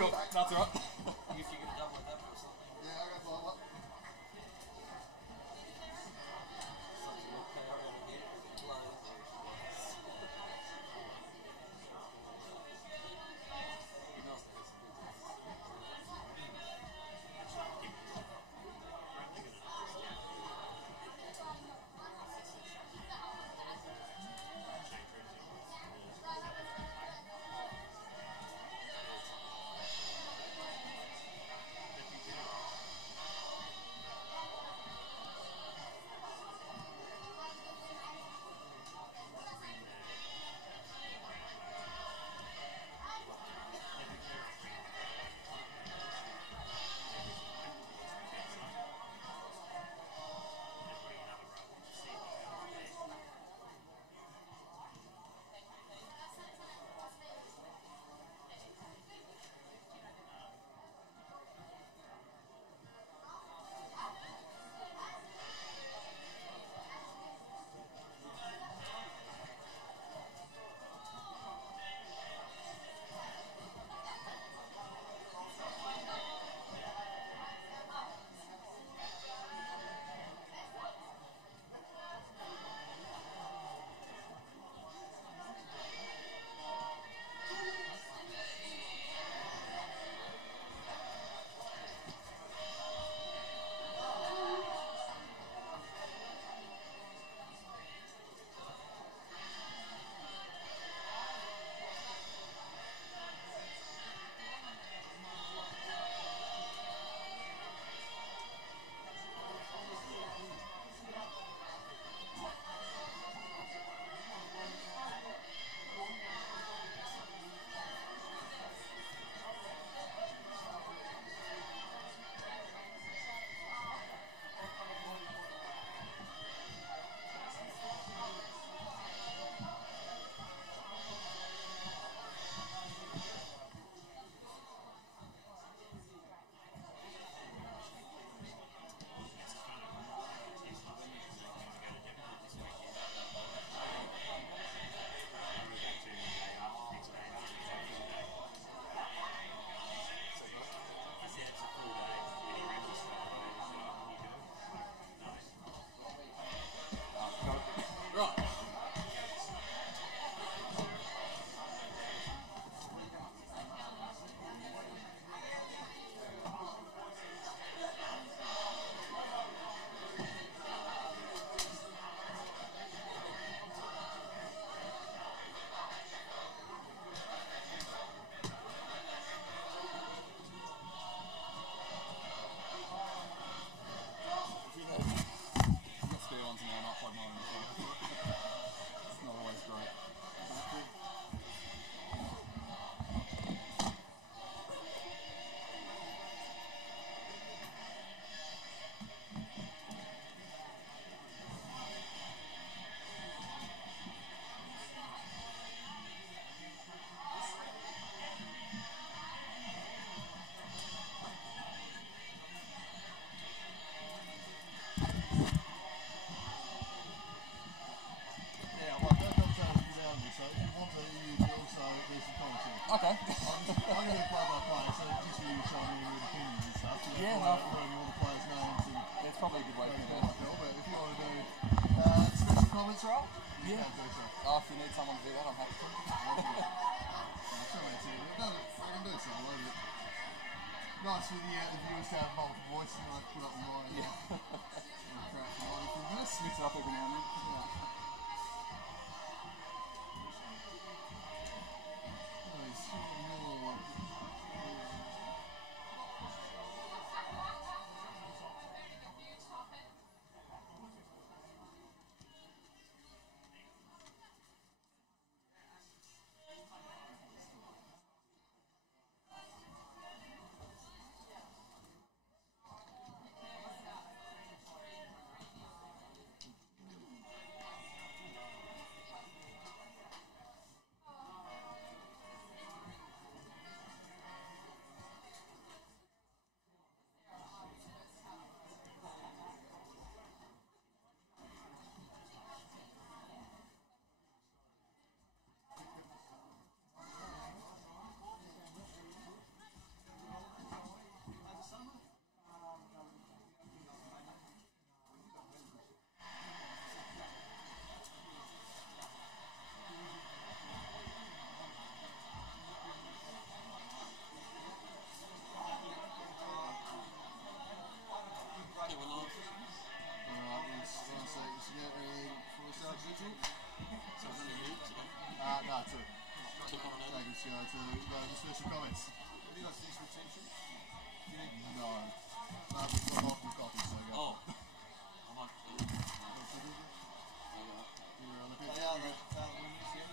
Cool. That's all right. You figured it out like that or something. Yeah, I got my one. Something okay, I want to get like. He knows that it's It's not always great. Yeah, well, don't tell us around me, so if you want to, you can also do some commenting. Okay. I'm going to play by play, so just for you to show me your opinions and stuff. So Yeah, no. no. Learning all the players' names and It's probably a good way to do those it. kind of thing. But if you want to do special comments, right? You Yeah. can do so. Oh, if you need someone to do that, I'm happy to. Show me to you. No, I can do so. Nice for the viewers to have multiple voices and I put up on mine. Yeah. Crap for 94 minutes. Mix it up every now and then. Yeah. to go to the special comments. Have you got six retention? No. No, we've got multiple copies, so go. Oh. I might. You're on the They are the winners, yeah.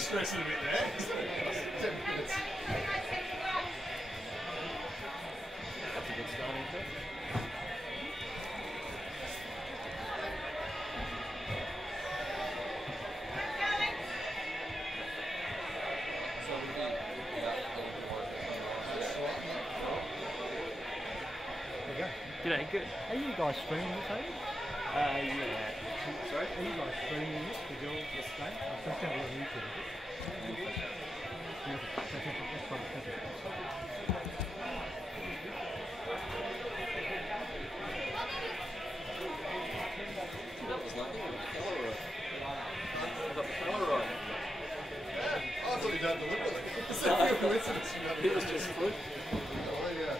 Stressing a bit there. 10 minutes. That's a good starting point. G'day, good. Are you guys streaming this, are you? Yeah. Sorry? Are you guys streaming this to your game? I think that was YouTube, is it? That's fine, perfect. That was lucky. I got the colour right. I thought you'd done deliberately. It's a real coincidence. It was just fluke. Oh, yeah.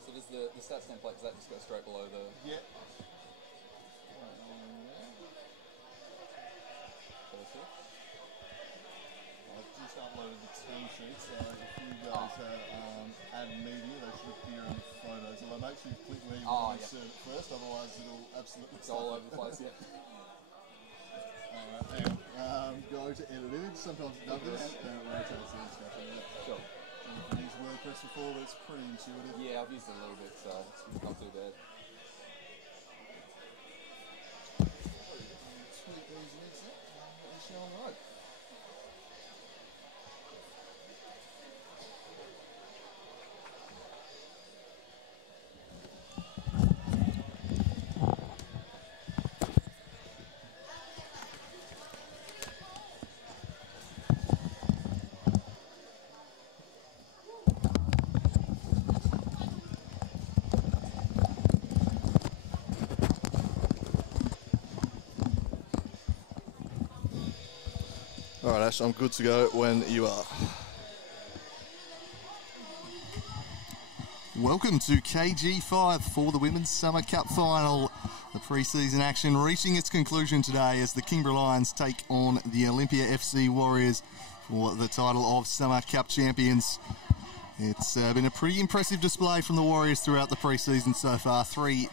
So does the stats template, does that just go straight below the... Yeah. Perfect. I've just uploaded the team sheets, so if you guys add media, they should appear in the photos. Although make sure you click where you want to insert it first, otherwise it'll absolutely It's all over the place, yeah. Alright, now go to edit image. Sometimes it does this, and it rotates the discussion. Sure. I've used WordPress before, but it's pretty intuitive. Yeah, I've used it a little bit, so it's not too bad. Tweak these links up, and we're show on the road. Alright Ash, I'm good to go when you are. Welcome to KG5 for the Women's Summer Cup Final. The pre-season action reaching its conclusion today as the Kingborough Lions take on the Olympia FC Warriors for the title of Summer Cup champions. It's been a pretty impressive display from the Warriors throughout the pre-season so far. 3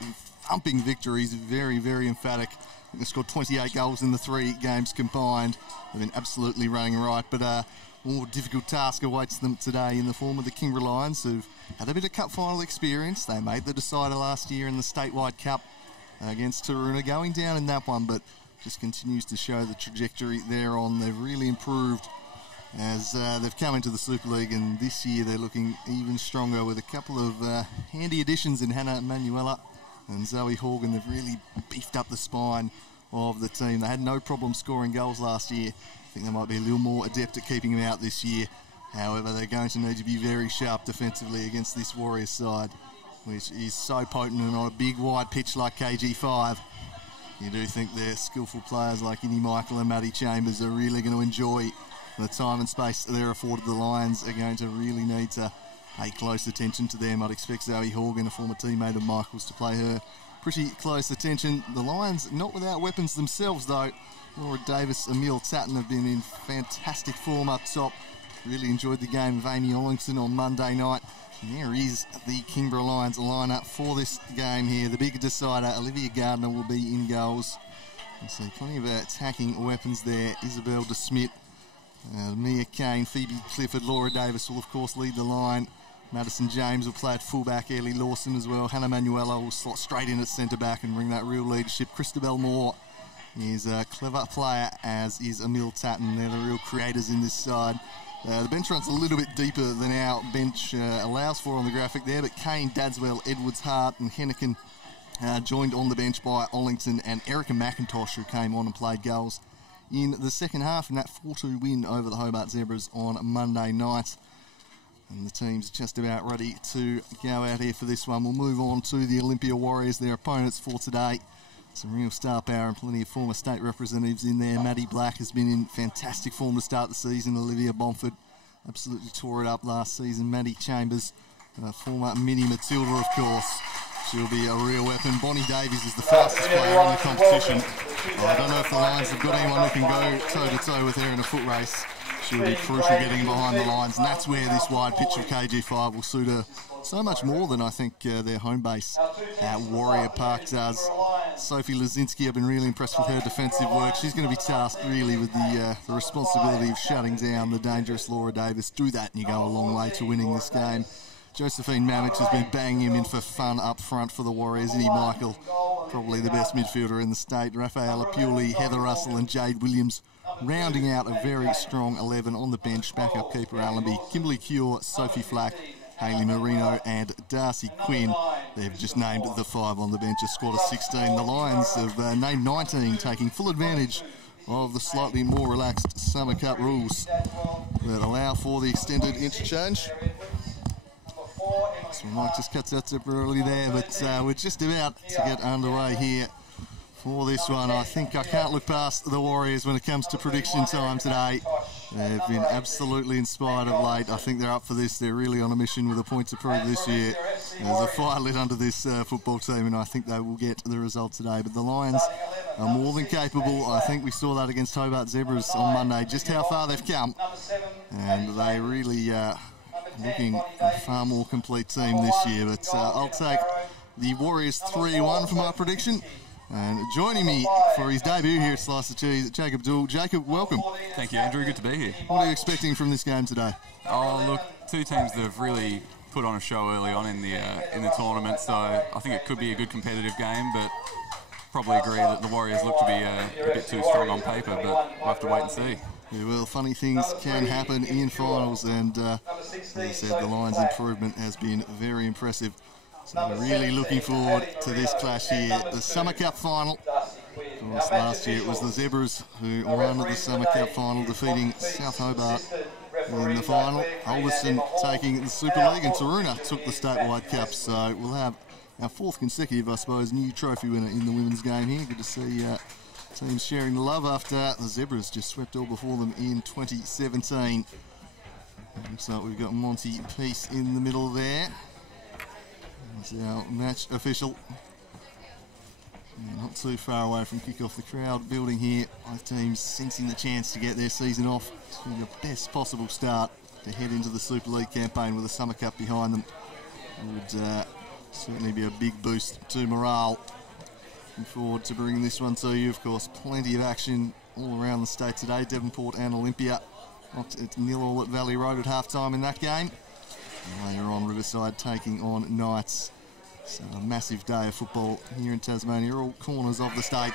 thumping victories, very, very emphatic. They've scored 28 goals in the 3 games combined. They've been absolutely running right, but a more difficult task awaits them today in the form of the Kingborough Lions, who've had a bit of cup final experience. They made the decider last year in the statewide cup against Taroona, going down in that one, but just continues to show the trajectory they're on. They've really improved as they've come into the Super League, and this year they're looking even stronger with a couple of handy additions in Hannah Manuela and Zoe Horgan. They've really beefed up the spine of the team. They had no problem scoring goals last year. I think they might be a little more adept at keeping them out this year. However, they're going to need to be very sharp defensively against this Warriors side. which is so potent, and on a big wide pitch like KG5, you do think their skillful players like Innie Michael and Matty Chambers are really going to enjoy the time and space they're afforded. The Lions are going to really need to pay close attention to them. I'd expect Zoe Horgan, a former teammate of Michael's, to play her pretty close attention. The Lions not without weapons themselves though. Laura Davis, Emile Tatton have been in fantastic form up top. Really enjoyed the game of Amy Ollington on Monday night. And there is the Kingborough Lions lineup for this game here. The big decider, Olivia Gardner, will be in goals. You see plenty of attacking weapons there. Isabel De Smet, Mia Kane, Phoebe Clifford, Laura Davis will of course lead the line. Madison James will play at fullback, Ellie Lawson as well. Hannah Manuela will slot straight in at centre back and bring that real leadership. Christabel Moore is a clever player, as is Emile Tatton. They're the real creators in this side. The bench runs a little bit deeper than our bench allows for on the graphic there, but Kane, Dadswell, Edwards, Hart and Henneken joined on the bench by Ollington and Erica McIntosh, who came on and played goals in the second half in that 4-2 win over the Hobart Zebras on Monday night. And the team's just about ready to go out here for this one. We'll move on to the Olympia Warriors, their opponents for today. Some real star power and plenty of former state representatives in there. Maddie Black has been in fantastic form to start the season. Olivia Bomford absolutely tore it up last season. Maddie Chambers, former Mini Matilda, of course. She'll be a real weapon. Bonnie Davies is the fastest player in the competition. I don't know if the Lions have got anyone who can go toe-to-toe with her in a foot race. She'll be crucial getting behind the lines, and that's where this wide pitch of KG5 will suit her so much more than I think their home base at Warrior Park does. Sophie Lazinski, I've been really impressed with her defensive work. She's going to be tasked really with the responsibility of shutting down the dangerous Laura Davis. Do that and you go a long way to winning this game. Josephine Mamich has been banging him in for fun up front for the Warriors. Innie Michael, probably the best midfielder in the state. Rafaela Puli, Heather Russell and Jade Williams rounding out a very strong 11 on the bench. Backup keeper Allenby, Kimberly Cure, Sophie Flack, Hayley Marino and Darcy Quinn. They've just named the 5 on the bench, a squad of 16. The Lions have named 19, taking full advantage of the slightly more relaxed Summer Cup rules that allow for the extended interchange. So Mike just cuts out temporarily there, but we're just about to get underway here for this one. I think I can't look past the Warriors when it comes to prediction time today. They've been absolutely inspired of late. I think they're up for this. They're really on a mission with a point to prove this year. There's a fire lit under this football team, and I think they will get the result today. But the Lions are more than capable. I think we saw that against Hobart Zebras on Monday, just how far they've come. And they really looking a far more complete team this year. But I'll take the Warriors 3-1 for my prediction. And joining me for his debut here at Slice of Cheese, Jacob Dool. Jacob, welcome. Thank you, Andrew. Good to be here. What are you expecting from this game today? Oh, look, two teams that have really put on a show early on in the tournament, so I think it could be a good competitive game, but probably agree that the Warriors look to be a bit too strong on paper, but we'll have to wait and see. Yeah, well, funny things can happen in finals, and as I said, the Lions' improvement has been very impressive. So we're really looking forward to this clash here. The Summer Cup final. Of course, last year it was the Zebras who won the Summer Cup final, defeating South Hobart in the final. Alderson taking the Super League, and Taroona took the statewide cup. So we'll have our 4th consecutive, I suppose, new trophy winner in the women's game here. Good to see teams sharing the love after the Zebras just swept all before them in 2017. Looks like we've got Monty Peace in the middle there. That's our match official. Not too far away from kick-off. The crowd building here. Both teams sensing the chance to get their season off to the best possible start to head into the Super League campaign with the Summer Cup behind them. Would certainly be a big boost to morale. Looking forward to bringing this one to you. Of course, plenty of action all around the state today. Devonport and Olympia. It's 0-0 at Valley Road at half-time in that game. Later on, Riverside taking on Knights. So a massive day of football here in Tasmania, all corners of the state.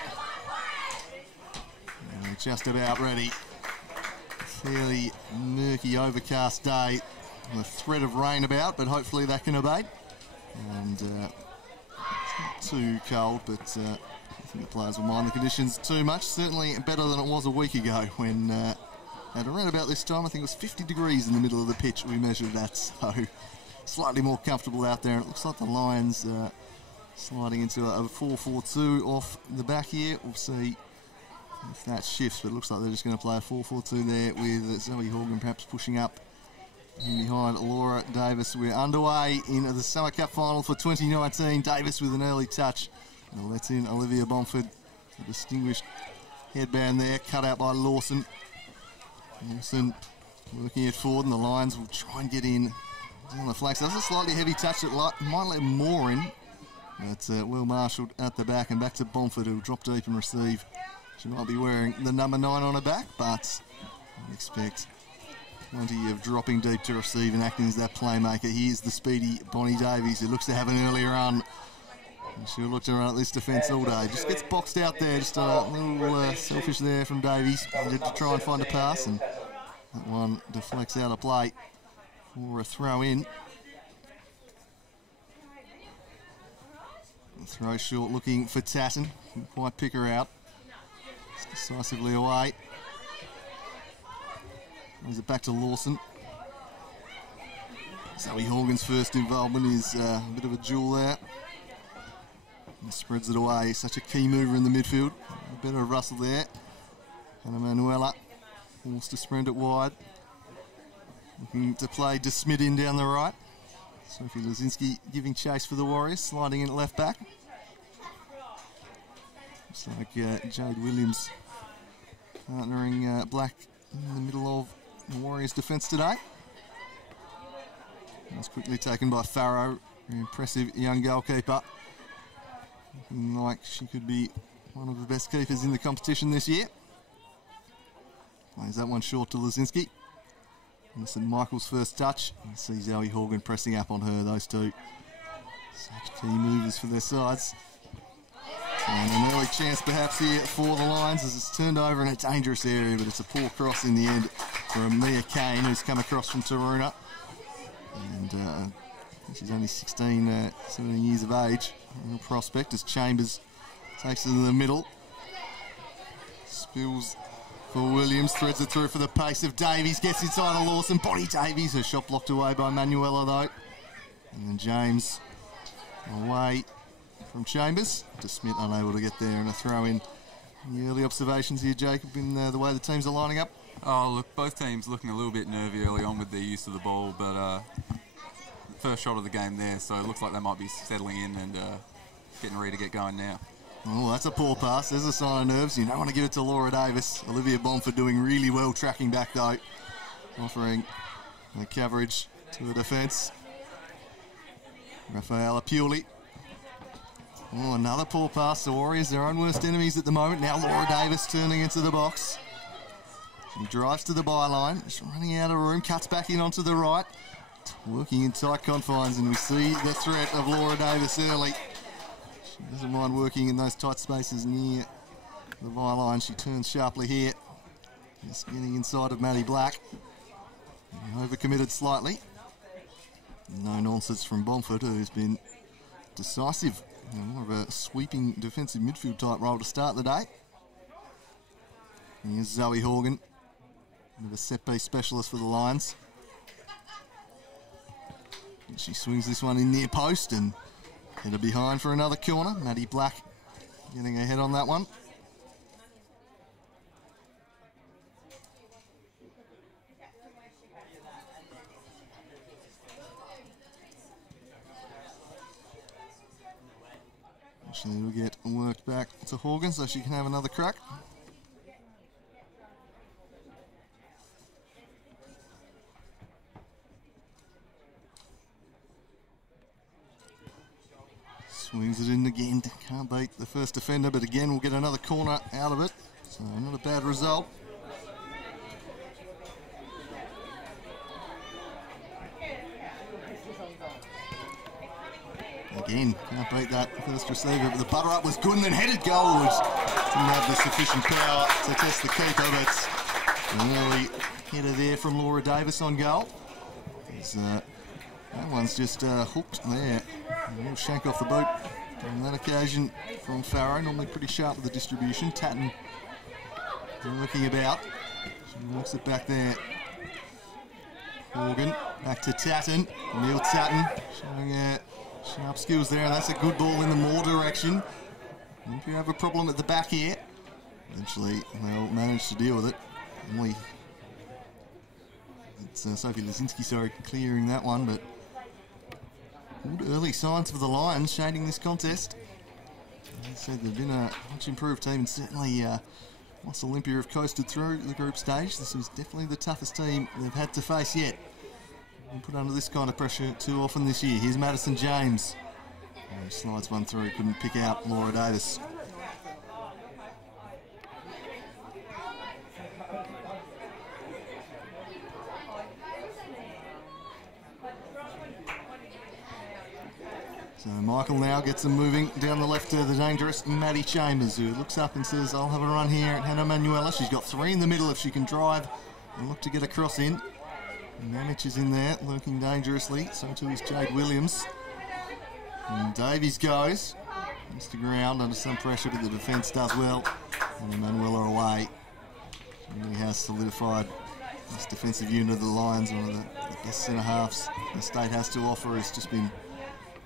And we're just about ready. Fairly murky, overcast day. A threat of rain about, but hopefully that can abate. And it's not too cold, but I think the players will mind the conditions too much. Certainly better than it was a week ago when at around about this time, I think it was 50 degrees in the middle of the pitch we measured that, so slightly more comfortable out there. It looks like the Lions sliding into a 4-4-2 off the back here. We'll see if that shifts, but it looks like they're just going to play a 4-4-2 there with Zoe Horgan perhaps pushing up in behind Laura Davis. We're underway in the Summer Cup final for 2019. Davis with an early touch. And lets in Olivia Bomford. A distinguished headband there, cut out by Lawson. Lawson working it forward, and the Lions will try and get in on the flanks. That's a slightly heavy touch that might let more in. But well marshalled at the back, and back to Bomford, who'll drop deep and receive. She might be wearing the number 9 on her back, but I expect plenty of dropping deep to receive and acting as that playmaker. Here's the speedy Bonnie Davies, who looks to have an early run. And she'll look to run at this defence all day. Just gets boxed out there, just a little selfish there from Davies. Needed to try and find a pass, and that one deflects out of play for a throw in. Throw short looking for Tatton. Couldn't quite pick her out. It's decisively away. Brings it back to Lawson. Zoe Horgan's first involvement is a bit of a jewel there. And spreads it away. Such a key mover in the midfield. A bit of a rustle there. Hannah Manuela forced to sprint it wide. Looking to play DeSmit in down the right. Sophie Lazinski giving chase for the Warriors, sliding in at left back. Looks like Jade Williams partnering Black in the middle of the Warriors' defence today. That's quickly taken by Farrow, very impressive young goalkeeper. Looking like she could be one of the best keepers in the competition this year. Plays that one short to Lazinski. And St Michael's first touch. You see Zoe Horgan pressing up on her, those two. Such key movers for their sides. And an early chance perhaps here for the Lions as it's turned over in a dangerous area, but it's a poor cross in the end from Mia Kane, who's come across from Taroona. And she's only 17 years of age. A real prospect as Chambers takes it in the middle. Spills for Williams, threads it through for the pace of Davies, gets inside of Lawson. Bonnie Davies, her shot blocked away by Manuela though. And then James away from Chambers. DeSmit unable to get there, and a throw in. Any early observations here, Jacob, in the way the teams are lining up? Oh, look, both teams looking a little bit nervy early on with their use of the ball, but first shot of the game there, so it looks like they might be settling in and getting ready to get going now. Oh, that's a poor pass. There's a sign of nerves. You don't want to give it to Laura Davis. Olivia Bomford doing really well tracking back though, offering the coverage to the defence. Rafaela Puli. Oh, another poor pass. The Warriors, their own worst enemies at the moment. Now Laura Davis turning into the box. She drives to the byline. She's running out of room. Cuts back in onto the right. Working in tight confines, and we see the threat of Laura Davis early. She doesn't mind working in those tight spaces near the byline. She turns sharply here. Just getting inside of Maddie Black. Overcommitted slightly. No nonsense from Bomford, who's been decisive. More of a sweeping defensive midfield type role to start the day. Here's Zoe Horgan, bit of a set-piece specialist for the Lions. And she swings this one in near post and header behind for another corner. Maddie Black getting ahead on that one. Actually, we'll get worked back to Horgan so she can have another crack. Swings it in again. Can't beat the first defender, but again we'll get another corner out of it. So not a bad result. Again, can't beat that first receiver, but the butter up was good and then headed goal. Didn't have the sufficient power to test the keeper, but an early header there from Laura Davis on goal. That one's just hooked there. A little shank off the boot on that occasion from Farrow. Normally pretty sharp with the distribution. Tatton looking about. She works it back there Morgan, back to Tatton. Neil Tatton showing sharp skills there, and that's a good ball in the Moore direction. Olympia have a problem at the back here. Eventually, they'll manage to deal with it. Only it's Sophie Lazinski, clearing that one, but good early signs for the Lions shading this contest. As I said, they've been a much improved team, and certainly once Olympia have coasted through the group stage, this is definitely the toughest team they've had to face yet. Been put under this kind of pressure too often this year. Here's Madison James. Slides one through, couldn't pick out Laura Davis. So Michael now gets them moving down the left to the dangerous Maddie Chambers, who looks up and says, I'll have a run here at Hannah Manuela. She's got three in the middle if she can drive and look to get a cross in. Mamich is in there, lurking dangerously. So too is Jade Williams. And Davies goes. Comes to ground under some pressure, but the defence does well. And Manuela away. She really has solidified this defensive unit of the Lions. One of the best centre halves the state has to offer. Has just been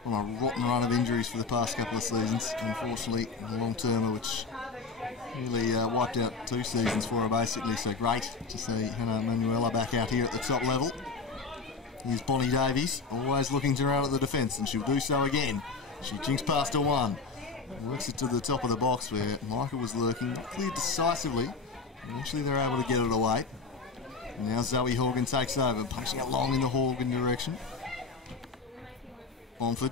on a rotten run of injuries for the past couple of seasons. Unfortunately, the long-termer, which really wiped out 2 seasons for her basically. So great to see Hannah Manuela back out here at the top level. Here's Bonnie Davies, always looking to run at the defence, and she'll do so again. She jinks past her one. Works it to the top of the box where Micah was lurking, not cleared decisively. Eventually they're able to get it away. And now Zoe Horgan takes over, punching it long in the Horgan direction. Bomford.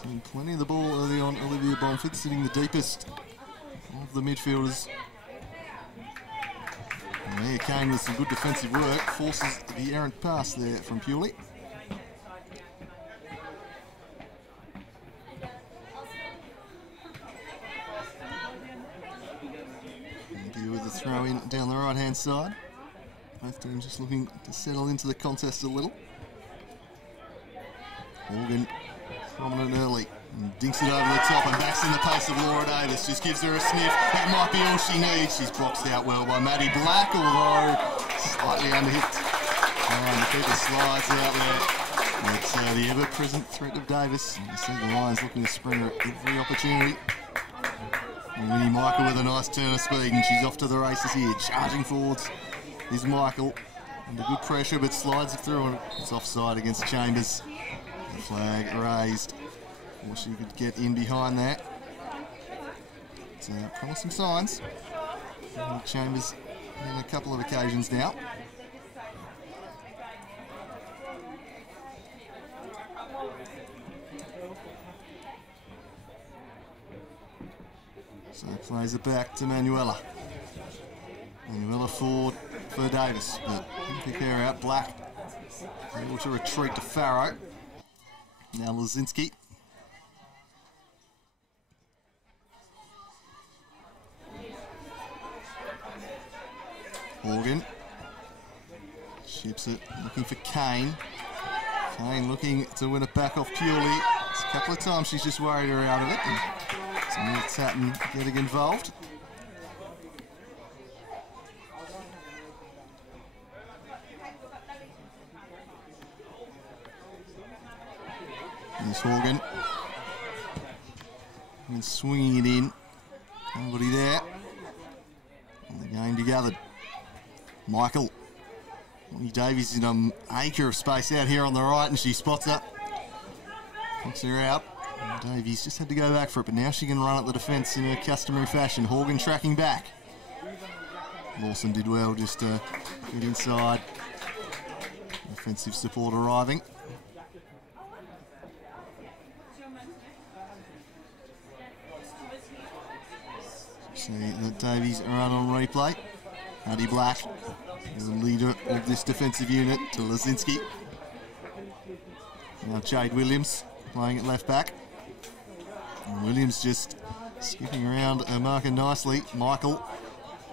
Seeing plenty of the ball early on. Olivia Bomford sitting the deepest of the midfielders. And there came with some good defensive work. Forces the errant pass there from Pewley. Olympia with a throw in down the right hand side. Both teams just looking to settle into the contest a little. Morgan prominent early, and dinks it over the top and backs in the pace of Laura Davis. Just gives her a sniff. That might be all she needs. She's boxed out well by Maddie Black, although slightly underhit. The keeper slides out there. It's the ever-present threat of Davis. You see the Lions looking to spring her at every opportunity. And Winnie Michael with a nice turn of speed, and she's off to the races here. Charging forwards is Michael. Under good pressure, but slides it through, and it's offside against Chambers. The flag raised. Or she could get in behind that. So promising signs. Chambers on a couple of occasions now. So plays it back to Manuela. Manuela forward for Davis, but didn't pick her out. Black able to retreat to Farrow. Now Lazinski. Morgan. Ships it, looking for Kane. Kane looking to win it back off Purely. It's a couple of times she's just worried her out of it. And so Tatton getting involved. Here's Horgan. And swinging it in. Nobody there. And the game together. Michael. Bonnie Davies in an acre of space out here on the right, and she spots up. Knocks her out. And Davies just had to go back for it, but now she can run at the defence in her customary fashion. Horgan tracking back. Lawson did well just to get inside. Offensive support arriving. See that Davies run on replay. Maddie Black is the leader of this defensive unit to Lazinski. Now Jade Williams playing at left back. And Williams just skipping around her marker nicely. Michael.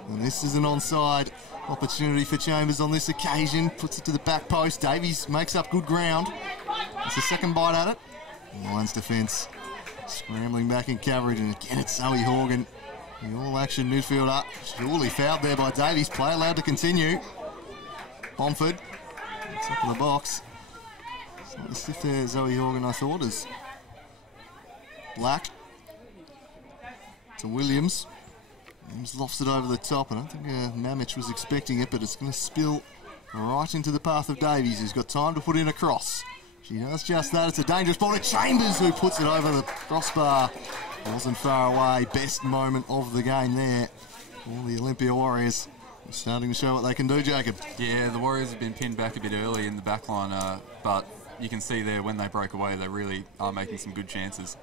And this is an onside opportunity for Chambers on this occasion. Puts it to the back post. Davies makes up good ground. It's a second bite at it. Lions defence scrambling back in coverage, and again it's Zoe Horgan. The all-action midfielder, surely fouled there by Davies. Play allowed to continue. Bomford, top of the box. Slightly stiff there, Zoe Horgan, I thought, as Black to Williams. Williams lofts it over the top. I don't think Mamich was expecting it, but it's going to spill right into the path of Davies, who's got time to put in a cross. She does just that. It's a dangerous ball to Chambers, who puts it over the crossbar. Wasn't far away. Best moment of the game there for the Olympia Warriors. Starting to show what they can do, Jacob. Yeah, the Warriors have been pinned back a bit early in the back line, but you can see there when they break away, they really are making some good chances.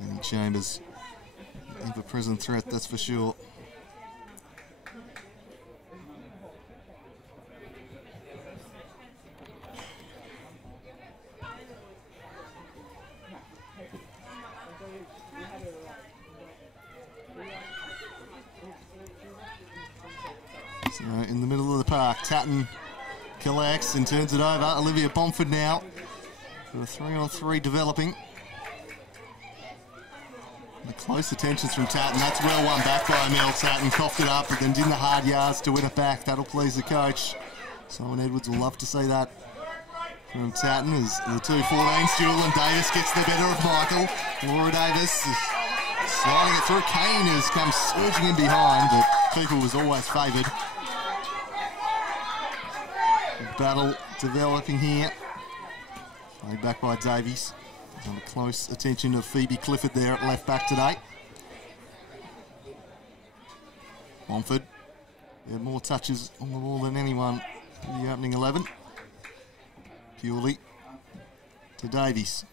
And Chambers, ever-present threat, that's for sure. So in the middle of the park, Tatton collects and turns it over. Olivia Bomford now for a 3-on-3 developing. The close attentions from Tatton. That's well won back by Mel. Tatton coughed it up, but then did the hard yards to win it back. That'll please the coach. Simon Edwards will love to see that from Tatton as the 2-14s. Julian Davis gets the better of Michael. Laura Davis is sliding it through. Kane has come surging in behind, but Cooper was always favoured. Battle developing here. Played back by Davies. Under close attention of Phoebe Clifford there at left back today. Montford, had more touches on the ball than anyone in the opening 11. Purely to Davies.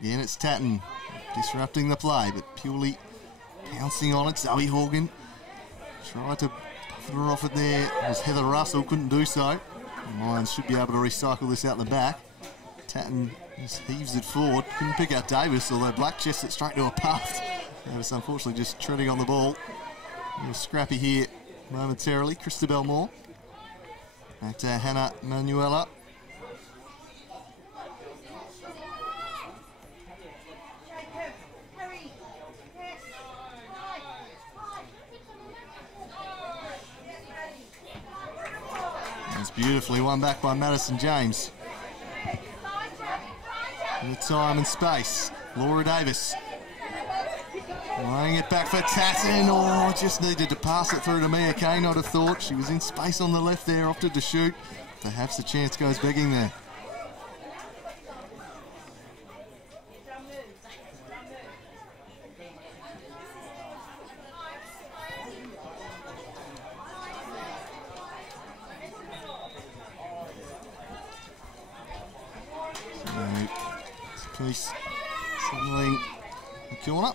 Again, it's Tatton disrupting the play, but Purely pouncing on it. Zoe Horgan tried to buffet her off it there. It was Heather Russell, couldn't do so. The Lions should be able to recycle this out the back. Tatton just heaves it forward. Couldn't pick out Davis, although Black chests it straight to a path. Davis unfortunately just treading on the ball. A little scrappy here momentarily. Christabel Moore. Back to Hannah Manuela. That's beautifully won back by Madison James. With time and space. Laura Davis. Laying it back for Tatton. Oh, just needed to pass it through to Mia Kane, I'd have thought. She was in space on the left there, opted to shoot. Perhaps the chance goes begging there. Piece signaling the corner.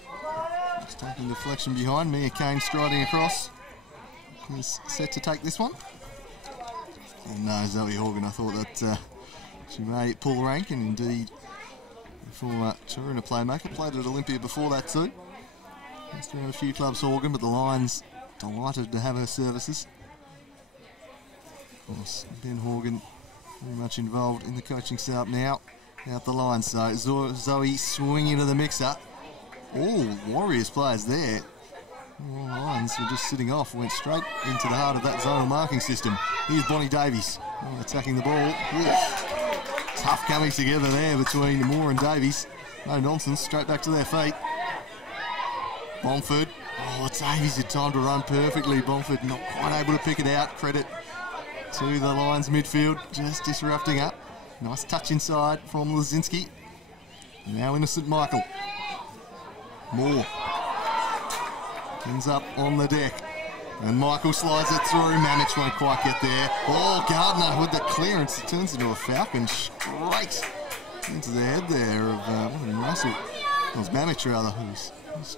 Just taking deflection behind. Mia Kane striding across. Is set to take this one. Oh no, Zoe Horgan. I thought that she may pull rank, and indeed the former Turina playmaker played at Olympia before that too. Must around a few clubs, Horgan, but the Lions delighted to have her services. Of course, Ben Horgan very much involved in the coaching setup now. Out the line, so Zoe swinging into the mixer. All Warriors players there. All Lions were just sitting off, went straight into the heart of that zonal marking system. Here's Bonnie Davies attacking the ball. Ooh. Tough coming together there between Moore and Davies. No nonsense, straight back to their feet. Bomford. Oh, Davies had time to run perfectly. Bomford not quite able to pick it out. Credit to the Lions midfield, just disrupting up. Nice touch inside from Lazinski. Now Innocent Michael. Moore. Ends up on the deck. And Michael slides it through. Mamich won't quite get there. Oh, Gardner with the clearance. It turns into a falcon straight into the head there of Russell. It was Mamich rather, who's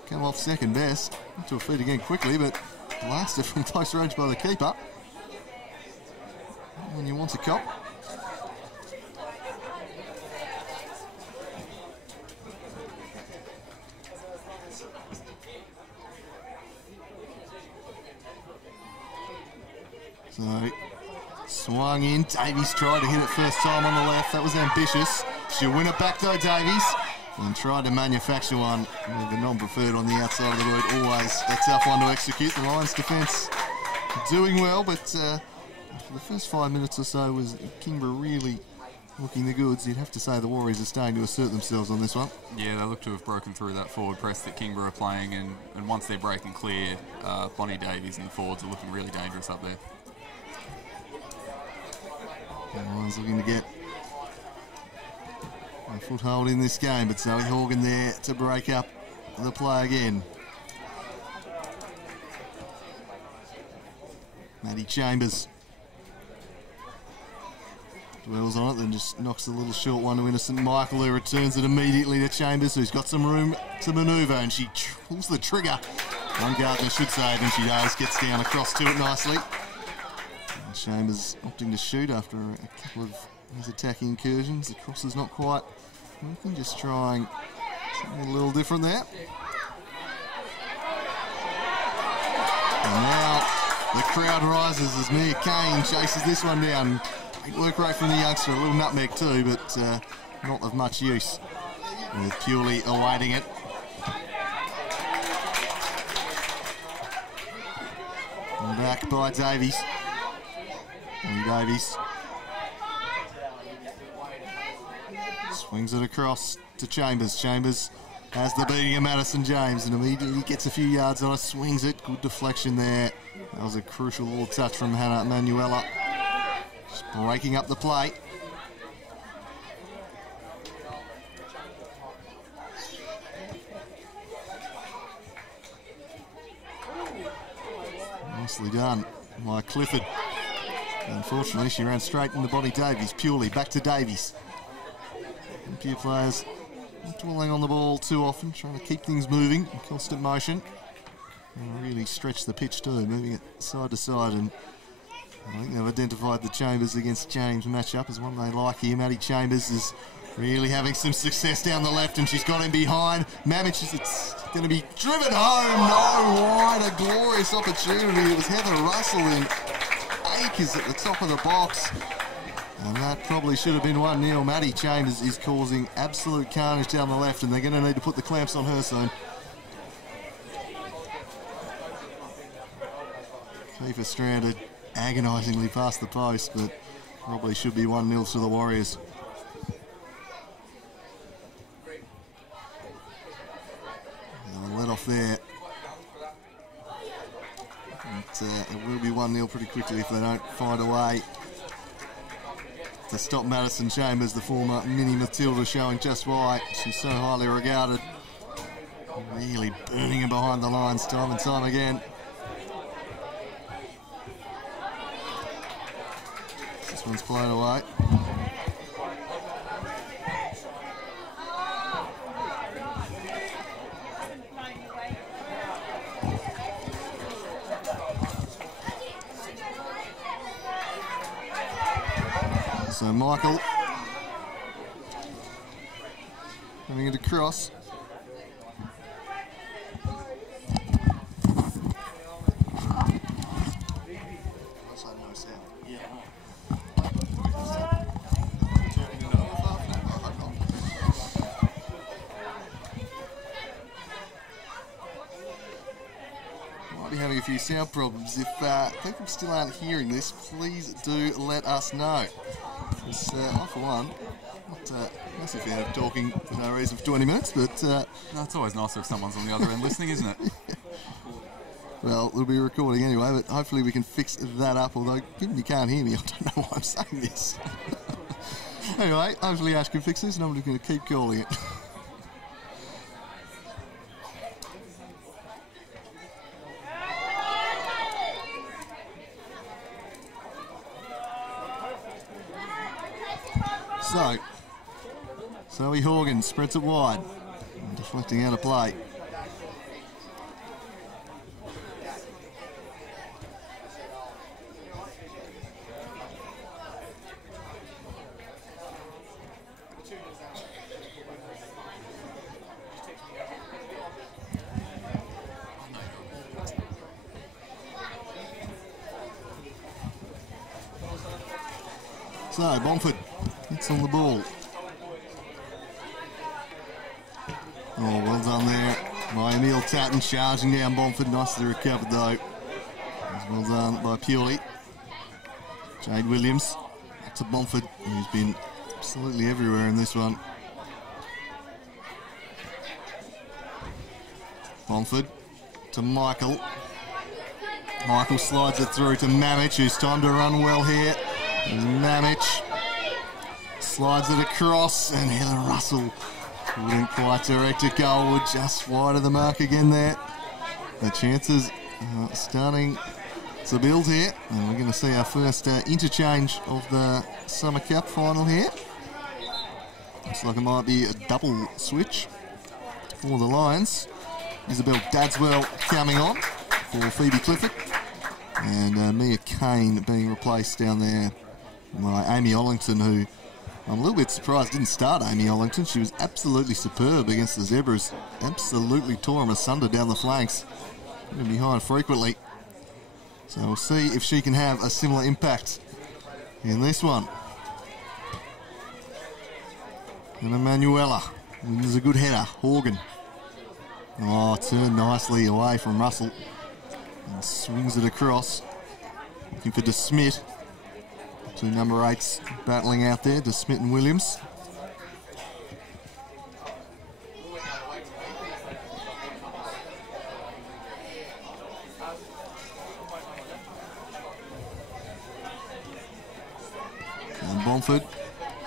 come off second best. To her feet again quickly, but blasted from close range by the keeper. When you want to cop. So, swung in. Davies tried to hit it first time on the left. That was ambitious. She'll win it back though, Davies. And tried to manufacture one with the non-preferred on the outside of the road. Always a tough one to execute. The Lions defence doing well, but for the first 5 minutes or so was Kingborough really looking the goods. You'd have to say the Warriors are starting to assert themselves on this one. Yeah, they look to have broken through that forward press that Kingborough are playing, and once they're breaking clear, Bonnie Davies and the forwards are looking really dangerous up there. The Lions looking to get a foothold in this game, but Zoe Horgan there to break up the play again. Maddie Chambers dwells on it, then just knocks a little short one to Innocent Michael, who returns it immediately to Chambers, who's got some room to manoeuvre, and she pulls the trigger. One Gardner should save, and she does. Gets down across to it nicely. And Chambers opting to shoot after a couple of his attacking incursions. The cross is not quite working, just trying something a little different there. And now the crowd rises as Mia Kane chases this one down. Great work rate from the youngster, a little nutmeg too, but not of much use. With Purely awaiting it. And back by Davies. And Davies swings it across to Chambers. Chambers has the beating of Madison James and immediately gets a few yards on it, swings it. Good deflection there. That was a crucial little touch from Hannah Manuela. Just breaking up the play. Nicely done by Clifford. Unfortunately, she ran straight into Bonnie Davies. Purely back to Davies. Olympia players not dwelling on the ball too often, trying to keep things moving in constant motion. And really stretch the pitch too, moving it side to side, and I think they've identified the Chambers against James matchup as one they like here. Maddie Chambers is really having some success down the left, and she's got him behind. Mamich, it's going to be driven home. No, wide, a glorious opportunity. It was Heather Russell in acres at the top of the box. And that probably should have been 1-0. Maddie Chambers is causing absolute carnage down the left, and they're going to need to put the clamps on her soon. Kiefer stranded agonisingly past the post, but probably should be 1-0 to the Warriors. They'll let off there. It will be 1-0 pretty quickly if they don't find a way to stop Madison Chambers, the former mini Matilda, showing just why she's so highly regarded. Really burning him behind the lines time and time again. This one's blown away. So Michael having it across. Might be having a few sound problems. If people still aren't hearing this, please do let us know. It's, I, for one, not a massive fan of talking for no reason for 20 minutes, but... No, it's always nicer if someone's on the other end listening, isn't it? Well, it'll be recording anyway, but hopefully we can fix that up, although given you can't hear me, I don't know why I'm saying this. Anyway, hopefully Ash can fix this, and I'm just going to keep calling it. So, Zoe Horgan spreads it wide, deflecting out of play. So, Bomford gets on the ball. Oh, well done there by Emile Tatton, charging down Bomford. Nicely recovered though. Well done by Purely. Jade Williams back to Bomford, who's been absolutely everywhere in this one. Bomford to Michael. Michael slides it through to Mamich, who's timed to run well here. Mamich slides it across, and Heather Russell couldn't quite direct it goalward, just wide of the mark again there. The chances are starting to build here, and we're going to see our first interchange of the Summer Cup final here. Looks like it might be a double switch for the Lions. Isabel Dadswell coming on for Phoebe Clifford, and Mia Kane being replaced down there by Amy Ollington, who I'm a little bit surprised didn't start Amy Ollington. She was absolutely superb against the Zebras. Absolutely tore them asunder down the flanks. Getting behind frequently. So we'll see if she can have a similar impact in this one. And Emanuela wins a good header. Horgan. Oh, turned nicely away from Russell. And swings it across. Looking for DeSmit. Two number 8s battling out there, DeSmit and Williams. And Bomford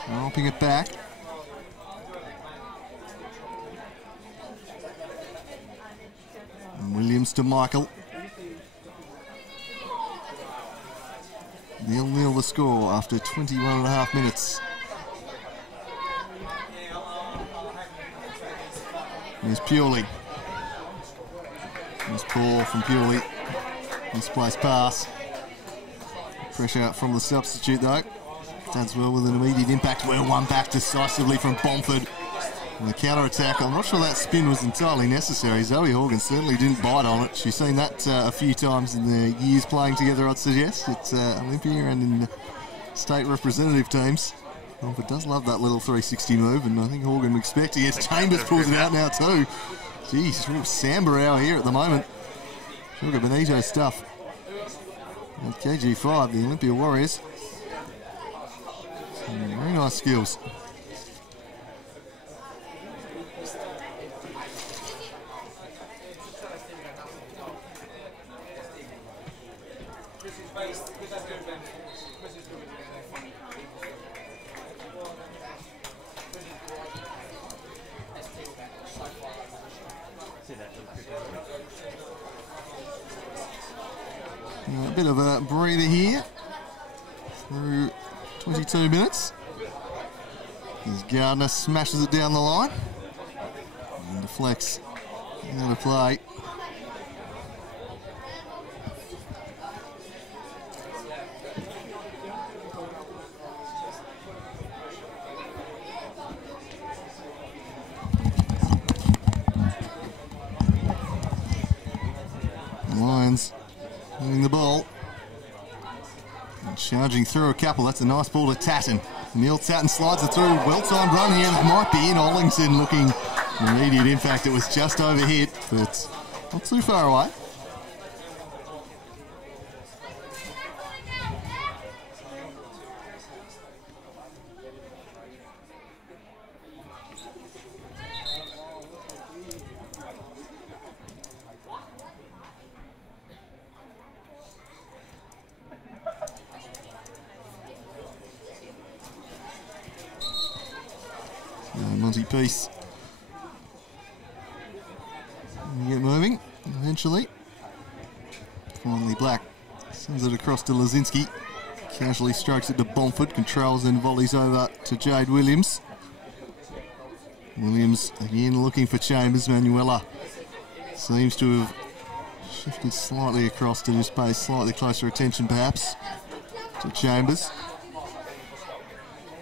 romping it back. And Williams to Michael. 0-0 the score after 21.5 minutes. Here's Purely. Here's Paul from Purely. Misplaced pass. Pressure from the substitute though. Dadswell with an immediate impact. Well, one back decisively from Bomford. And the counter-attack, I'm not sure that spin was entirely necessary. Zoe Horgan certainly didn't bite on it. She's seen that a few times in the years playing together, I'd suggest. It's Olympia and in state representative teams. Bomford does love that little 360 move, and I think Horgan would expect it. Yes, Chambers pulls it out now too. Geez, real Samba hour here at the moment. Sugar Benito stuff. And KG5, the Olympia Warriors. Very nice skills. A bit of a breather here through 22 minutes. As Gardner smashes it down the line and deflects out of play. Lions winning the ball. And charging through a couple. That's a nice ball to Tatton. Neil Tatton slides it through. Well-timed run here. That might be in. Ollington looking immediate impact. It was just overhit, but not too far away. Monty Peace. Get moving eventually. Finally Black sends it across to Lazinski. Casually strokes it to Bomford. Controls and volleys over to Jade Williams. Williams again looking for Chambers. Manuela seems to have shifted slightly across to this base. Slightly closer attention perhaps to Chambers.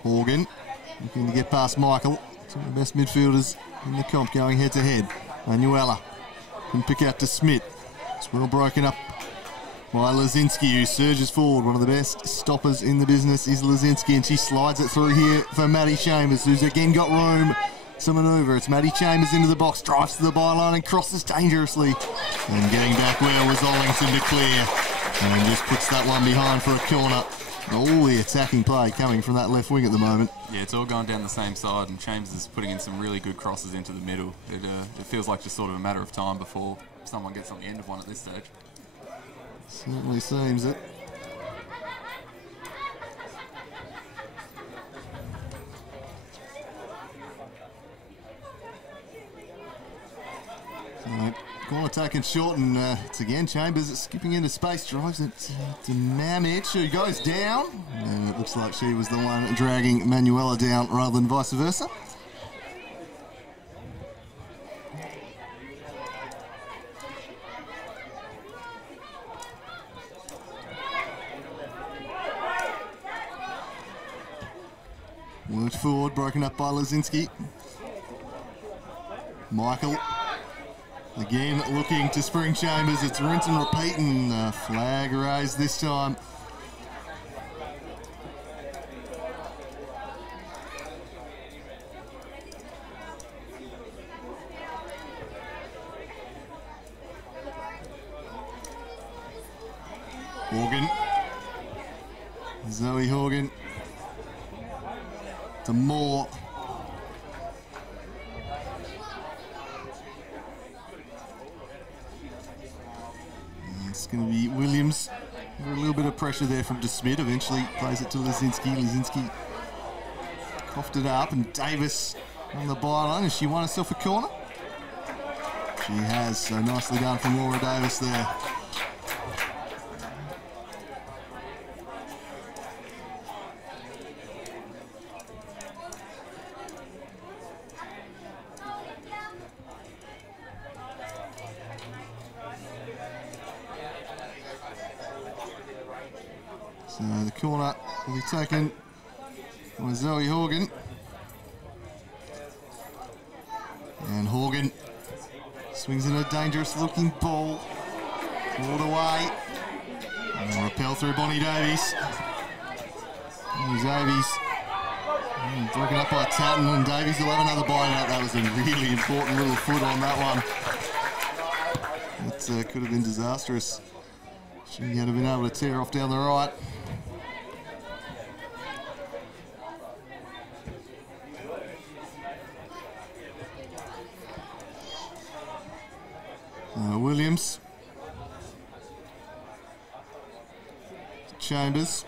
Horgan looking to get past Michael. Some of the best midfielders in the comp going head to head. Manuela can pick out to Smith. It's well broken up by Lazinski, who surges forward. One of the best stoppers in the business is Lazinski, and she slides it through here for Maddie Chambers, who's again got room to manoeuvre. It's Maddie Chambers into the box, drives to the byline and crosses dangerously. And getting back well was Ollington to clear. And just puts that one behind for a corner. All the attacking play coming from that left wing at the moment. Yeah, it's all going down the same side, and Chambers is putting in some really good crosses into the middle. It feels like just sort of a matter of time before someone gets on the end of one at this stage. Certainly seems it. So, corner taken short, and it's again Chambers skipping into space, drives it to Mamic, who goes down. And it looks like she was the one dragging Manuela down rather than vice versa. Worked forward, broken up by Lazinski. Michael again looking to spring Chambers. It's rinse and repeat, and flag raised this time. Horgan. Zoe Horgan. To Moore. And it's going to be Williams. A little bit of pressure there from DeSmit. Eventually plays it to Lazinski. Lazinski coughed it up, and Davis on the byline. Has she won herself a corner? She has. So nicely done from Laura Davis there. So the corner will be taken by Zoe Horgan. And Horgan swings in a dangerous looking ball. Pulled away. And repel through Bonnie Davies. Bonnie Davies broken up by Tatton, and Davies will have another bite out. That was a really important little foot on that one. It could have been disastrous. She had been able to tear off down the right. Williams. Chambers.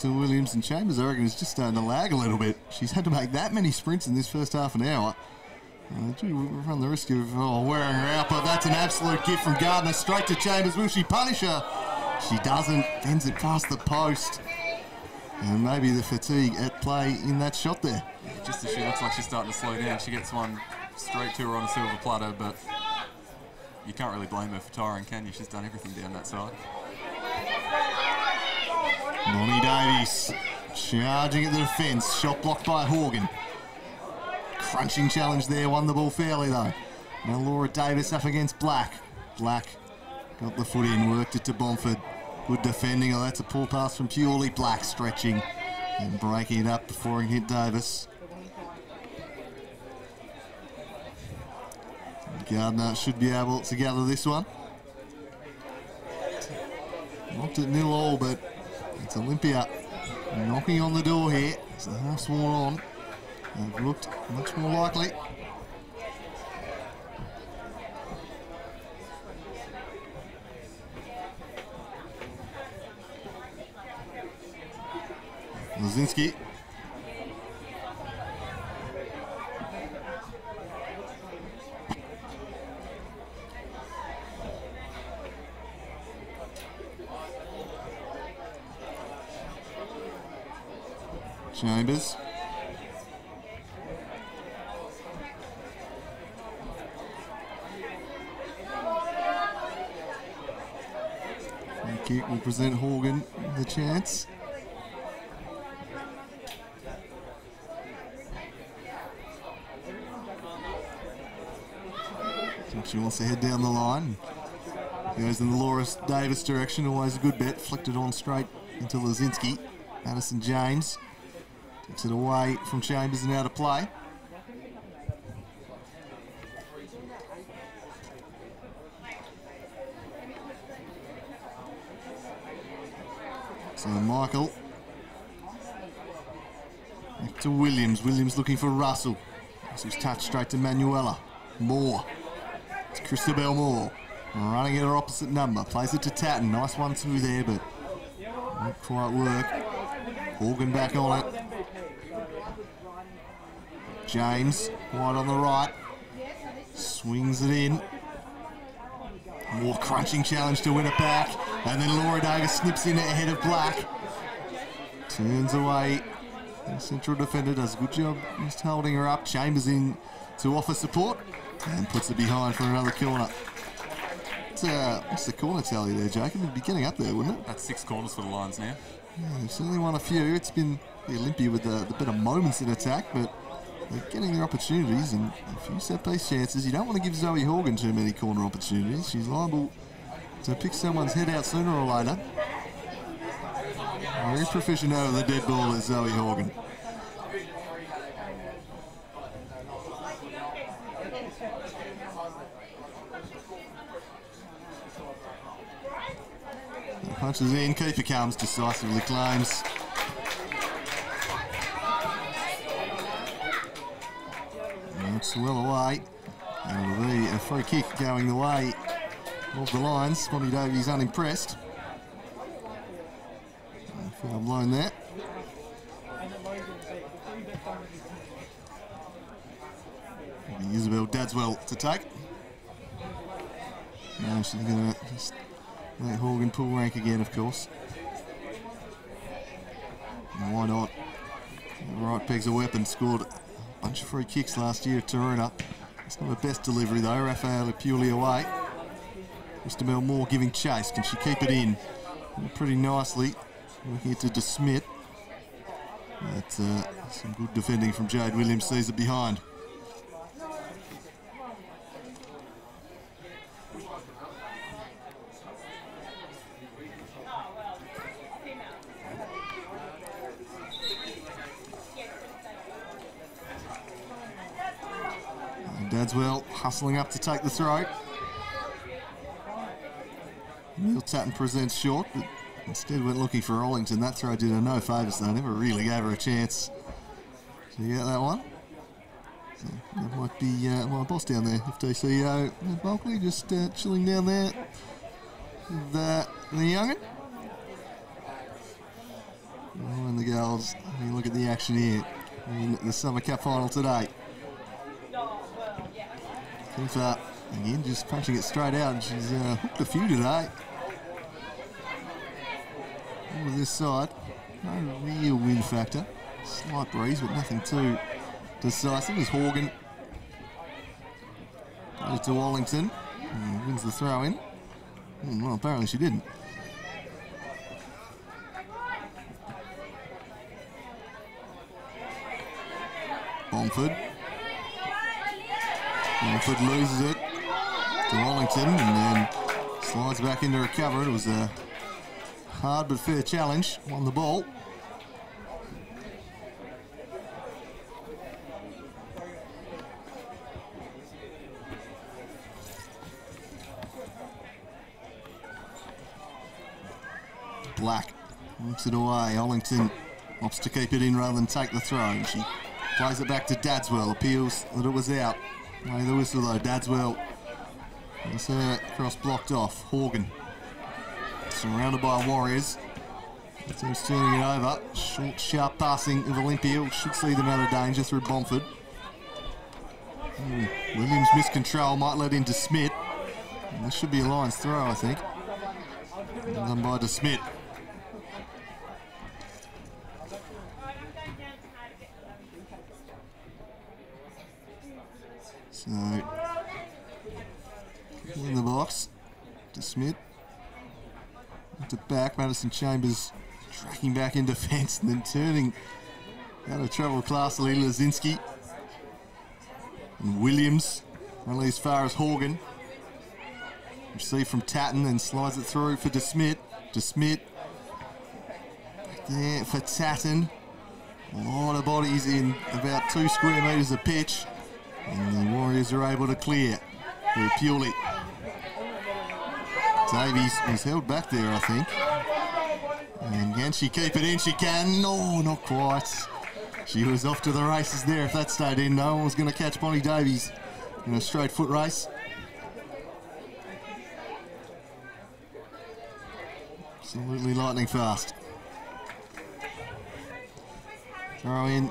To Williams, and Chambers, I reckon, is just starting to lag a little bit. She's had to make that many sprints in this first half an hour. We run the risk of wearing her out, but that's an absolute gift from Gardner. Straight to Chambers. Will she punish her? She doesn't. Bends it past the post. And maybe the fatigue at play in that shot there. Just as she looks like she's starting to slow down, she gets one straight to her on a silver platter, but you can't really blame her for tiring, can you? She's done everything down that side. Bonnie Davies charging at the defence. Shot blocked by Horgan. Crunching challenge there. Won the ball fairly though. Now Laura Davis up against Black. Black got the foot in, worked it to Bomford. Good defending. Oh, that's a poor pass from Purely. Black stretching and breaking it up before he hit Davis. Gardner should be able to gather this one. Knocked it 0-0, but it's Olympia knocking on the door here. So the half's worn on. They've looked much more likely. Lazinski. Chambers. Free kick will present Horgan the chance. She wants to head down the line. Goes in the Laura Davis direction, always a good bet. Flicked it on straight into Lazinski. Madison James takes it away from Chambers and out of play. So Michael. Back to Williams. Williams looking for Russell. Russell's touch straight to Manuela. Moore. It's Christabel Moore. Running at her opposite number. Plays it to Tatton. Nice 1-2 there, but not quite work. Horgan back on it. James, wide on the right. Swings it in. More crunching challenge to win it back. And then Laura Davis snips in ahead of Black. Turns away. The central defender does a good job just holding her up. Chambers in to offer support. And puts it behind for another corner. What's the corner tally there, Jacob? It'd be getting up there, wouldn't it? That's 6 corners for the Lions now. Yeah, they've certainly won a few. It's been the Olympia with the better moments in attack, but they're getting their opportunities and a few set-piece chances. You don't want to give Zoe Horgan too many corner opportunities. She's liable to pick someone's head out sooner or later. Very proficient over the dead ball is Zoe Horgan. Punches in, keeper comes, decisively claims. It's well away. And it'll be a free kick going the way of the Lions. Bonnie Davies unimpressed. Foul blown there. It'll be Isabel Dadswell to take. Now she's going to just let Horgan pull rank again, of course. And why not? The right peg's a weapon. Scored a bunch of free kicks last year at Taruna. It's not her best delivery though. Raphael purely away. Christabel Moore giving chase. Can she keep it in? Pretty nicely. Working it to DeSmith. That's some good defending from Jade Williams. Sees it behind. Dadswell hustling up to take the throw. Neil Tatton presents short, but instead went looking for Ollington. That throw did her no favours though. Never really gave her a chance to get that one. So that might be my boss down there, FD CEO Bulkley, just chilling down there with the young'un. And the girls, you look at the action here in the Summer Cup final today. Kiefer, again, just punching it straight out, and she's hooked a few today. Over this side, no real wind factor. Slight breeze, but nothing too decisive. As Horgan goes to Wallington, and wins the throw in. Well, apparently she didn't. Bomford. Bomford loses it to Wallington and then slides back into recover. It was a hard but fair challenge. Won the ball. Black looks it away. Wallington opts to keep it in rather than take the throw. She plays it back to Dadswell. Appeals that it was out. Way the whistle though. Dadswell. It's her cross blocked off. Horgan. Surrounded by Warriors. The team's turning it over. Short, sharp passing of Olympia. Should see them out of danger through Bomford. Williams missed control. Might let into Smith. And this should be a Lions throw, I think. Done by DeSmith. So, in the box, DeSmith. To back, Madison Chambers tracking back in defence and then turning out of trouble classily. Lazinski and Williams only as far as Horgan. Receive from Tatton, then slides it through for DeSmith. DeSmith back there for Tatton. A lot of bodies in about 2 square metres of pitch. And the Warriors are able to clear very purely. Davies was held back there, I think. And can she keep it in? She can. No, not quite. She was off to the races there. If that stayed in, no one was going to catch Bonnie Davies in a straight foot race. Absolutely lightning fast. Throw in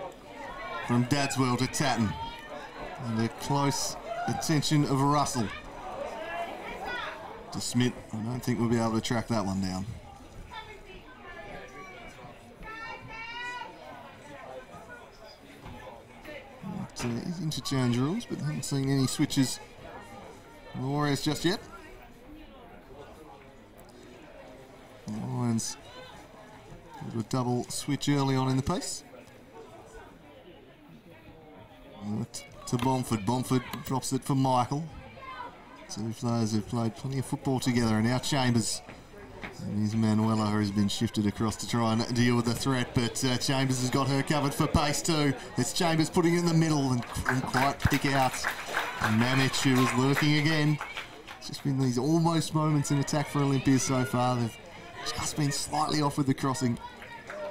from Dadswell to Tatton. Under close attention of Russell. To Smith, I don't think we'll be able to track that one down. These interchange rules, but haven't seen any switches from the Warriors just yet. The Lions got a double switch early on in the piece. To Bomford. Bomford drops it for Michael. Two players who've played plenty of football together, and now Chambers. And here's Manuela, who has been shifted across to try and deal with the threat, but Chambers has got her covered for pace too. It's Chambers putting it in the middle and couldn't quite pick out Mamich, who was lurking again. It's just been these almost moments in attack for Olympia so far. They've just been slightly off with the crossing.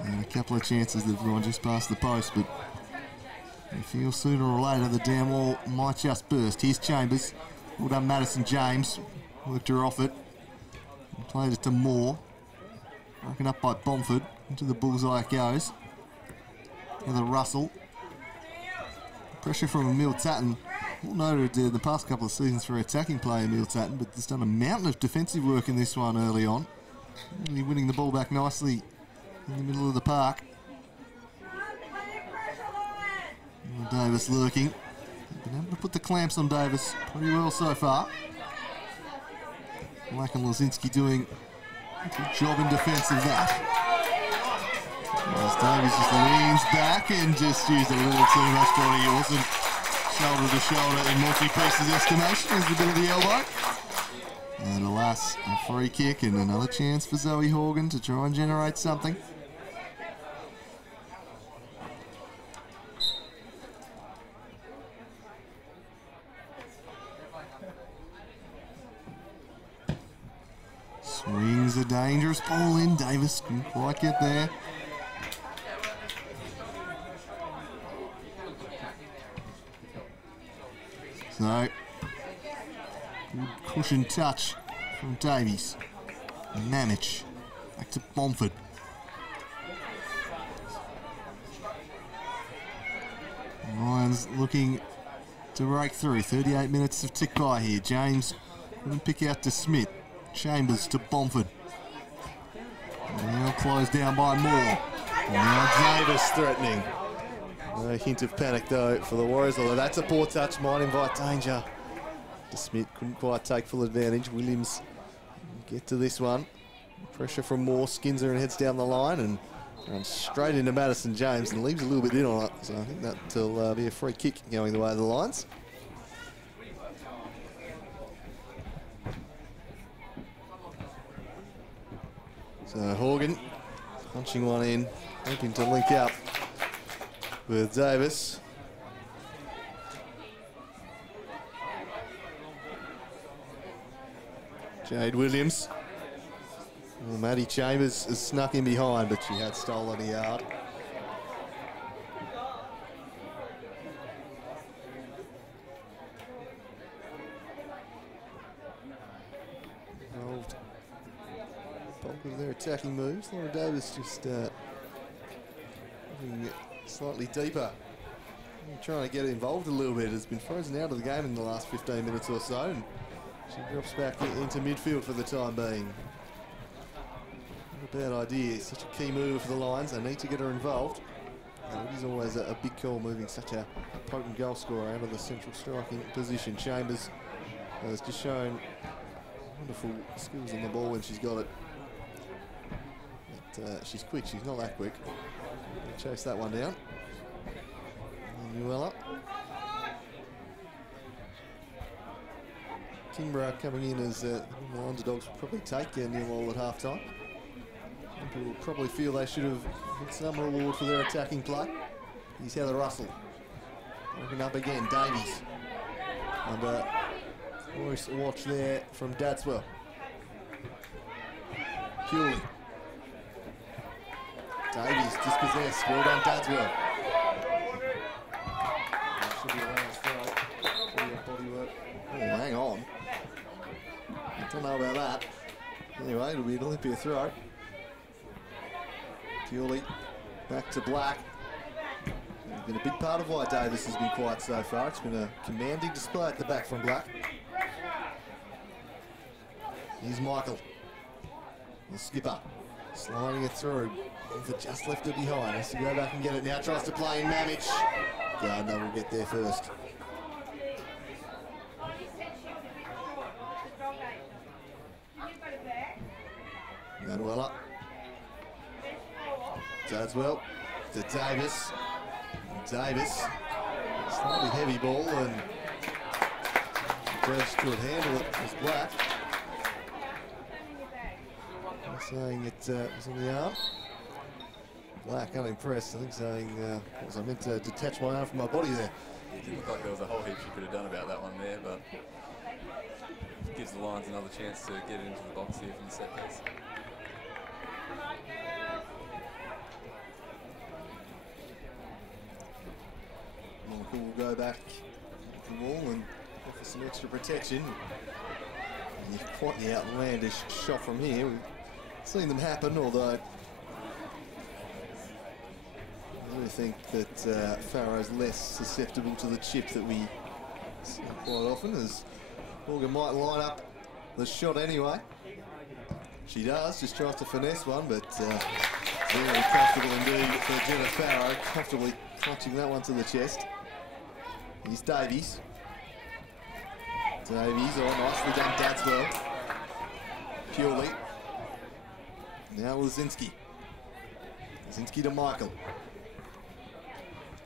And a couple of chances they've gone just past the post, but they feel sooner or later the damn wall might just burst. Here's Chambers. Well done, Madison James. Worked her off it. And played it to Moore. Broken up by Bomford. Into the bullseye it goes. With a Russell. Pressure from Emil Tatton. Well noted in the past couple of seasons for attacking play, Emil Tatton, but he's done a mountain of defensive work in this one early on. Really winning the ball back nicely in the middle of the park. Davis lurking. Been able to put the clamps on Davis pretty well so far. Black and Lozinski doing a good job in defence of that. As Davis just leans back and just used a little too much body. He wasn't shoulder to shoulder in multi-pieces estimation. There's a bit of the elbow. And alas, a free kick and another chance for Zoe Horgan to try and generate something. Swings a dangerous ball in. Davis couldn't quite get there. So, good cushion touch from Davies. Mamich. Back to Bomford. Lions looking to break through. 38 minutes of tick by here. James couldn't pick out to Smith. Chambers to Bomford. Now closed down by Moore. Now Davis threatening. No hint of panic though for the Warriors, although that's a poor touch, might invite danger. Smith couldn't quite take full advantage. Williams get to this one. Pressure from Moore, skins her and heads down the line and runs straight into Madison James and leaves a little bit in on it. So I think that'll be a free kick going the way of the Lions. So Horgan punching one in, hoping to link up with Davis. Jade Williams. Well, Maddie Chambers has snuck in behind, but she had stolen a yard. Involved bulk of their attacking moves. Laura Davis just moving slightly deeper. Trying to get involved a little bit. Has been frozen out of the game in the last 15 minutes or so. And she drops back into midfield for the time being. Not a bad idea. It's such a key move for the Lions. They need to get her involved. And it is always a big call moving such a potent goal scorer out of the central striking position. Chambers has just shown wonderful skills on the ball when she's got it. But she's quick. She's not that quick. Chase that one down. Manuela. Kingborough coming in as the underdogs will probably take their nil all at half time. People will probably feel they should have had some reward for their attacking play. Here's Heather Russell. Working up again, Davies. Under close watch there from Dadswell. Purely. Davies dispossessed. Well done, Dadswell. That should be a last throw. Body work. Oh, hang on. I don't know about that. Anyway, it'll be an Olympia throw. Purely back to Black. It's been a big part of why Davis has been quiet so far. It's been a commanding display at the back from Black. Here's Michael, the skipper, sliding it through. But just left it behind. Has to go back and get it now. Tries to play in Mamich. Gardner will get there first. Manuela. Dadswell to Davis. Davis, slightly heavy ball, and Judge could handle it as Black. I'm saying it was on the arm. Black unimpressed, I think, saying, was I meant to detach my arm from my body there? It didn't look like there was a whole heap she could have done about that one there, but gives the Lions another chance to get it into the box here from the set piece. Michael will go back to the wall and offer some extra protection. And quite the outlandish shot from here. We've seen them happen, although I really think that Farrow's less susceptible to the chip that we see quite often, as Morgan might line up the shot anyway. She does, just tries to finesse one, but very comfortable indeed for Jenna Farrow, comfortably clutching that one to the chest. Here's Davies. Davies, oh, nicely done, Dadswell. Purely. Now Lazinski. Lazinski to Michael.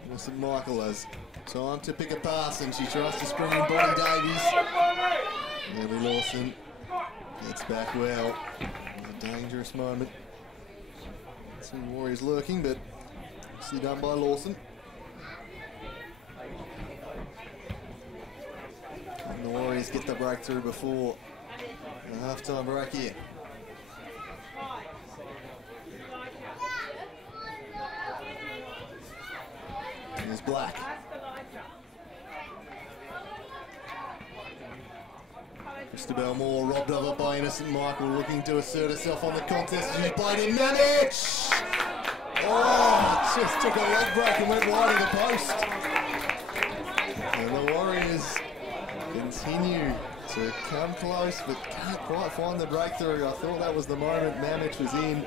Listen, Michael has time to pick a pass, and she tries to spring in body Davies. Nelly Lawson gets back well. It was a dangerous moment. Some Warriors lurking, but obviously done by Lawson. And the Warriors get the breakthrough before the half-time break here. Here's Black. Christabel Moore robbed of it by Innocent Michael, looking to assert herself on the contest. She's played in Mamich! Oh, just took a leg break and went wide of the post. And the Warriors continue to come close, but can't quite find the breakthrough. I thought that was the moment Mamich was in.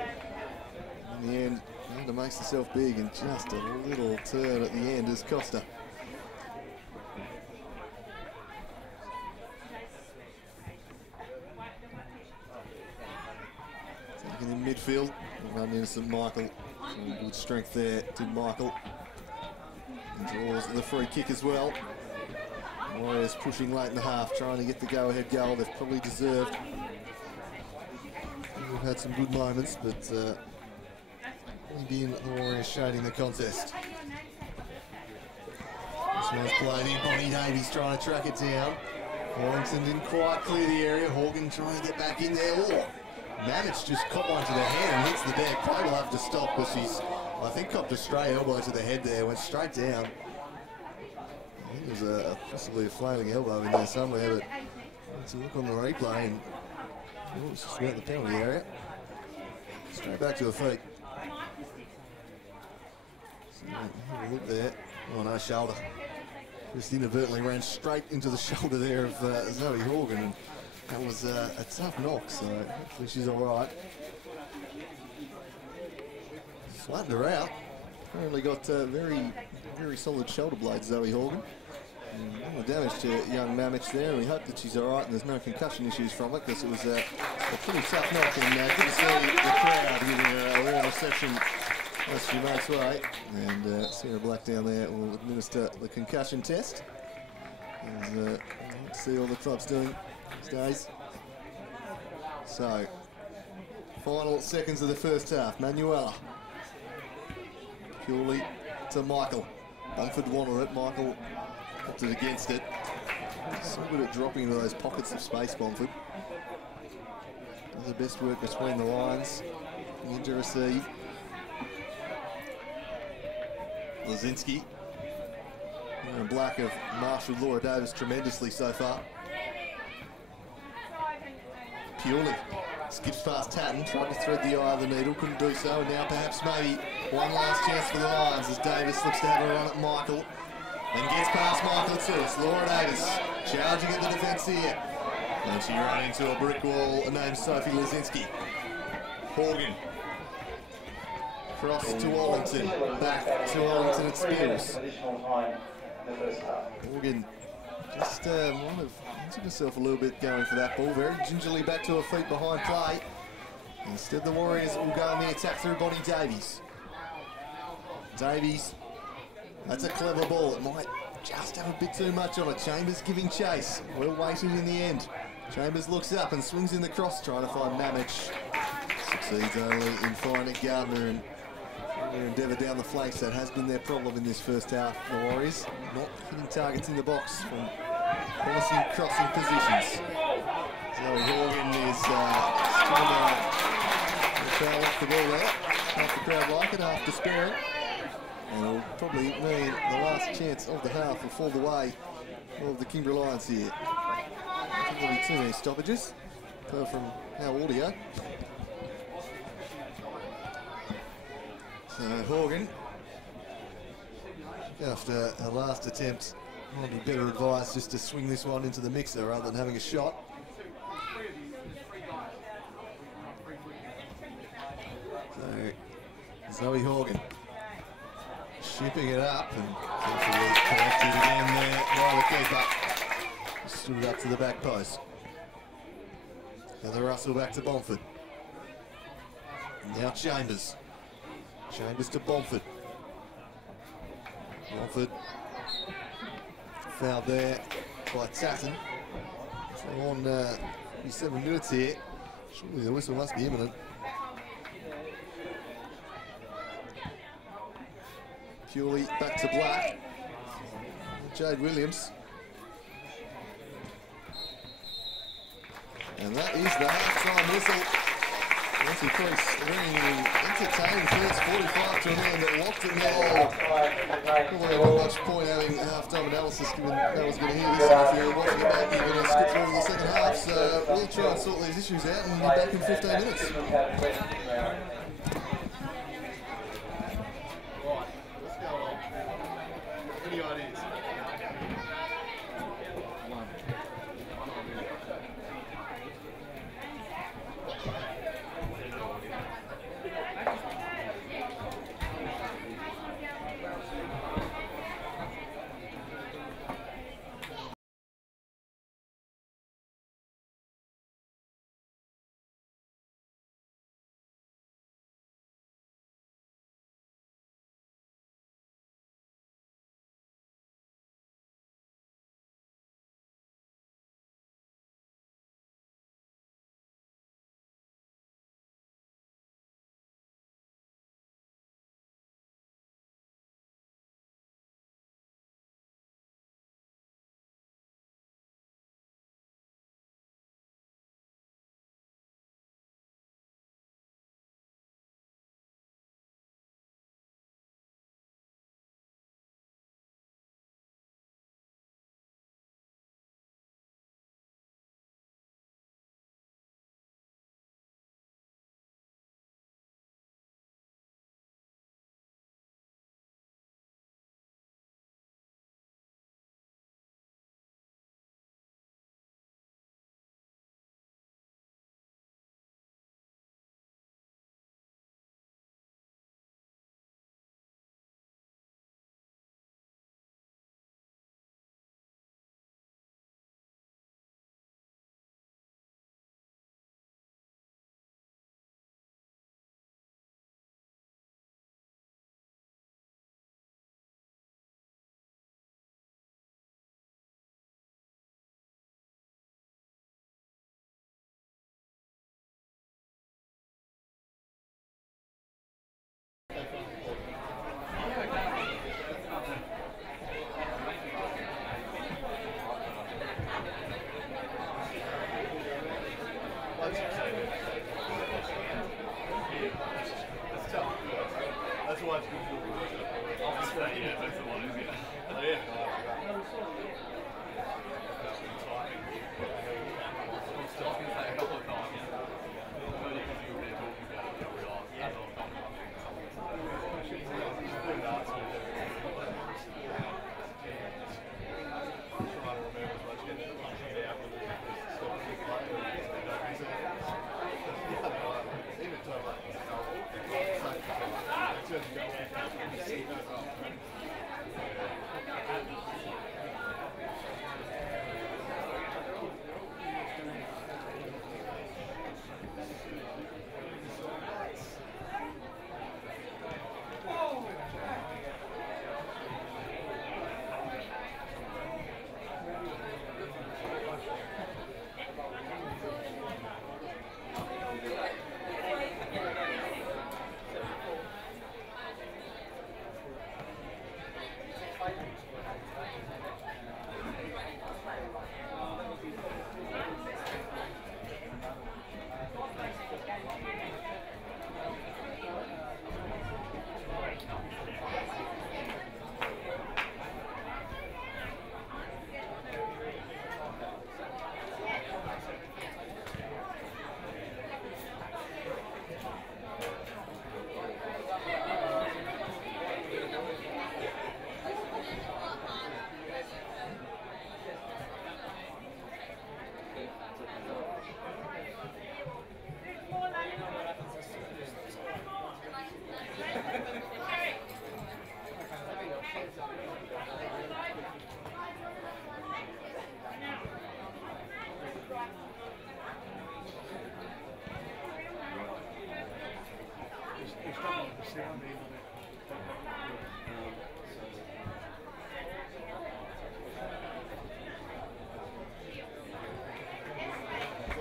In the end, Amanda makes herself big, and just a little turn at the end as Costa. Taken in midfield, run Innocent Michael. Some good strength there to Michael. And draws the free kick as well. Warriors pushing late in the half, trying to get the go-ahead goal they've probably deserved. We've had some good moments, but maybe the Warriors shading the contest. This one's played in. Bonnie Davies trying to track it down. Wallington didn't quite clear the area. Horgan trying to get back in there. Oh, Mamich just caught one to the head and hits the deck. Play will have to stop because she's, I think, copped a stray elbow to the head there. Went straight down. I think there's possibly a flailing elbow in there somewhere, but let's look on the replay, and it's just about the penalty area. Straight back to her feet. So, have a look there. Oh no, shoulder. Just inadvertently ran straight into the shoulder there of Zoe Horgan, and that was a tough knock, so hopefully she's all right. Flattened her out. Apparently got very solid shoulder blades, Zoe Horgan. No damage to young Mamich there, and we hope that she's all right and there's no concussion issues from it, because it was a pretty tough knock, and good to see the crowd giving her a warm reception as she makes way. And Sarah Black down there will administer the concussion test. And see all the clubs doing these days. So, final seconds of the first half. Manuela. Purely to Michael. Bumford wanted it. Michael opted against it. So good at dropping into those pockets of space, Bumford. Does the best work between the lines. Into receive. Lazinski. And Black have marshalled Laura Davis tremendously so far. Purely skips past Tatton, tried to thread the eye of the needle, couldn't do so, and now perhaps maybe one last chance for the Lions as Davis looks to have a run at Michael. Then gets past Michael too. It's Laura Davis charging at the defence here. And she ran into a brick wall named Sophie Lazinski. Horgan. Cross to Wallington. Back to Wallington at Spears. Horgan just might have injured herself a little bit going for that ball. Very gingerly back to her feet behind play. Instead the Warriors will go on the attack through Bonnie Davies. Davies. That's a clever ball. It might just have a bit too much on it. Chambers giving chase. Well weighted in the end. Chambers looks up and swings in the cross, trying to find Mamich. Succeeds only in finding Gardner, and their endeavour down the flanks. That has been their problem in this first half. The Warriors not hitting targets in the box from promising crossing positions. Zoe Horgan is still foul off the ball there. Half the crowd like it, half despairing. And it'll probably mean the last chance of the half will fall the way of the Kingborough Lions here. I think there'll be too many stoppages, apart from our audio. So Horgan, after her last attempt, might be better advised just to swing this one into the mixer rather than having a shot. So Zoe Horgan shipping it up and collected again there by the keeper. Stood it up to the back post. Heather Russell back to Bomford. Now Chambers. Chambers to Bomford. Bomford fouled there by Tatton. So on 7 minutes here. Surely the whistle must be imminent. Purely back to Black. Jade Williams. And that is the half-time whistle. Nancy Priest, a very entertaining first 45 to an end that locked it there. Probably not much point having half-time analysis given no one's going to hear this. And if you're watching it back, you're going to skip through the second half. So we'll try and sort these issues out and be back in 15 minutes.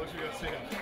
What you got to say?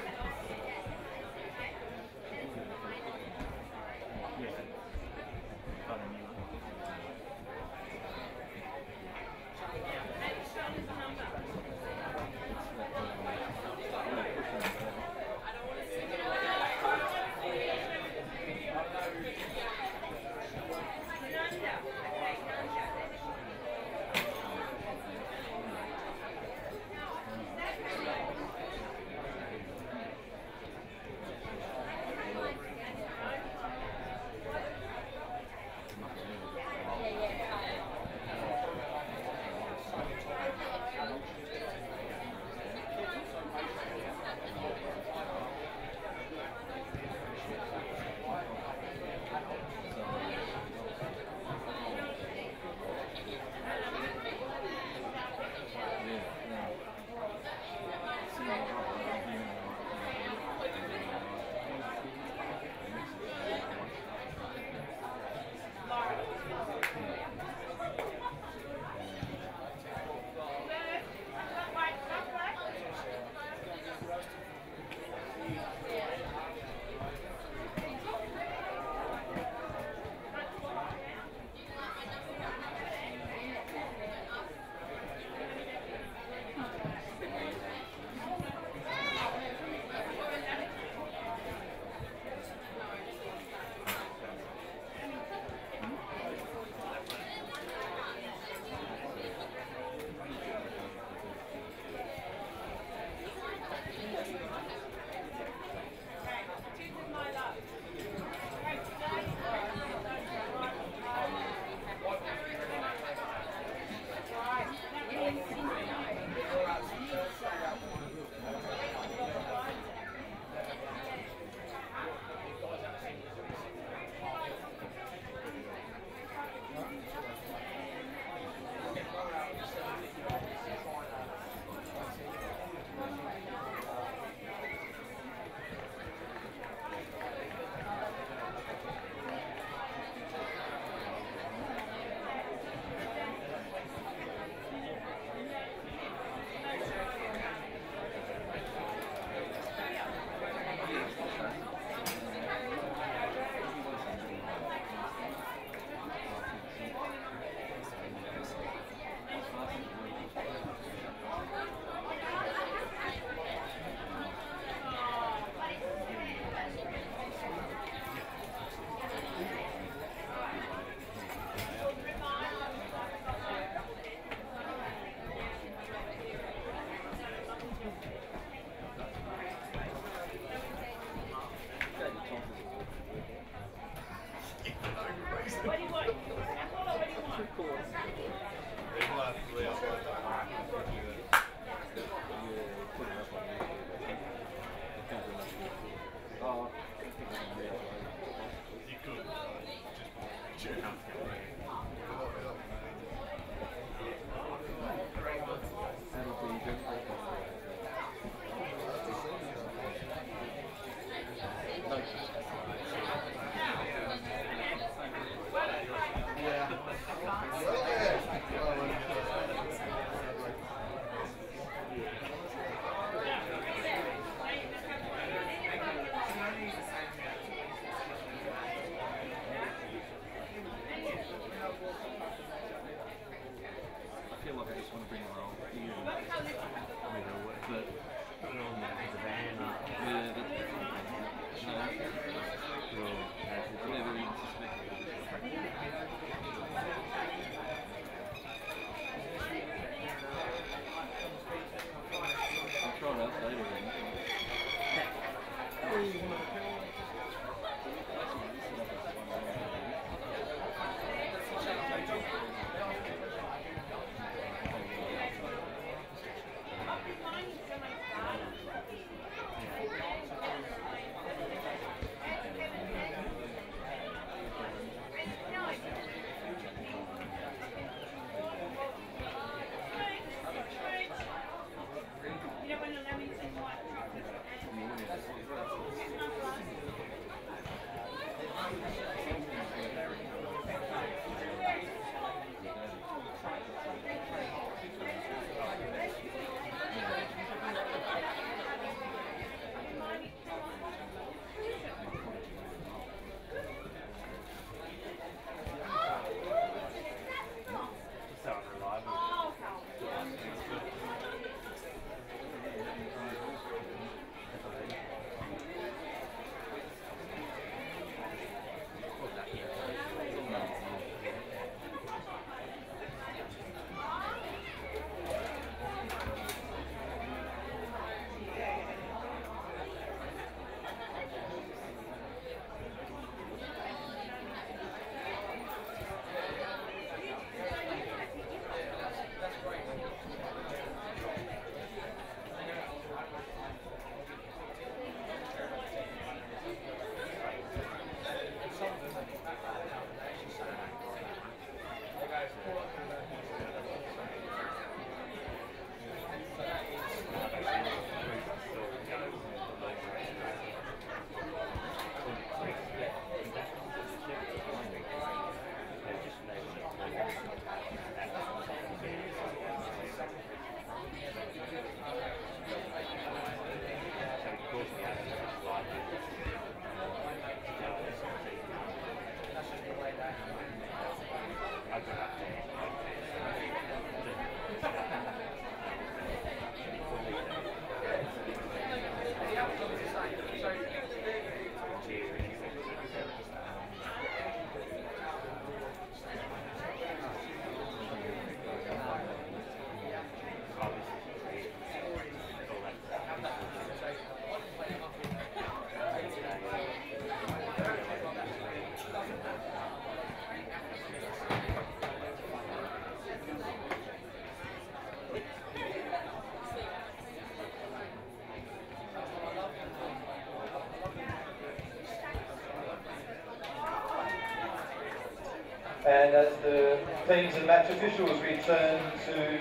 And as the teams and match officials return to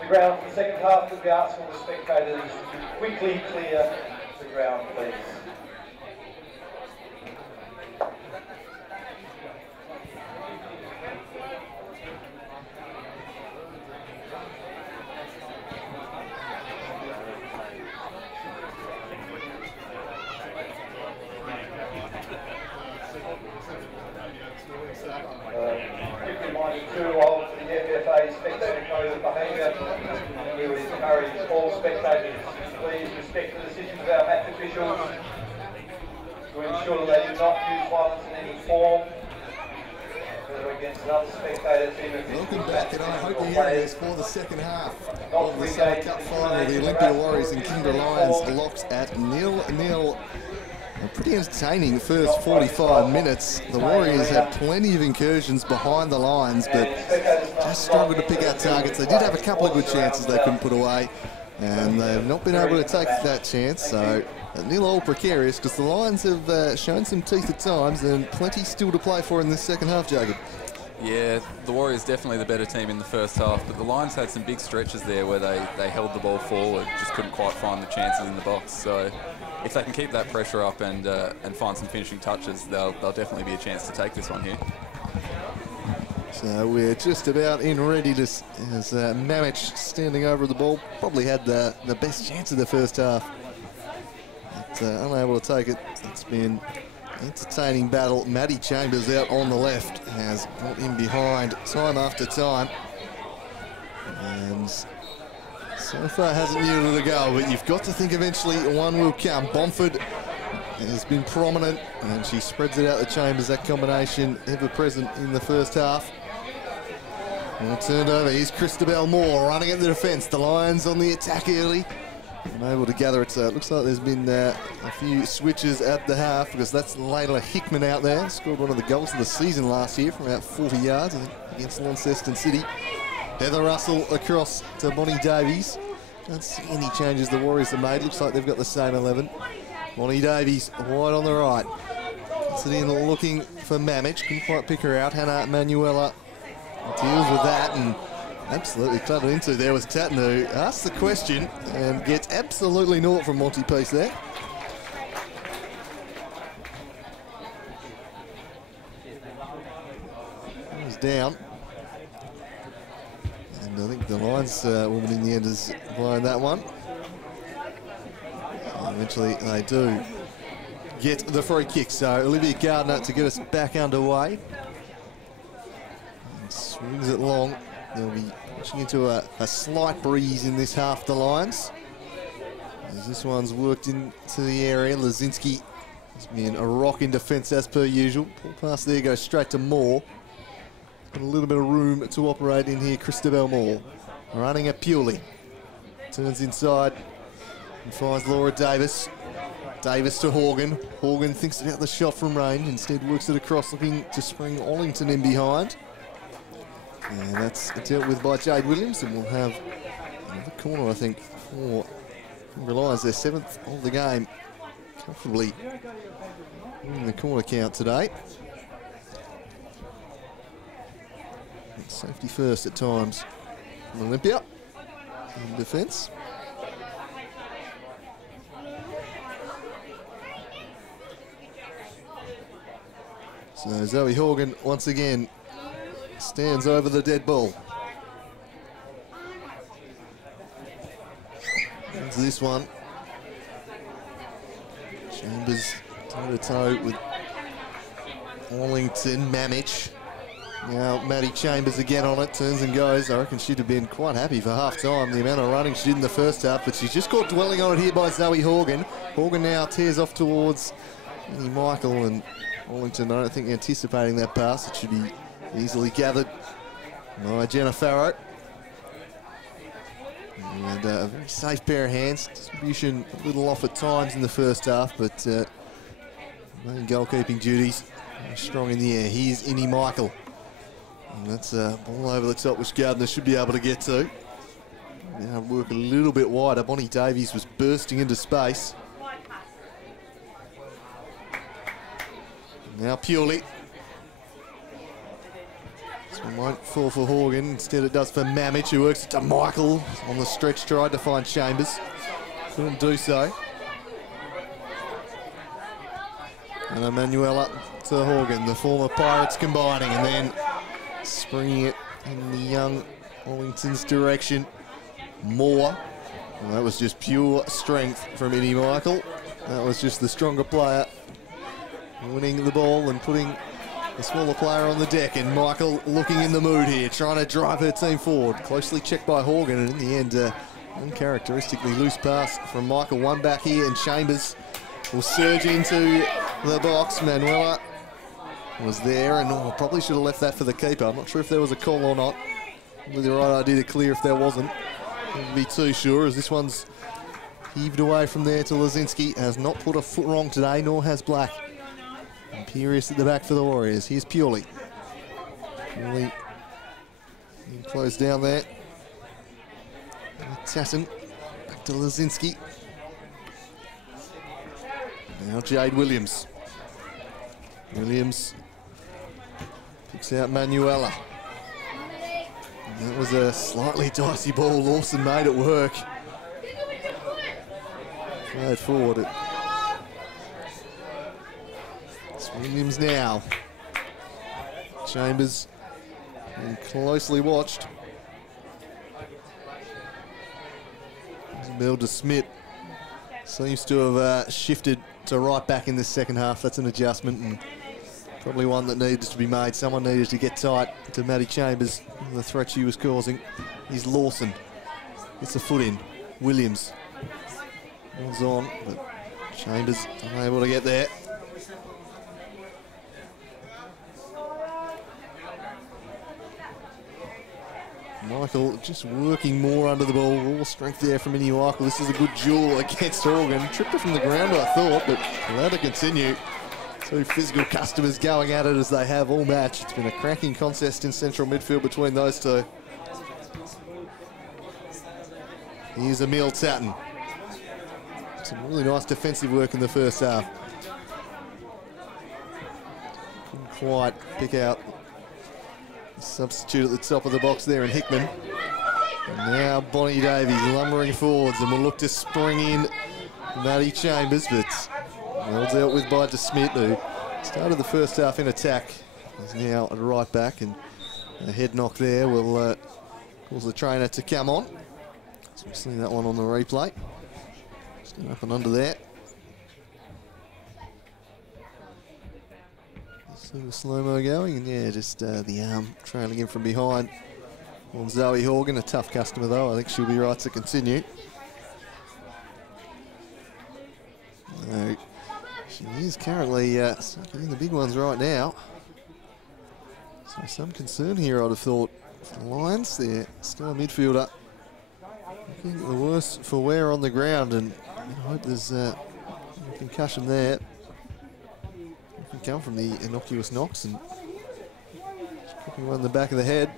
the ground for the second half, we ask all the spectators to quickly clear the ground, please. Quick reminder too of the FFA spectator code of behaviour. We would encourage all spectators to please respect the decisions of our match officials to ensure that they do not use violence in any form, whether against another spectator team. Welcome back, and I hope you're hearing us for the second half of the Summer Cup final. The Olympia Warriors and Kingborough Lions locked at 0-0. Pretty entertaining the first 45 minutes. The Warriors had plenty of incursions behind the lines, but just struggled to pick out targets. They did have a couple of good chances they couldn't put away, and they've not been able to take that chance. So a nil all precarious, because the Lions have shown some teeth at times and plenty still to play for in this second half, Jacob. Yeah, the Warriors definitely the better team in the first half, but the Lions had some big stretches there where they held the ball forward, just couldn't quite find the chances in the box. So if they can keep that pressure up and find some finishing touches, they'll definitely be a chance to take this one here. So we're just about in ready to, as Mamic standing over the ball, probably had the best chance of the first half, but unable to take it. It's been entertaining battle. Matty Chambers out on the left has got in behind time after time, and So far hasn't yielded a goal, but you've got to think eventually one will come. Bomford has been prominent, and she spreads it out the chambers, that combination ever present in the first half. Well, turned over, here's Christabel Moore running at the defence. The Lions on the attack early. Unable to gather it, so it looks like there's been a few switches at the half, because that's Layla Hickman out there. Scored one of the goals of the season last year from about 40 yards against Launceston City. Heather Russell across to Bonnie Davies. Can't see any changes the Warriors have made. Looks like they've got the same 11. Bonnie Davies wide on the right. Sitting looking for Mamich. Couldn't quite pick her out. Hannah Manuela deals with that and absolutely cluttered into. There was Tatton, who asks the question and gets absolutely naught from Monty Peace there. He's down. And I think the Lions woman in the end has blown that one. And eventually they do get the free kick. So Olivia Gardner to get us back underway. And swings it long. They'll be pushing into a slight breeze in this half, the Lions. As this one's worked into the area, Lazinski has been a rock in defence as per usual. Pull past there, goes straight to Moore. Got a little bit of room to operate in here, Christabel Moore. Running at Pewley. Turns inside and finds Laura Davis. Davis to Horgan. Horgan thinks about the shot from range, instead works it across, looking to spring Ollington in behind. And that's dealt with by Jade Williams, and we'll have another corner, I think, for Lions, their 7th of the game, comfortably in the corner count today. And safety first at times from Olympia in defence. So Zoe Horgan once again stands over the dead ball. Into this one. Chambers toe-to-toe with Arlington, Mamich. Now Maddie Chambers again on it, turns and goes. I reckon she'd have been quite happy for half-time, the amount of running she did in the first half, but she's just caught dwelling on it here by Zoe Horgan. Horgan now tears off towards Annie Michael, and Arlington, I don't think anticipating that pass. It should be easily gathered by Jenna Farrow. And a very safe pair of hands. Distribution a little off at times in the first half, but main goalkeeping duties strong in the air. Here's Innie Michael. And that's a ball over the top, which Gardner should be able to get to. Now work a little bit wider. Bonnie Davies was bursting into space. Now Pewley. This one won't fall for Horgan. Instead it does for Mamich, who works it to Michael. On the stretch, tried to find Chambers. Couldn't do so. And Emanuela to Horgan, the former Pirates combining, and then springing it in the young Arlington's direction. Moore. Well, that was just pure strength from Innie Michael. That was just the stronger player winning the ball and putting the smaller player on the deck, and Michael looking in the mood here, trying to drive her team forward. Closely checked by Horgan, and in the end, uncharacteristically loose pass from Michael. One back here, and Chambers will surge into the box. Manuela was there, and probably should have left that for the keeper. I'm not sure if there was a call or not. Probably the right idea to clear if there wasn't. Wouldn't be too sure, as this one's heaved away from there to Lazinski. Has not put a foot wrong today, nor has Black. Imperious at the back for the Warriors. Here's Pewley. Pewley closed down there. Tatton back to Lazinski. Now Jade Williams. Williams picks out Manuela. And that was a slightly dicey ball. Lawson made it work. Played forward. It's Williams now. Chambers closely watched. Isabel de Smit seems to have shifted to right back in the second half. That's an adjustment, and probably one that needed to be made. Someone needed to get tight to Maddie Chambers, the threat she was causing. Here's Lawson. Gets the foot in. Williams was on, but Chambers unable to get there. Michael just working more under the ball. All strength there from Minnie Michael. This is a good duel against Horgan. Tripped her from the ground, I thought, but allowed to continue. Two physical customers going at it as they have all match. It's been a cracking contest in central midfield between those two. Here's Emil Tatton. Some really nice defensive work in the first half. Couldn't quite pick out the substitute at the top of the box there in Hickman. And now Bonnie Davies lumbering forwards and will look to spring in Maddie Chambers, but well dealt with by DeSmit, who started the first half in attack. He's now at right back, and a head knock there will cause the trainer to come on. So we've seen that one on the replay. Just going up and under there. See the slow-mo going, and yeah, just the arm trailing in from behind on Zoe Horgan. A tough customer though. I think she'll be right to continue. She is currently in the big ones right now. So some concern here, I'd have thought. For the Lions, they're still a midfielder. Looking the worse for wear on the ground, and I hope there's a concussion there. It can come from the innocuous knocks and kicking one in the back of the head.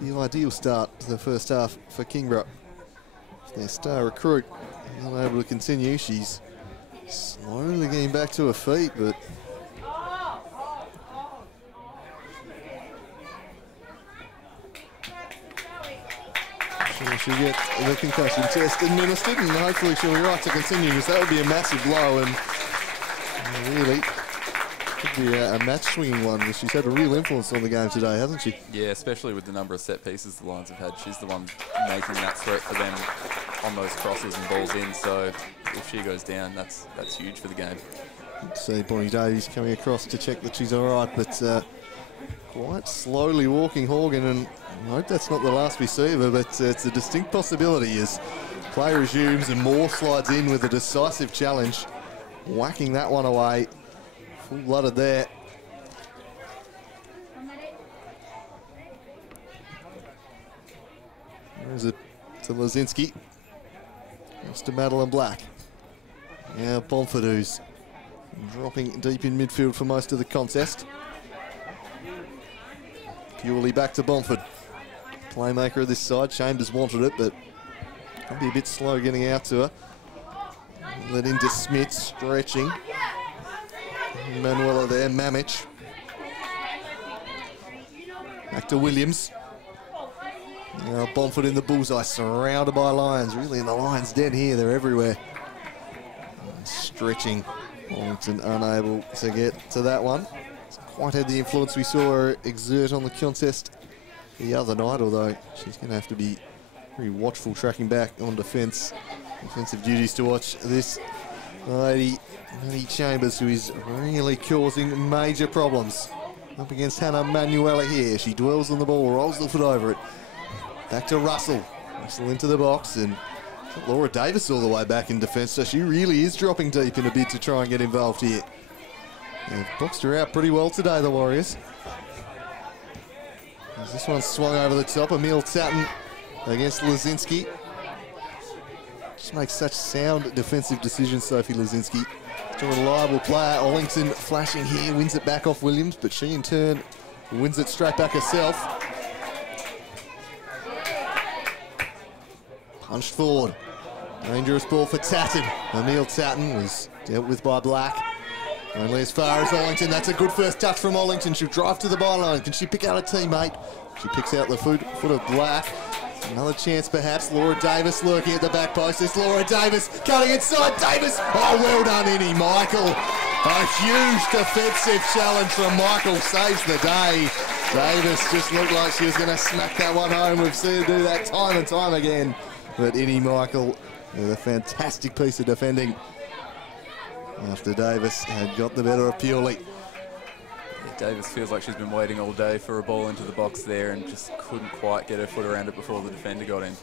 The ideal start to the first half for Kingborough. Their star recruit not able to continue. She's slowly getting back to her feet, but she'll get the concussion test administered, and hopefully she'll be right to continue, because that would be a massive blow, and really could be a match swinging one. She's had a real influence on the game today, hasn't she? Yeah, especially with the number of set pieces the Lions have had. She's the one making that threat for them on those crosses and balls in, so if she goes down, that's huge for the game. See Bonnie Davies coming across to check that she's all right, but quite slowly walking Horgan, and I hope that's not the last we see of her, but it's a distinct possibility as play resumes and Moore slides in with a decisive challenge, whacking that one away. Full-blooded there. There's it to Lazinski. Goes to Madeline Black. Now Bomford, who's dropping deep in midfield for most of the contest. Purely back to Bomford. Playmaker of this side. Chambers wanted it, but I'll be a bit slow getting out to her. Let into Smith, stretching. Manuela there, Mamich. Back to Williams. Now Bomford in the bullseye, surrounded by Lions. Really in the Lions' den here, they're everywhere. Stretching. Wellington unable to get to that one. It's quite had the influence we saw her exert on the contest the other night, although she's going to have to be very watchful tracking back on defensive duties to watch this lady, Maddie Chambers, who is really causing major problems. Up against Hannah Manuela here. She dwells on the ball, rolls the foot over it. Back to Russell. Russell into the box, and Laura Davis all the way back in defence, so she really is dropping deep in a bid to try and get involved here. They've boxed her out pretty well today, the Warriors. As this one swung over the top, Emil Tatton against Lazinski. Just makes such sound defensive decisions, Sophie Lazinski. Such a reliable player. Ollington flashing here, wins it back off Williams, but she in turn wins it straight back herself. Punched forward. Dangerous ball for Tatton. Emil Tatton was dealt with by Black. Only as far as Ollington. That's a good first touch from Ollington. She'll drive to the byline. Can she pick out a teammate? She picks out the foot of Black. Another chance perhaps. Laura Davis lurking at the back post. It's Laura Davis cutting inside. Davis. Oh, well done, Innie Michael. A huge defensive challenge from Michael. Saves the day. Davis just looked like she was going to smack that one home. We've seen her do that time and time again. But Innie Michael with a fantastic piece of defending after Davis had got the better of Purely. Davis feels like she's been waiting all day for a ball into the box there and just couldn't quite get her foot around it before the defender got in.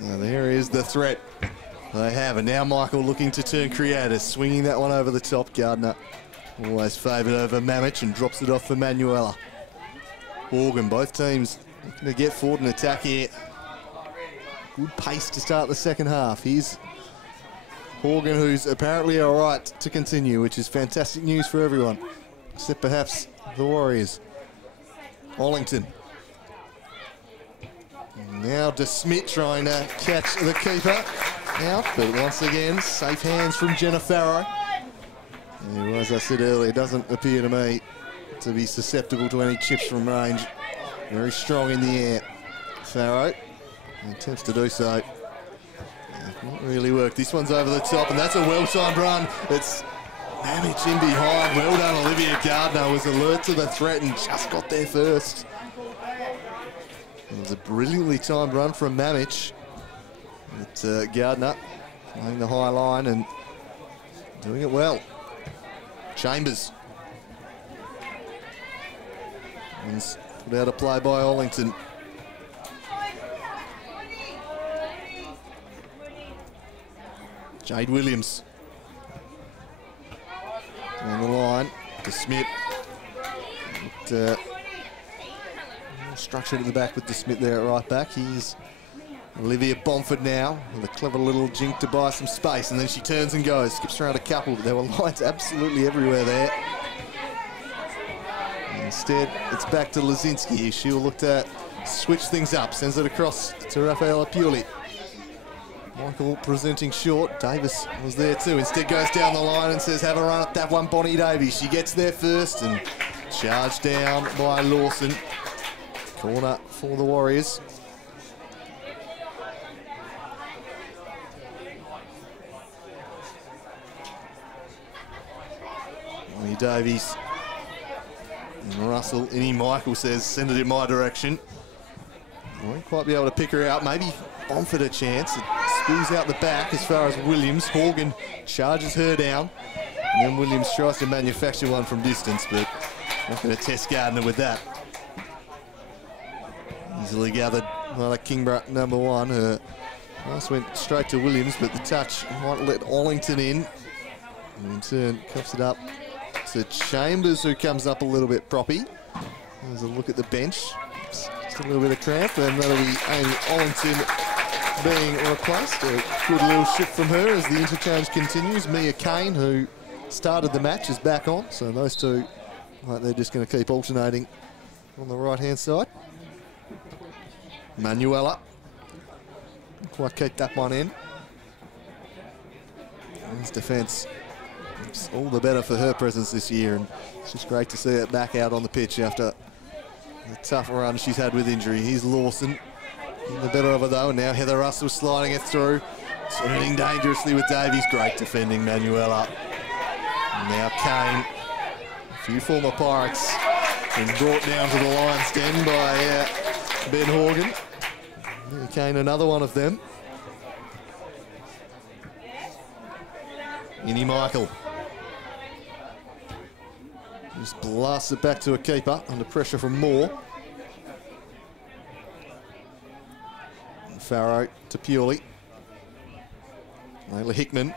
Now there is the threat. They have, and now Michael looking to turn creative, swinging that one over the top. Gardner always favoured over Mamich and drops it off for Manuela. Horgan, both teams looking to get forward and attack here. Good pace to start the second half. Here's Horgan, who's apparently all right to continue, which is fantastic news for everyone, except perhaps the Warriors. Ollington. Now DeSmit trying to catch the keeper out, but once again, safe hands from Jenna Farrow. Who, as I said earlier, doesn't appear to me to be susceptible to any chips from range. Very strong in the air. Farrow attempts to do so. Not really worked. This one's over the top, and that's a well-timed run. It's Mamich in behind. Well done, Olivia Gardner was alert to the threat and just got there first. It was a brilliantly timed run from Mamich. But Gardner playing the high line and doing it well. Chambers. And put out a play by Ollington. Jade Williams. On the line. DeSmit. Structured at the back with DeSmit there at right back. Here's Olivia Bomford now with a clever little jink to buy some space, and then she turns and goes. Skips around a couple, but there were lines absolutely everywhere there. Instead, it's back to Lazinski. She'll look to switch things up. Sends it across to Rafaela Piuli. Michael presenting short. Davis was there too. Instead goes down the line and says, have a run at that one, Bonnie Davies. She gets there first and charged down by Lawson. Corner for the Warriors. Bonnie Davies. And Russell, Michael says, send it in my direction. Won't quite be able to pick her out. Maybe Bomford a chance. It spills out the back as far as Williams. Horgan charges her down. And then Williams tries to manufacture one from distance, but not going to test Gardner with that. Easily gathered by Kingborough number one. Her pass went straight to Williams, but the touch might let Ollington in. And in turn, cuffs it up to Chambers, who comes up a little bit proppy. There's a look at the bench. Just a little bit of cramp, and that'll be Amy Ollington being replaced. A good little shift from her as the interchange continues. Mia Kane, who started the match, is back on. So those two, like, they're just going to keep alternating on the right-hand side. Manuela. Quite keep that one in. His defence, it's all the better for her presence this year, and it's just great to see her back out on the pitch after the tough run she's had with injury. Here's Lawson, the better of her though, and now Heather Russell sliding it through, turning dangerously with Davies. Great defending, Manuela. And now Kane, a few former Pirates, been brought down to the Lions' den by Ben Horgan. Mia Kane, another one of them. Michael. Just blasts it back to a keeper under pressure from Moore. And Farrow to Piuli. Layla Hickman.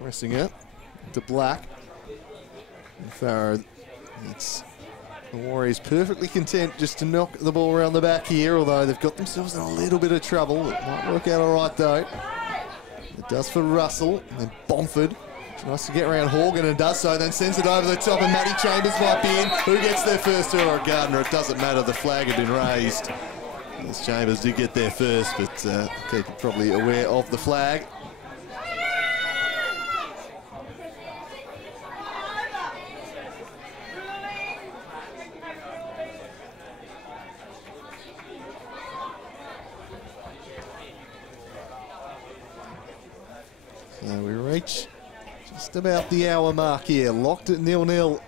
Pressing it to Black. And Farrow, it's the Warriors perfectly content just to knock the ball around the back here, although they've got themselves in a little bit of trouble. It might work out all right though. It does for Russell, and Bomford tries to get around Horgan and does so, then sends it over the top, and Maddie Chambers might be in. Who gets there first, her or Gardner? It doesn't matter, the flag had been raised. As Chambers did get there first, but keeper probably aware of the flag. So we reach just about the hour mark here, locked at 0-0.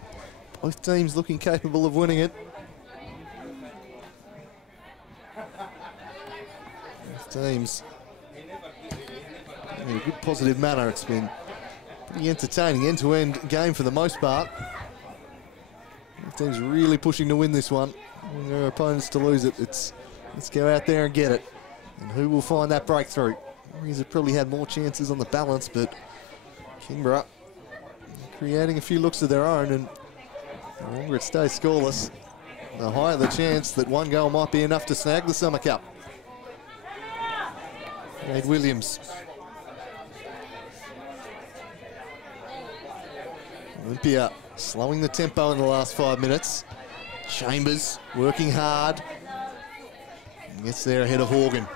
Both teams looking capable of winning it. Both teams in a good positive manner. It's been Pretty entertaining end-to-end game for the most part. The team's really pushing to win this one. When their opponents to lose it, let's go out there and get it. And who will find that breakthrough? Warriors have probably had more chances on the balance, but Kingborough creating a few looks of their own, and the longer it stays scoreless, the higher the chance that one goal might be enough to snag the Summer Cup. Wade Williams. Olympia slowing the tempo in the last 5 minutes. Chambers working hard. Gets there ahead of Horgan.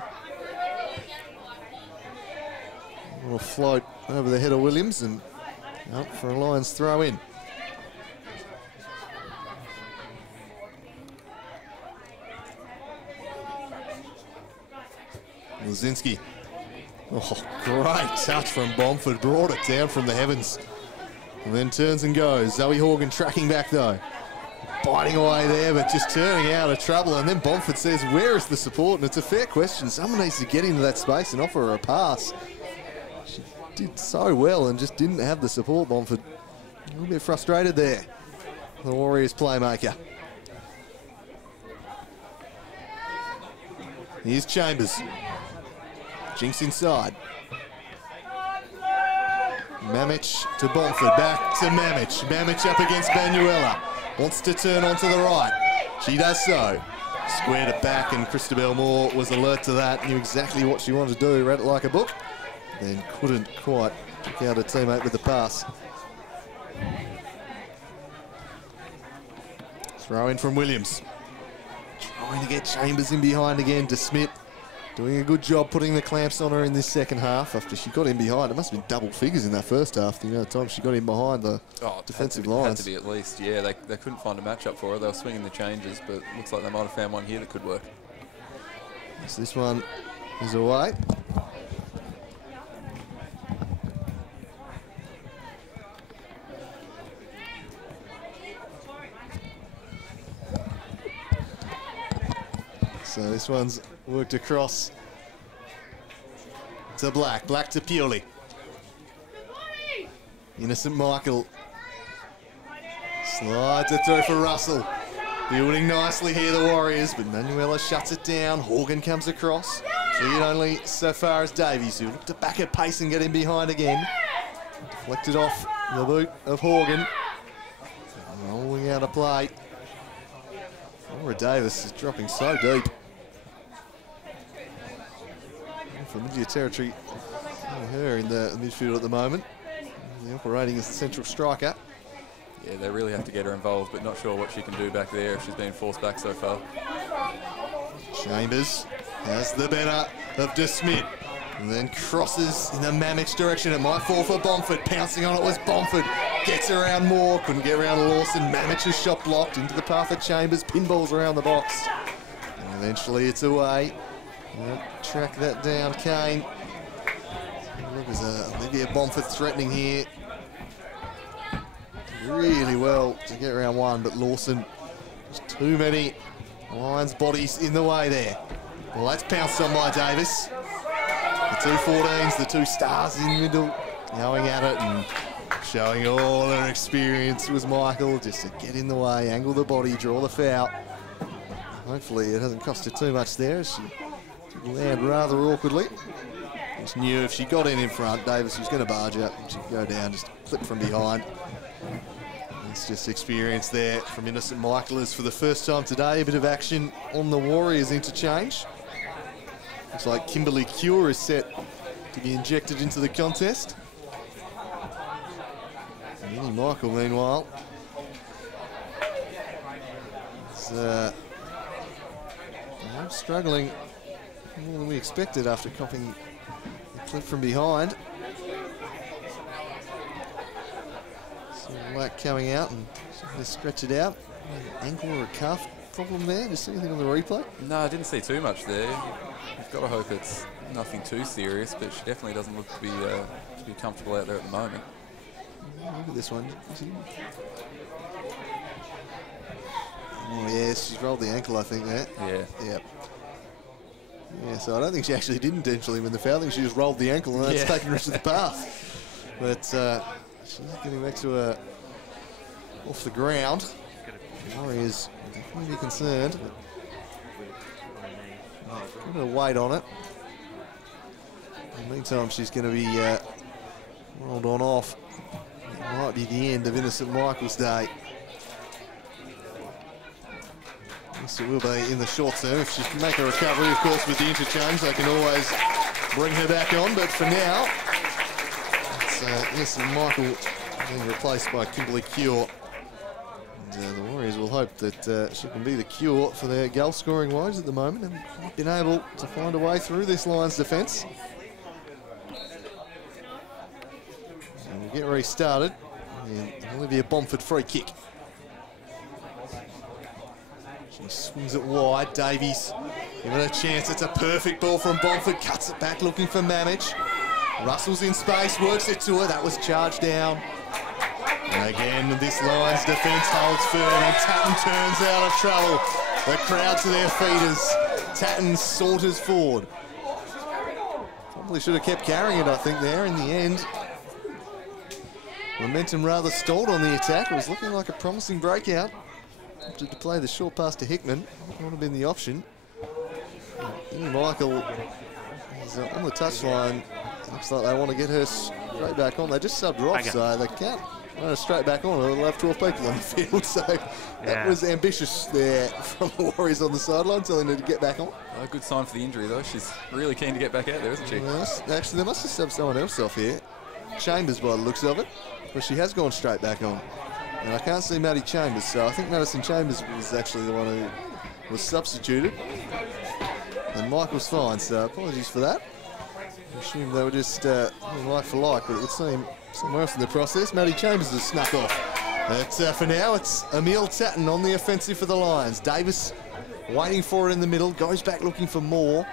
A little float over the head of Williams and up for a Lions throw in. Lazinski. Oh, great touch from Bomford. Brought it down from the heavens. And then turns and goes. Zoe Horgan tracking back though. Biting away there, but just turning out of trouble. And then Bomford says, where is the support? And it's a fair question. Someone needs to get into that space and offer her a pass. She did so well and just didn't have the support, Bomford. A little bit frustrated there. The Warriors playmaker. Here's Chambers. Jinx inside. Mamich to Bomford, back to Mamich. Mamich up against Manuela. Wants to turn onto the right. She does so. Squared it back, and Christabel Moore was alert to that. Knew exactly what she wanted to do. Read it like a book. Then couldn't quite pick out a teammate with the pass. Throw in from Williams. Trying to get Chambers in behind again. DeSmit doing a good job putting the clamps on her in this second half after she got in behind. It must have been double figures in that first half, the amount of time she got in behind the defensive lines. Had to be at least, yeah. They couldn't find a matchup for her. They were swinging the changes, but it looks like they might have found one here that could work. So this one is away. So this one's worked across to Black. Black to Pioli. Innocent Michael slides it through for Russell. Building nicely here, the Warriors, but Manuela shuts it down. Horgan comes across. Cleared only so far as Davies, who looked to back at pace and get in behind again. Deflected off the boot of Horgan. Rolling out of play. Laura Davis is dropping so deep. Familiar territory her in the midfield at the moment. They're operating as the central striker. Yeah, they really have to get her involved, but not sure what she can do back there if she's been forced back so far. Chambers has the better of DeSmit. And then crosses in the Mamich direction. It might fall for Bomford. Pouncing on it was Bomford. Gets around Moore. Couldn't get around Lawson. Mamich's shot blocked into the path of Chambers. Pinballs around the box. And eventually it's away. Track that down, Kane. There's Olivia Bomford threatening here. Really well to get around one, but Lawson, just too many Lions bodies in the way there. Well, that's pounced on by Davis. The two 14s, the two stars in the middle, going at it and showing all her experience was Michael, just to get in the way, angle the body, draw the foul. Hopefully it hasn't cost her too much there. She land rather awkwardly. Just knew if she got in front, Davis was going to barge up. She'd go down, just clip from behind. It's just experience there from Innocent Michael as for the first time today. A bit of action on the Warriors interchange. Looks like Kimberly Cure is set to be injected into the contest. Minnie Michael, meanwhile, is struggling more than we expected after copying the clip from behind. So Black coming out and they stretch it out. An ankle or a calf problem there? Just anything on the replay? No, I didn't see too much there. You've got to hope it's nothing too serious, but she definitely doesn't look to be comfortable out there at the moment. Look at this one. Oh yes, she's rolled the ankle, I think, there. Yeah. Yep. Yeah, so I don't think she actually did intentionally win the foul. I think she just rolled the ankle and that's taken her to the path. but she's getting back to her off the ground. Warriors definitely be concerned. Give her weight on it. In the meantime, she's going to be rolled on off. It might be the end of Innocent Michael's day. Yes, it will be in the short term. If she can make a recovery, of course, with the interchange, they can always bring her back on. But for now, it's Innocent Michael being replaced by Kimberly Cure. And the Warriors will hope that she can be the cure for their goal-scoring woes at the moment, and not been able to find a way through this Lions defence. And we'll get restarted. And Olivia Bomford free kick. She swings it wide. Davies given a chance. It's a perfect ball from Bomford. Cuts it back looking for Mamich. Russell's in space, works it to her. That was charged down. And again, this Lions defence holds firm, and Tatton turns out of trouble. The crowd to their feet as Tatton saunters forward. Probably should have kept carrying it, I think, there in the end. Momentum rather stalled on the attack. It was looking like a promising breakout. Opted to play the short pass to Hickman. That would have been the option. Michael is on the touchline. Looks like they want to get her straight back on. They just subbed her off, so they can't run her straight back on. They'll have 12 people on the field, so that was ambitious there from the Warriors on the sideline, telling her to get back on. A good sign for the injury, though. She's really keen to get back out there, isn't she? Yes. Actually, they must have subbed someone else off here. Chambers, by the looks of it, but she has gone straight back on. And I can't see Maddie Chambers, so I think Madison Chambers was actually the one who was substituted. And Michael's fine, so apologies for that. I assume they were just like for like, but it would seem somewhere else in the process. Maddie Chambers has snuck off. But for now, it's Emile Tatton on the offensive for the Lions. Davis waiting for it in the middle, goes back looking for more.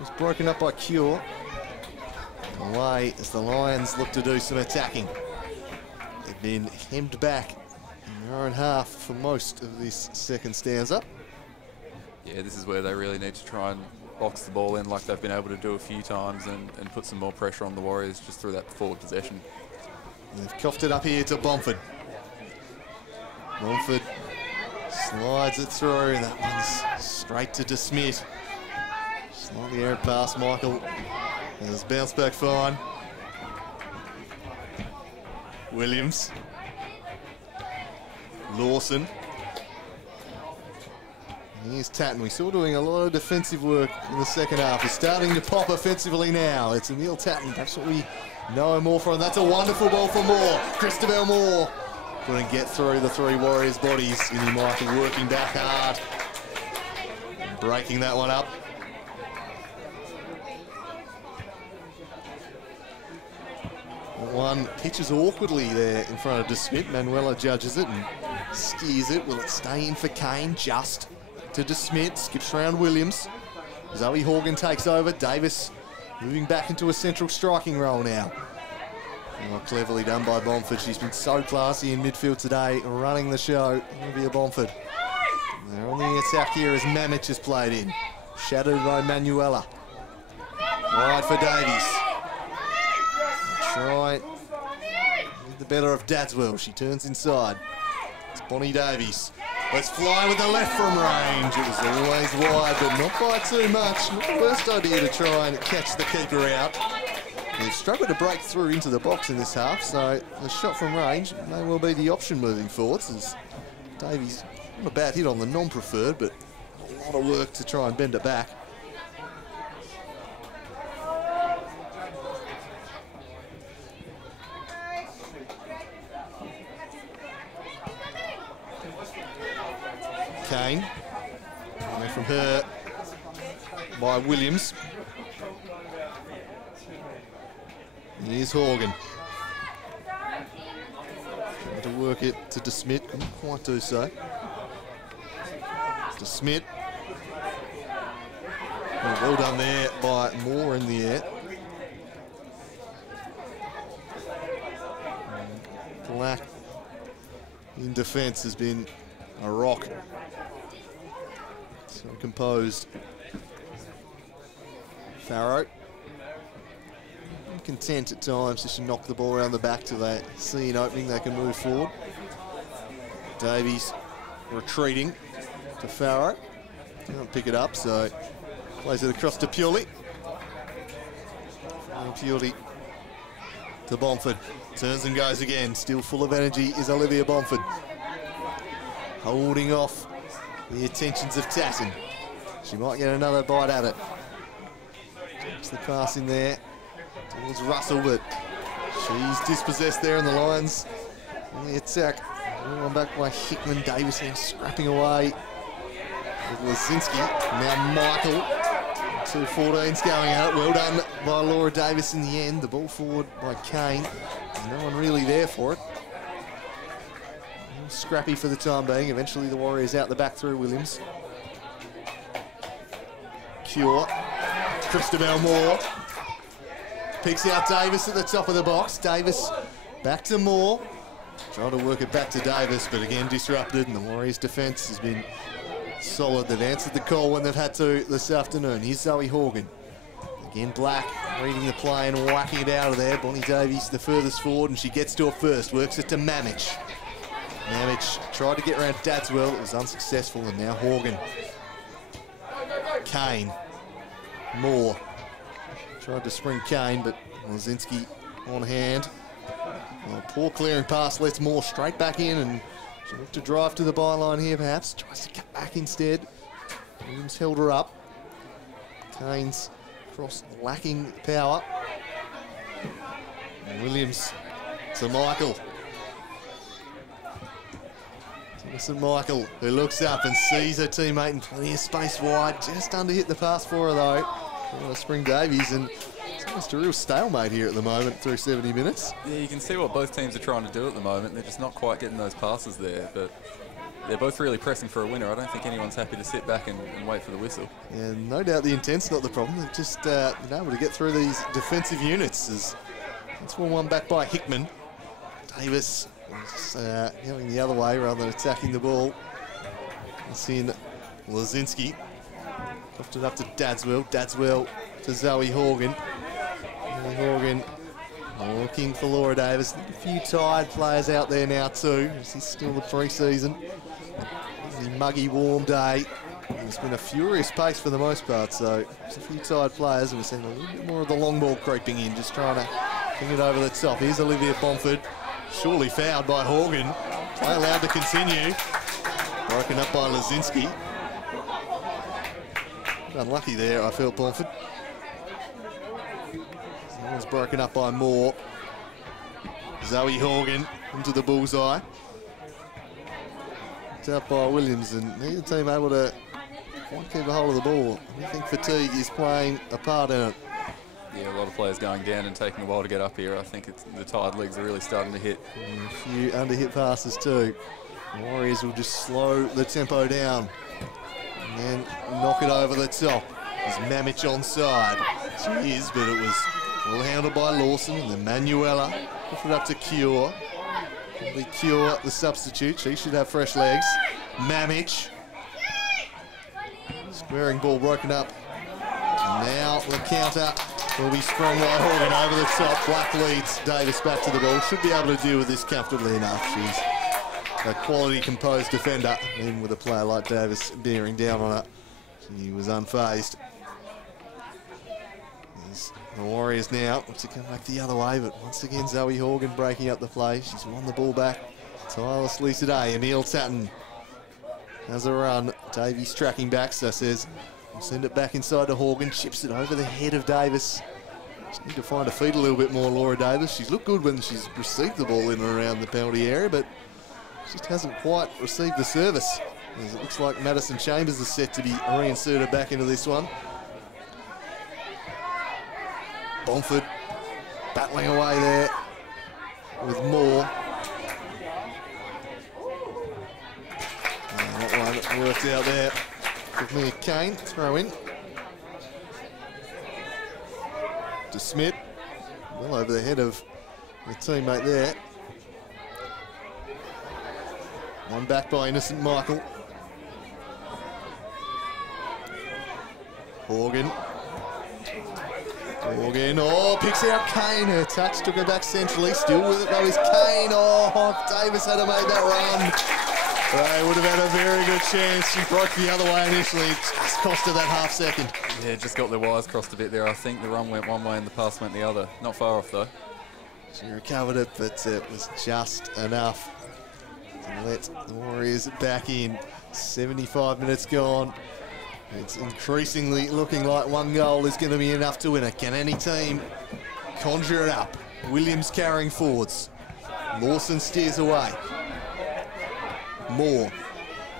It's broken up by Cure. Away as the Lions look to do some attacking. They've been hemmed back in their own half for most of this second stanza. Yeah, this is where they really need to try and box the ball in like they've been able to do a few times and put some more pressure on the Warriors just through that forward possession. And they've coughed it up here to Bomford. Bomford slides it through, and that one's straight to DeSmit. Slightly errant pass, Michael. And it's bounced back fine. Williams. Lawson. Here's Tatton. We saw doing a lot of defensive work in the second half. He's starting to pop offensively now. It's Emile Tatton. That's what we know him more from. That's a wonderful ball for Moore. Christabel Moore couldn't get through the three Warriors' bodies. Innie Michael working back hard. Breaking that one up. One pitches awkwardly there in front of DeSmit. Manuela judges it and steers it. Will it stay in for Kane? Just to DeSmit. Skips around Williams. Zoe Horgan takes over. Davis moving back into a central striking role now. Oh, cleverly done by Bomford. She's been so classy in midfield today, running the show. Olivia Bomford. They're on the attack here as Mamich has played in. Shadowed by Manuela. Wide for Davies. Try with the better of Dadswell. She turns inside. It's Bonnie Davies. Let's fly with the left from range. It was always wide, but not by too much. Not the worst idea to try and catch the keeper out. They've struggled to break through into the box in this half, so the shot from range may well be the option moving forwards, as Davies, not a bad hit on the non-preferred, but a lot of work to try and bend it back. Kane, away from her by Williams. Here's Horgan. Trying to work it to DeSmit, couldn't quite do so. DeSmit. Well done there by Moore in the air. Black in defence has been a rock. So composed. Farrow. content at times just to knock the ball around the back till they see an opening, they can move forward. Davies retreating to Farrow. Can't pick it up, so plays it across to Purley. Purley to Bomford. Turns and goes again. Still full of energy is Olivia Bomford. Holding off the attentions of Tatton. She might get another bite at it. Takes the pass in there towards Russell, but she's dispossessed there in the Lions. On the attack. One back by Hickman. Davis now scrapping away with Lazinski. Now Michael. 2-14's going at it. Well done by Laura Davis in the end. The ball forward by Kane. No one really there for it. Scrappy for the time being. Eventually the Warriors out the back through Williams. Cure. Christabel Moore. Picks out Davis at the top of the box. Davis back to Moore. Trying to work it back to Davis, but again disrupted, and the Warriors' defence has been solid. They've answered the call when they've had to this afternoon. Here's Zoe Horgan. Again, Black reading the play and whacking it out of there. Bonnie Davies the furthest forward, and she gets to it first. Works it to Mamich. Mamich tried to get around Dadswell. It was unsuccessful, and now Horgan. Kane. Moore. Tried to spring Kane, but Lazinski on hand. Well, poor clearing pass lets Moore straight back in, and she looked to drive to the byline here, perhaps. Tries to cut back instead. Williams held her up. Kane's cross lacking power. And Williams to Michael. St Michael, who looks up and sees her teammate in plenty of space wide. Just under hit the pass for her though. Spring Davies, and it's almost a real stalemate here at the moment through 70 minutes. Yeah, you can see what both teams are trying to do at the moment. They're just not quite getting those passes there, but they're both really pressing for a winner. I don't think anyone's happy to sit back and wait for the whistle. Yeah, no doubt the intent's not the problem. They've just been able to get through these defensive units. That's 1-1 back by Hickman. Davis going the other way rather than attacking the ball. It's in Lazinski. Left it up to Dadswell. Dadswell to Zoe Horgan. Zoe Horgan looking for Laura Davis. A few tired players out there now too. This is still the pre-season. It's a muggy, warm day. It's been a furious pace for the most part, so there's a few tired players, and we're seeing a little bit more of the long ball creeping in, just trying to bring it over the top. Here's Olivia Bomford. Surely fouled by Horgan. Play allowed to continue. Broken up by Lazinski. Unlucky there, I felt, Bomford. That was broken up by Moore. Zoe Horgan into the bullseye. It's out by Williams, and neither team able to quite keep a hold of the ball. I think fatigue is playing a part in it. Yeah, a lot of players going down and taking a while to get up here. I think the tired legs are really starting to hit. And a few under-hit passes too. The Warriors will just slow the tempo down and then knock it over the top. There's Mamich onside. She is, but it was well handled by Lawson, and then Manuela put it up to Cure. Probably Cure, the substitute. She should have fresh legs. Mamich. Squaring ball broken up. And now the counter will be sprung by Horgan over the top. Black leads Davis back to the ball. Should be able to deal with this comfortably enough. She's a quality composed defender, even with a player like Davis bearing down on her. She was unfazed. There's the Warriors now want to come back the other way, but once again Zoe Horgan breaking up the play. She's won the ball back tirelessly today. Emile Tatton has a run. Davies tracking back, so says we'll send it back inside to Horgan. Chips it over the head of Davis. Just need to find her feet a little bit more, Laura Davis. She's looked good when she's received the ball in and around the penalty area, but just hasn't quite received the service. As it looks like Madison Chambers is set to be reinserted back into this one. Bomford battling away there with Moore. And that one worked out there. Give me a Kane, throw in. To Smith. Well over the head of the teammate there. One back by Innocent Michael. Horgan. Morgan, picks out Kane. Her touch took her back centrally. Still with it though is Kane. Davis had to make that run. They would have had a very good chance. She broke the other way initially. Just cost her that half second. Yeah, just got their wires crossed a bit there. I think the run went one way and the pass went the other. Not far off though. She recovered it, but it was just enough to let the Warriors back in. 75 minutes gone. It's increasingly looking like one goal is going to be enough to win it. Can any team conjure it up? Williams carrying forwards. Lawson steers away. Moore.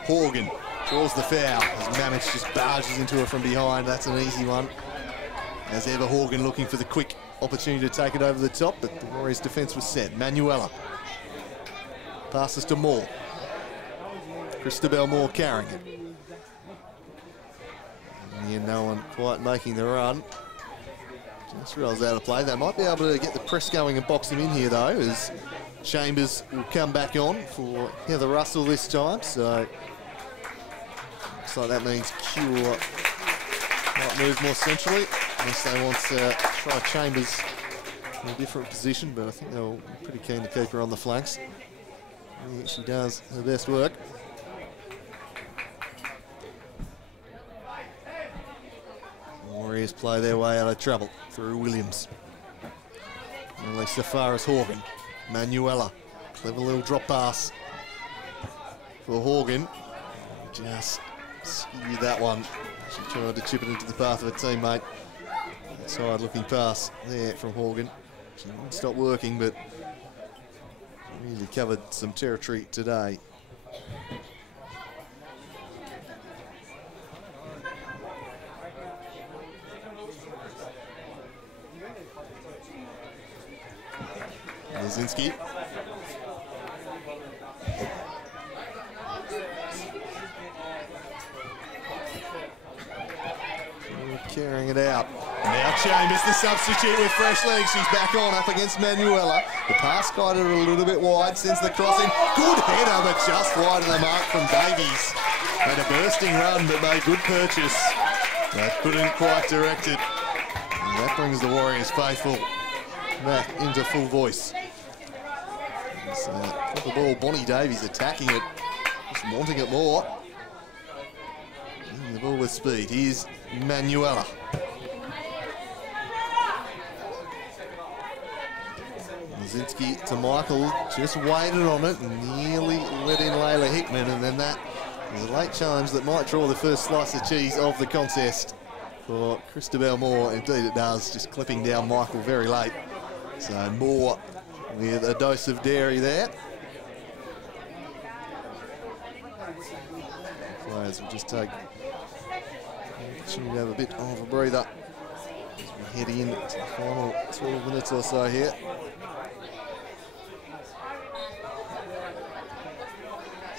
Horgan draws the foul as Mamich just barges into her from behind. That's an easy one. As ever, Horgan looking for the quick opportunity to take it over the top, but the Warriors' defence was set. Manuela passes to Moore. Christabel Moore carrying it. And no one quite making the run. Just rolls out of play. They might be able to get the press going and box him in here though, as Chambers will come back on for Heather Russell this time. So looks like that means Cure might move more centrally, unless they want to try Chambers in a different position, but I think they'll be pretty keen to keep her on the flanks. I think she does her best work. Warriors play their way out of trouble through Williams. At least so far as Horgan. Manuela, clever little drop pass for Horgan. Just skewed that one. She tried to chip it into the path of a teammate. Outside looking pass there from Horgan. She didn't stop working, but really covered some territory today. Lazinski. Carrying it out. Now Chambers, the substitute with fresh legs. She's back on up against Manuela. The pass guided her a little bit wide, sends the crossing. Good header, but just wide of the mark from Davies. Had a bursting run, but made good purchase. That couldn't quite direct it. And that brings the Warriors faithful back into full voice. So, got the ball, Bonnie Davies attacking it, just wanting it more. And the ball with speed. Here's Manuela. Lazinski to Michael, just waited on it and nearly let in Layla Hickman, and then that was a late challenge that might draw the first slice of cheese of the contest for Christabel Moore. Indeed it does, just clipping down Michael very late. So Moore with a dose of dairy there. Players will just take opportunity to have a bit of a breather as we head in to the final 12 minutes or so here.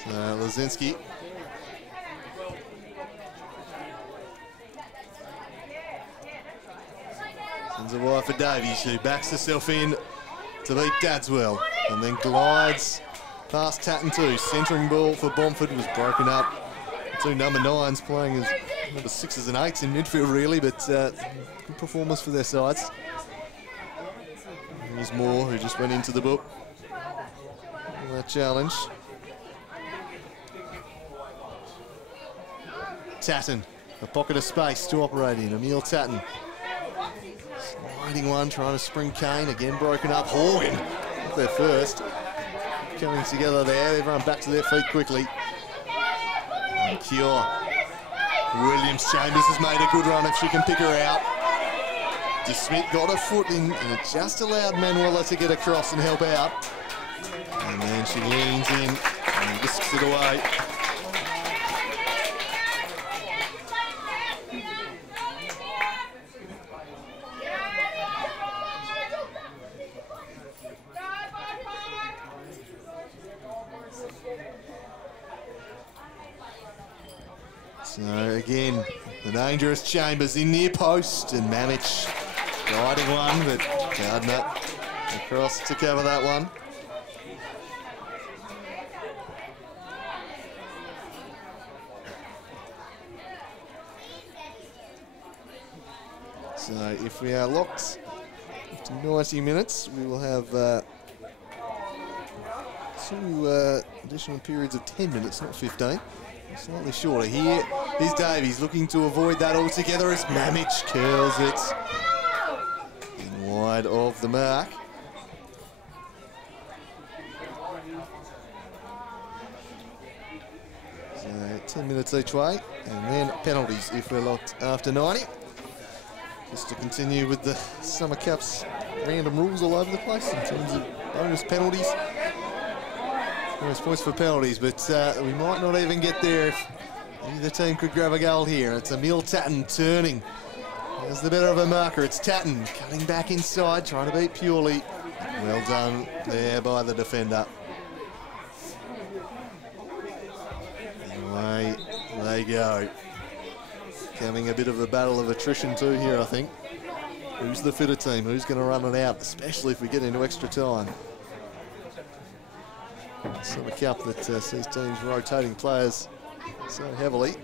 So Lazinski. Sends it wide for Davies, who backs herself in to beat Dadswell, and then glides past Tatton too. Centering ball for Bomford was broken up. Two number 9s playing as number 6s and 8s in midfield really, but good performance for their sides. Here's Moore, who just went into the book. That challenge. Tatton, a pocket of space to operate in. Emil Tatton. Sliding one, trying to spring Kane, again broken up. Horgan, not their first. Coming together there, everyone back to their feet quickly. And Cure. Williams Chambers has made a good run if she can pick her out. DeSmith got her foot in and it just allowed Manuela to get across and help out. And then she leans in and whisks it away. So again, the dangerous Chambers in near post, and Mamich guiding one, but Gardner across to cover that one. So if we are locked to 90 minutes, we will have 2 additional periods of 10 minutes, not 15. Slightly shorter here. Here's Davies looking to avoid that altogether as Mamic curls it in wide of the mark. So 10 minutes each way, and then penalties if we're locked after 90. Just to continue with the Summer Cups random rules all over the place in terms of bonus penalties. Bonus points for penalties, but we might not even get there if either team could grab a goal here. It's Emil Tatton turning. There's the better of a marker. It's Tatton cutting back inside, trying to beat Purely. Well done there by the defender. Away they go. Coming a bit of a battle of attrition too here, I think. Who's the fitter team? Who's going to run it out, especially if we get into extra time? Summer Cup that sees teams rotating players so heavily.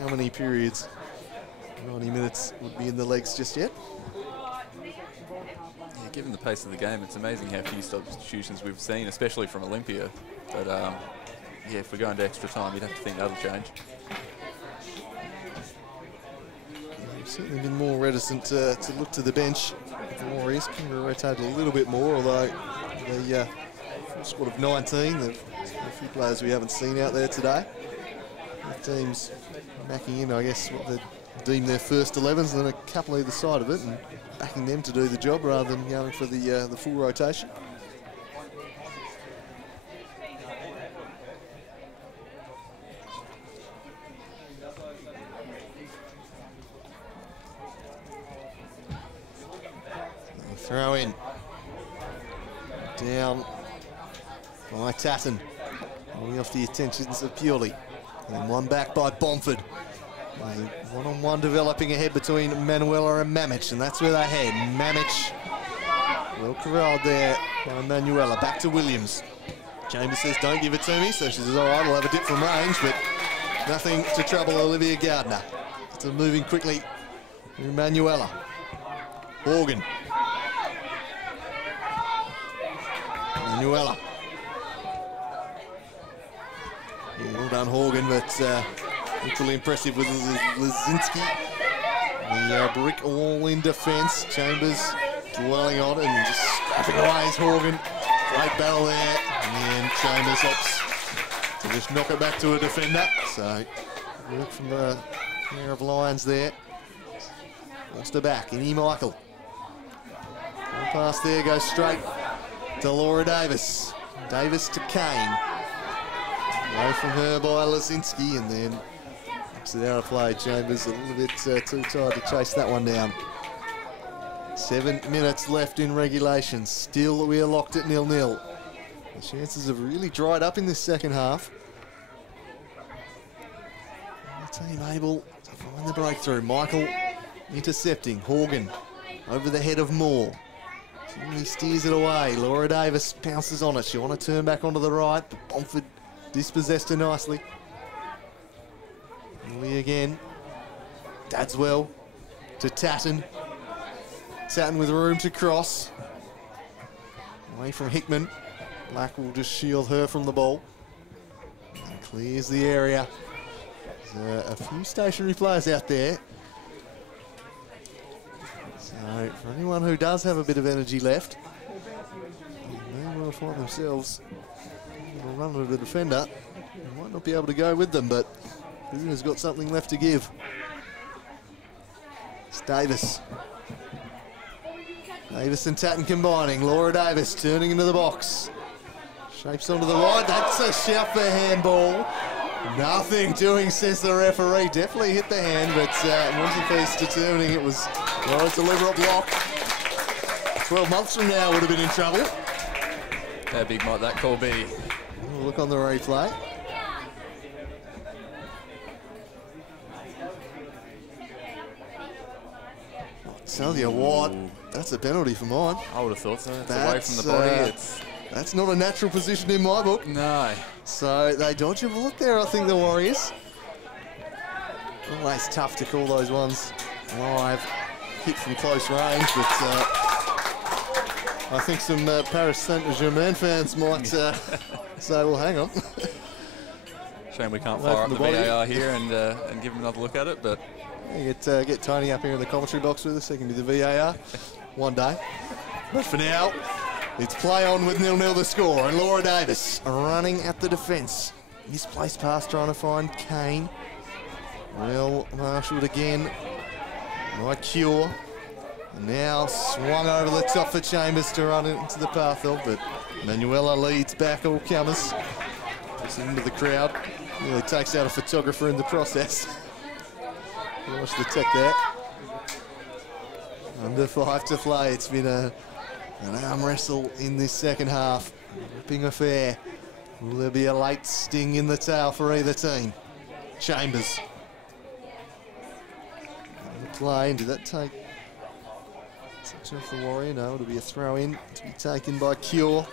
How many periods? 90 minutes would be in the legs just yet. Yeah, given the pace of the game, it's amazing how few substitutions we've seen, especially from Olympia. But yeah, if we're going to extra time, you'd have to think that'll change. They've certainly been more reticent to look to the bench. The Warriors can rotate a little bit more, although the full squad of 19, there's a few players we haven't seen out there today. The teams backing in, I guess, what they deem their first 11s, and then a couple either side of it, and backing them to do the job rather than going for the full rotation. Throw in. Down by Tatton. Only off the attentions of Purely. And one back by Bomford. One-on-one developing ahead between Manuela and Mamic, and that's where they head. Mamic, well corralled there by Manuela. Back to Williams. Chambers says, don't give it to me, so she says, all right, I'll have a dip from range, but nothing to trouble Olivia Gardner. It's moving quickly through Manuela. Horgan. Manuela. Yeah, well done, Horgan, but equally impressive with Lazinski. The brick all in defence. Chambers dwelling on it and just scrapping away as Horgan. Great battle there. And Chambers opts to just knock it back to a defender. So, work from the pair of Lions there. Lost her back. Innie Michael. One pass there, goes straight to Laura Davis. Davis to Kane. Away from her by Lazinski, and then knocks it out of play. Chambers a little bit too tired to chase that one down. 7 minutes left in regulation. Still we are locked at 0-0. The chances have really dried up in this second half. The team able to find the breakthrough. Michael intercepting. Horgan over the head of Moore. He steers it away. Laura Davis pounces on it. She want to turn back onto the right, but Bomford dispossessed her nicely. Lee again. Dadswell to Tatton. Tatton with room to cross. Away from Hickman. Black will just shield her from the ball. And clears the area. There's a few stationary players out there. So for anyone who does have a bit of energy left, they may well find themselves on a run at a defender. They might not be able to go with them, but Booner's got something left to give. It's Davis. Davis and Tatton combining. Laura Davis turning into the box. Shapes onto the right. That's a shout for handball. Nothing doing, says the referee. Definitely hit the hand, but Montefiore determining it was, well, it's a deliberate block. 12 months from now would have been in trouble. How big might that call be? We'll look on the replay. I'll tell you what, that's a penalty for mine. I would have thought so. It's away from the body. That's not a natural position in my book. No. So they dodge a bullet there, I think, the Warriors. Always tough to call those ones live. hit from close range, but I think some Paris Saint-Germain fans might say, well, hang on. Shame we can't fire up the VAR here and give him another look at it, but... Yeah, get Tony up here in the commentary box with us. He can be the VAR one day. But for now, it's play on with 0-0 the score, and Laura Davis running at the defence. Misplaced pass trying to find Kane. Well marshalled again by Cure. And now swung over the top for Chambers to run into the path of, but Manuela leads back all comers. Puts it into the crowd. Nearly takes out a photographer in the process. Watch the tech there. Under 5 to play. It's been an arm wrestle in this second half. Ripping affair. Will there be a late sting in the tail for either team? Chambers. Play. Did that take touch off the Warrior? No, it'll be a throw in to be taken by Cure.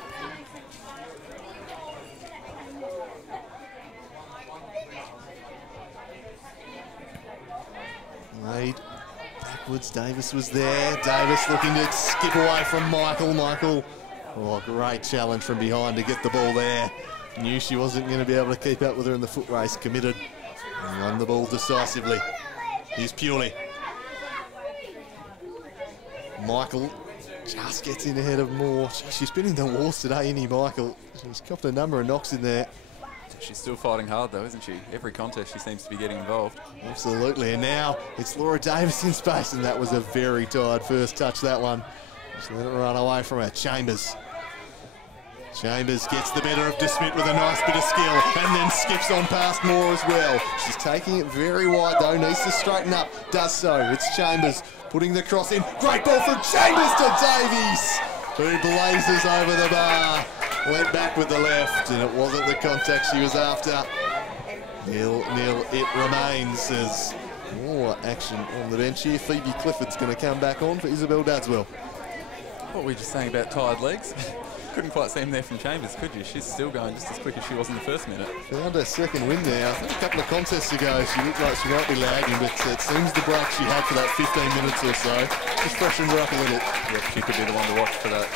Laid backwards. Davis was there. Davis looking to skip away from Michael. Michael, oh, great challenge from behind to get the ball there. Knew she wasn't going to be able to keep up with her in the foot race. Committed and won the ball decisively. Here's Purely. Michael just gets in ahead of Moore. She's been in the wars today, isn't he, Michael? She's copped a number of knocks in there. She's still fighting hard though, isn't she? Every contest she seems to be getting involved. Absolutely, and now it's Laura Davis in space, and that was a very tired first touch, that one. Just let it run away from her. Chambers. Chambers gets the better of DeSmit with a nice bit of skill, and then skips on past Moore as well. She's taking it very wide though, needs to straighten up, does so. It's Chambers putting the cross in. Great ball from Chambers to Davies, who blazes over the bar. Went back with the left, and it wasn't the contact she was after. 0-0 it remains as more action on the bench here. Phoebe Clifford's going to come back on for Isabel Dadswell. What were you just saying about tired legs? Couldn't quite see him there from Chambers, could you? She's still going just as quick as she was in the first minute. Found her second win now. I think a couple of contests ago she looked like she might be lagging, but it seems the break she had for that 15 minutes or so just freshened her up a little. Yep, she could be the one to watch for that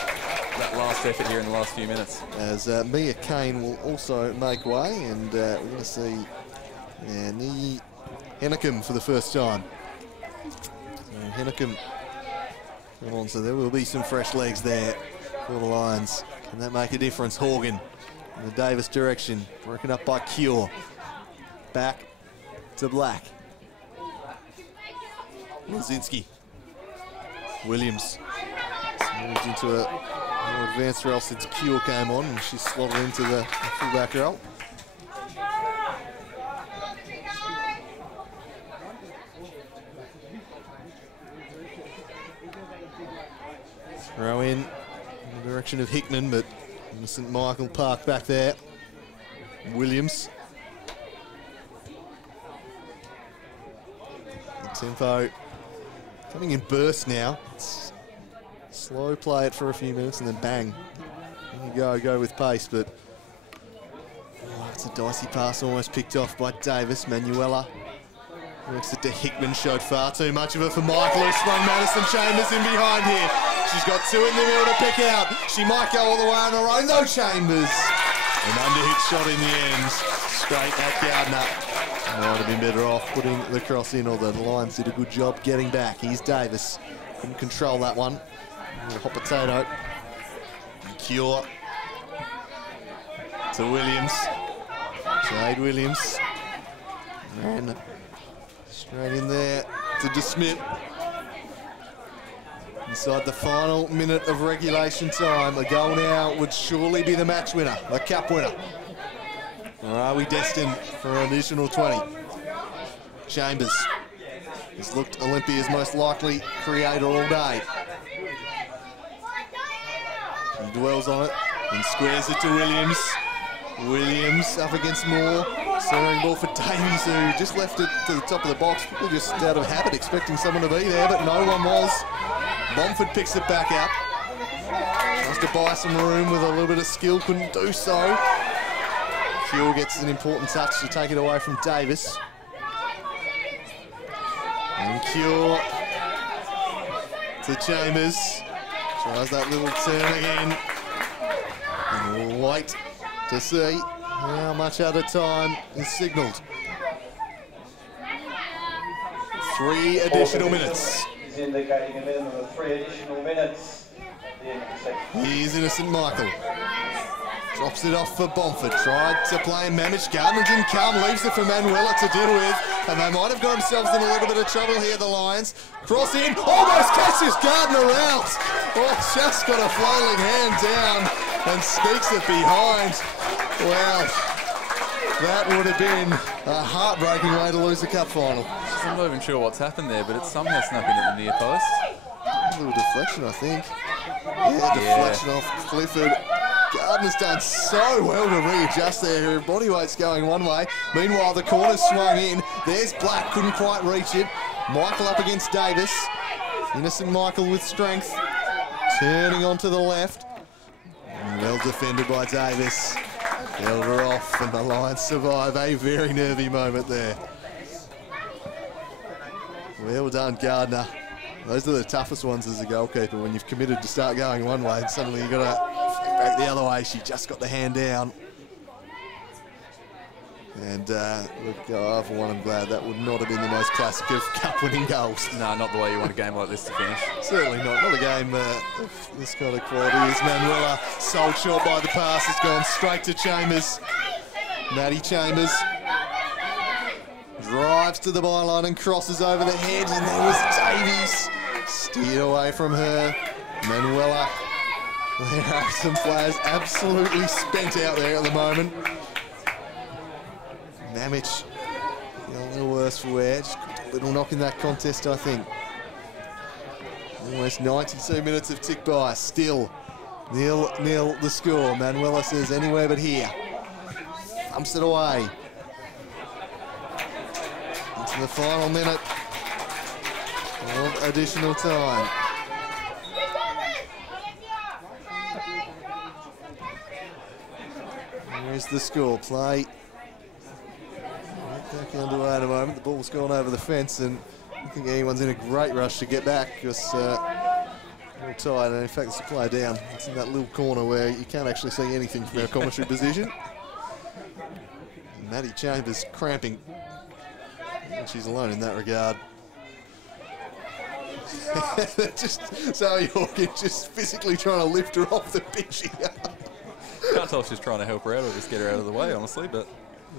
last effort here in the last few minutes. As Mia Kane will also make way, and we're going to see Nee Hennecum for the first time. So Hennecum come on, so there will be some fresh legs there for the Lions. Can that make a difference? Horgan in the Davis direction, broken up by Cure. Back to Black. Lazinski. Williams. Moved into a more advanced role since Cure came on, and she slotted into the fullback role. Throw in the direction of Hickman, but St Michael Park back there. Williams. The tempo coming in bursts now. It's slow play it for a few minutes and then bang. There you go with pace, but it's a dicey pass almost picked off by Davis. Manuela works it to Hickman, showed far too much of it for Michael, who sprung Madison Chambers in behind here. She's got two in the middle to pick out. She might go all the way on her own though, Chambers. An underhit shot in the end, straight at Gardner. Might have been better off putting the cross in, although the Lions did a good job getting back. Here's Davis, couldn't control that one. Hot potato. Cure to Williams. Jade Williams. And straight in there to DeSmit. Inside the final minute of regulation time, a goal now would surely be the match winner, a cup winner. Or are we destined for an additional 20? Chambers has looked Olympia's most likely creator all day. He dwells on it and squares it to Williams. Williams up against Moore. Centering ball for Davies, who just left it to the top of the box, probably just out of habit, expecting someone to be there, but no one was. Bomford picks it back up. Tries to buy some room with a little bit of skill, couldn't do so. Cure gets an important touch to take it away from Davis. And Cure to Chambers. Tries that little turn again. And we'll wait to see how much other time is signalled. 3 additional minutes. He's indicating a minimum of 3 additional minutes at the end of the second. Here's Innocent Michael. Drops it off for Bomford. Tried to play Mamish. Gardner didn't come. Leaves it for Manuela to deal with. And they might have got themselves in a little bit of trouble here, the Lions. Cross in. Almost catches Gardner out. Oh, just got a flailing hand down and sneaks it behind. Well, that would have been a heartbreaking way to lose the cup final. I'm not even sure what's happened there, but it's somehow snuck in at the near post. A little deflection, I think. Yeah, deflection off Clifford. Gardner's done so well to readjust there. Her body weight's going one way. Meanwhile, the corner's swung in. There's Black, couldn't quite reach it. Michael up against Davis. Innocent Michael with strength. Turning onto the left. Well defended by Davis. Held her off, and the Lions survive a very nervy moment there. Well done, Gardner. Those are the toughest ones as a goalkeeper, when you've committed to start going one way and suddenly you've got to flick back the other way. She just got the hand down. And look, for one, I'm glad that would not have been the most classic of cup-winning goals. No, not the way you want a game like this to finish. Certainly not. Not a game of this kind of quality. As Manuela sold short by the pass, it's gone straight to Chambers. Maddie Chambers drives to the byline and crosses over the head, and there was Davies. Steered away from her. Manuela. There are some players absolutely spent out there at the moment. Mamich, a little worse for wear. Just got a little knock in that contest, I think. Almost 92 minutes have ticked by. Still 0-0 the score. Manuela says anywhere but here. Thumps it away. Into the final minute of additional time. Here's the score. Play back underway at a moment. The ball's gone over the fence, and I don't think anyone's in a great rush to get back because a little tired. And in fact, it's a player down. It's in that little corner where you can't actually see anything from our commentary position. And Maddie Chambers cramping. And she's alone in that regard. Just Zoe Hawkins just physically trying to lift her off the pitch here. Can't tell if she's trying to help her out or just get her out of the way, honestly. But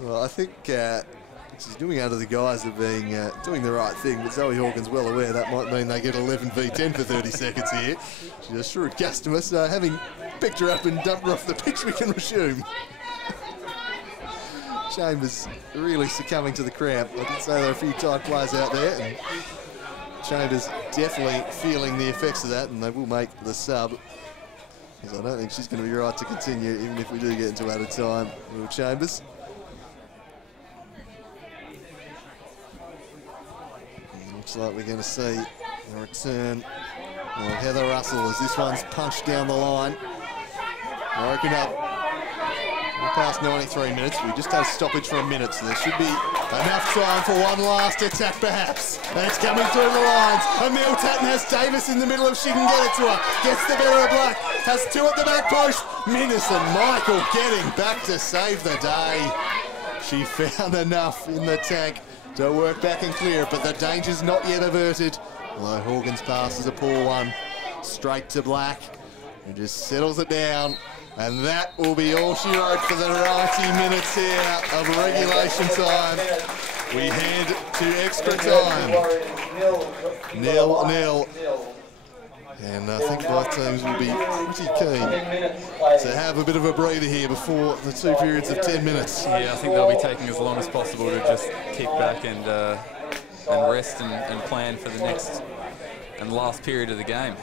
well, I think she's doing out of the guise of being doing the right thing, but Zoe Hawkins well aware that might mean they get 11 v 10 for 30 seconds here. She's a shrewd customer, so having picked her up and dumped her off the pitch, we can resume. Chambers really succumbing to the cramp. I did say there are a few tight players out there, and Chambers definitely feeling the effects of that, and they will make the sub. Because I don't think she's going to be right to continue, even if we do get into added time. Will Chambers. Looks like we're going to see a return of Heather Russell as this one's punched down the line. Broken up. We're past 93 minutes. We just had a stoppage for a minute, so there should be enough time for one last attack, perhaps. And it's coming through the lines. Emil Tatton has Davis in the middle if she can get it to her. Gets the better of Black. Has two at the back post. Minnis and Michael getting back to save the day. She found enough in the tank to work back and clear it, but the danger's not yet averted. Although Horgan's pass is a poor one. Straight to Black, who just settles it down. And that will be all she wrote for the 90 minutes here of regulation time. We head to extra time. 0-0. And I think both teams will be pretty keen to have a bit of a breather here before the two periods of 10 minutes. yeah, I think they'll be taking as long as possible to just kick back and rest and plan for the next and last period of the game.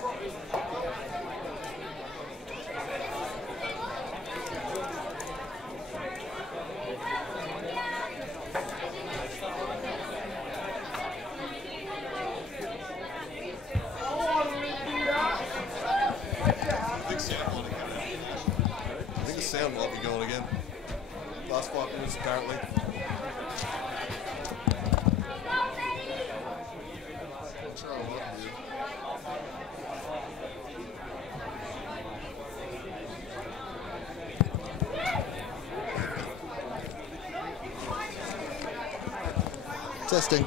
Sound might be going again. Last 5 minutes apparently. Testing.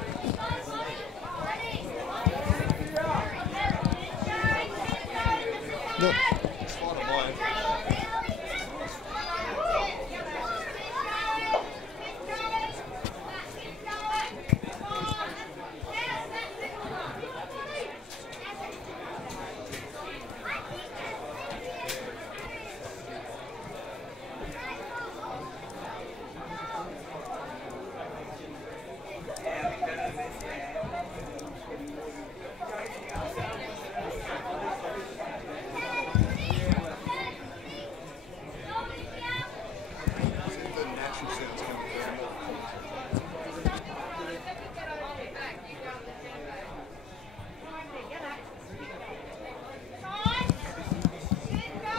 Nope. It's fine on my end.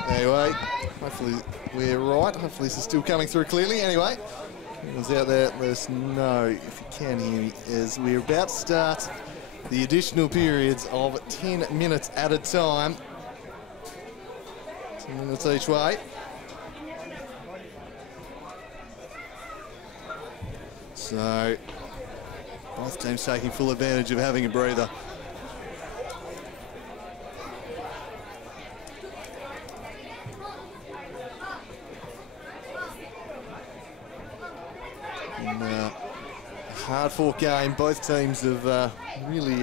Anyway, hopefully we're right. Hopefully this is still coming through clearly. Anyway, who's out there, let us know if you can hear me, as we're about to start the additional periods of 10 minutes at a time. 10 minutes each way. So, both teams taking full advantage of having a breather. In a hard-fought game, both teams have really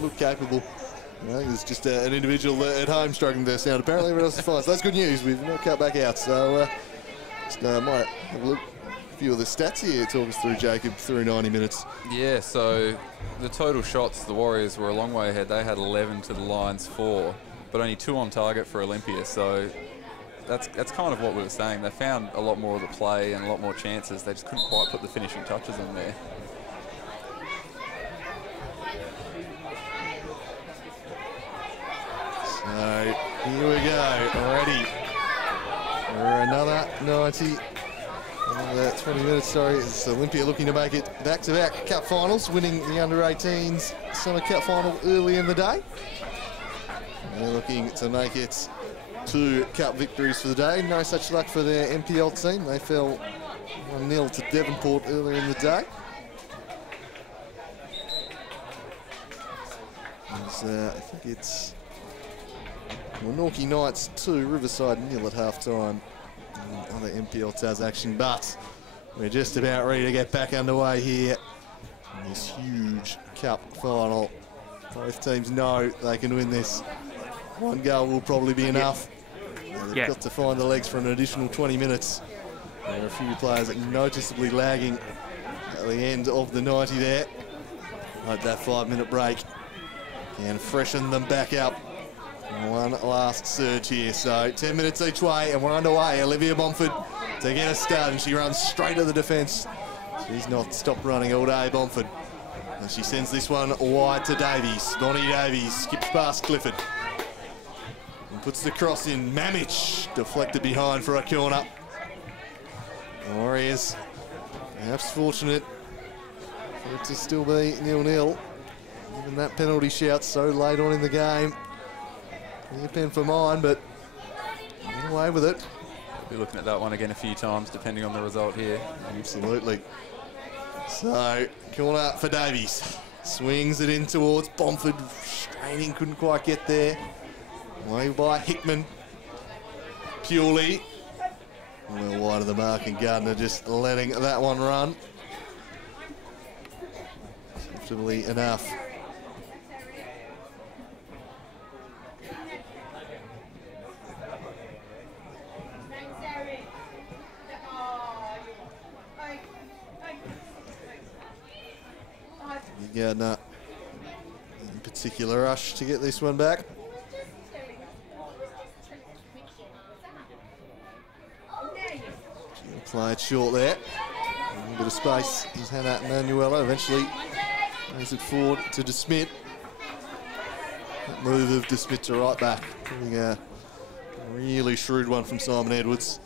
looked capable. I think there's just an individual at home struggling with their sound. Apparently everyone else is fine, so that's good news. We've not cut back out, so just might have a look. A few of the stats here. Talk us through, Jacob, through 90 minutes. Yeah, so the total shots, the Warriors were a long way ahead. They had 11 to the Lions 4, but only 2 on target for Olympia. So that's kind of what we were saying. They found a lot more of the play and a lot more chances. They just couldn't quite put the finishing touches in there. So here we go, ready for another 90. Another 20 minutes, sorry. It's Olympia looking to make it back-to-back cup finals, winning the under-18s summer cup final early in the day. And they're looking to make it 2 cup victories for the day. No such luck for their NPL team. They fell 1-0 to Devonport earlier in the day. I think it's Waunoki Knights 2, Riverside 0 at half-time. Other NPL TAS action, but we're just about ready to get back underway here in this huge cup final. Both teams know they can win this. 1 goal will probably be enough. They've got to find the legs for an additional 20 minutes. There are a few players noticeably lagging at the end of the 90 there. Hope that 5-minute break can freshen them back up. One last surge here, so 10 minutes each way and we're underway. Olivia Bomford to get a start, and she runs straight to the defence. She's not stopped running all day, Bomford. And she sends this one wide to Davies. Bonnie Davies skips past Clifford and puts the cross in. Mamich deflected behind for a corner. Warriors perhaps fortunate for it to still be 0-0. Given that penalty shout so late on in the game. A pen for mine, but get away with it. We'll be looking at that one again a few times, depending on the result here. Absolutely. So, corner for Davies. Swings it in towards Bomford. Straining, couldn't quite get there. Away by Hickman. Purely. Well wide of the mark, and Gardner just letting that one run. Comfortably enough. Gardner in particular rush to get this one back. Play it short there. A little bit of space. He's Hannah Manuela. Eventually moves it forward to DeSmit. That move of DeSmit to right back. Getting a really shrewd one from Simon Edwards.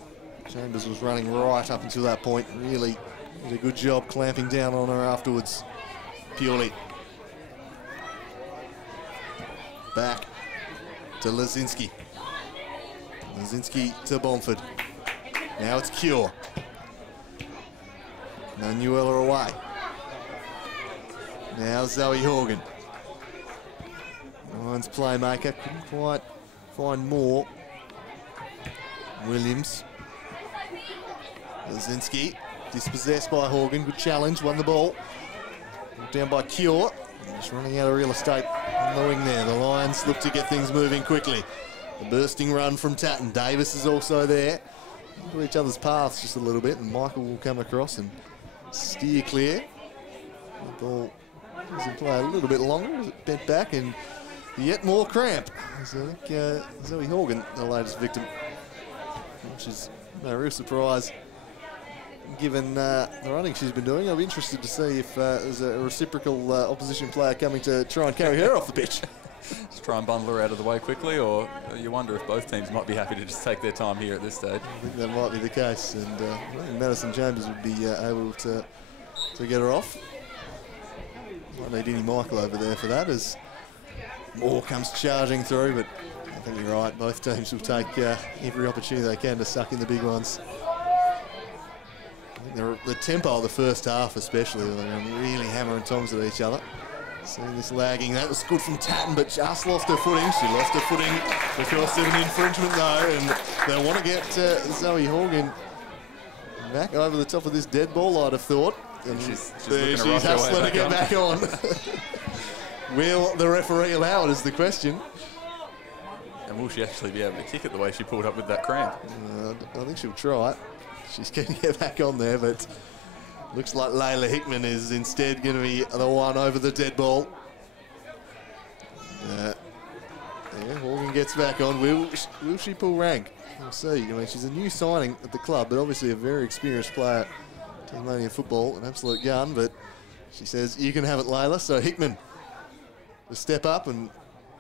Chambers was running right up until that point. Really did a good job clamping down on her afterwards. Purely. Back to Lazinski. Lazinski to Bomford. Now it's Cure. Manuela away. Now Zoe Horgan. Lions playmaker, couldn't quite find more. Williams. Lazinski, dispossessed by Horgan, good challenge, won the ball. Down by Cure, just running out of real estate on the wing there. The Lions look to get things moving quickly. The bursting run from Tatton. Davis is also there. Into each other's paths just a little bit, and Michael will come across and steer clear. The ball is in play a little bit longer, bent back, and yet more cramp. So I think Zoe Horgan, the latest victim, which is no real surprise given the running she's been doing. I'll be interested to see if there's a reciprocal opposition player coming to try and carry her off the pitch. Just try and bundle her out of the way quickly, or you wonder if both teams might be happy to just take their time here at this stage. I think that might be the case, and I think Madison Chambers would be able to get her off. Might need any Michael over there for that, as Moore comes charging through, but I think you're right, both teams will take every opportunity they can to suck in the big ones. I think the tempo of the first half especially, they're really hammering tongs at each other. Seeing this lagging, that was good from Tatton, but just lost her footing. She lost her footing because of an infringement though, and they want to get Zoe Horgan back over the top of this dead ball, I'd have thought. And she's hustling to get back on. Will the referee allow it is the question. And will she actually be able to kick it the way she pulled up with that cramp? I think she'll try it. She's going to get back on there, but looks like Layla Hickman is instead going to be the one over the dead ball. Yeah, Horgan gets back on. Will she pull rank? We'll see. I mean, she's a new signing at the club, but obviously a very experienced player. Tasmania football, an absolute gun, but she says, you can have it, Layla. So Hickman will step up, and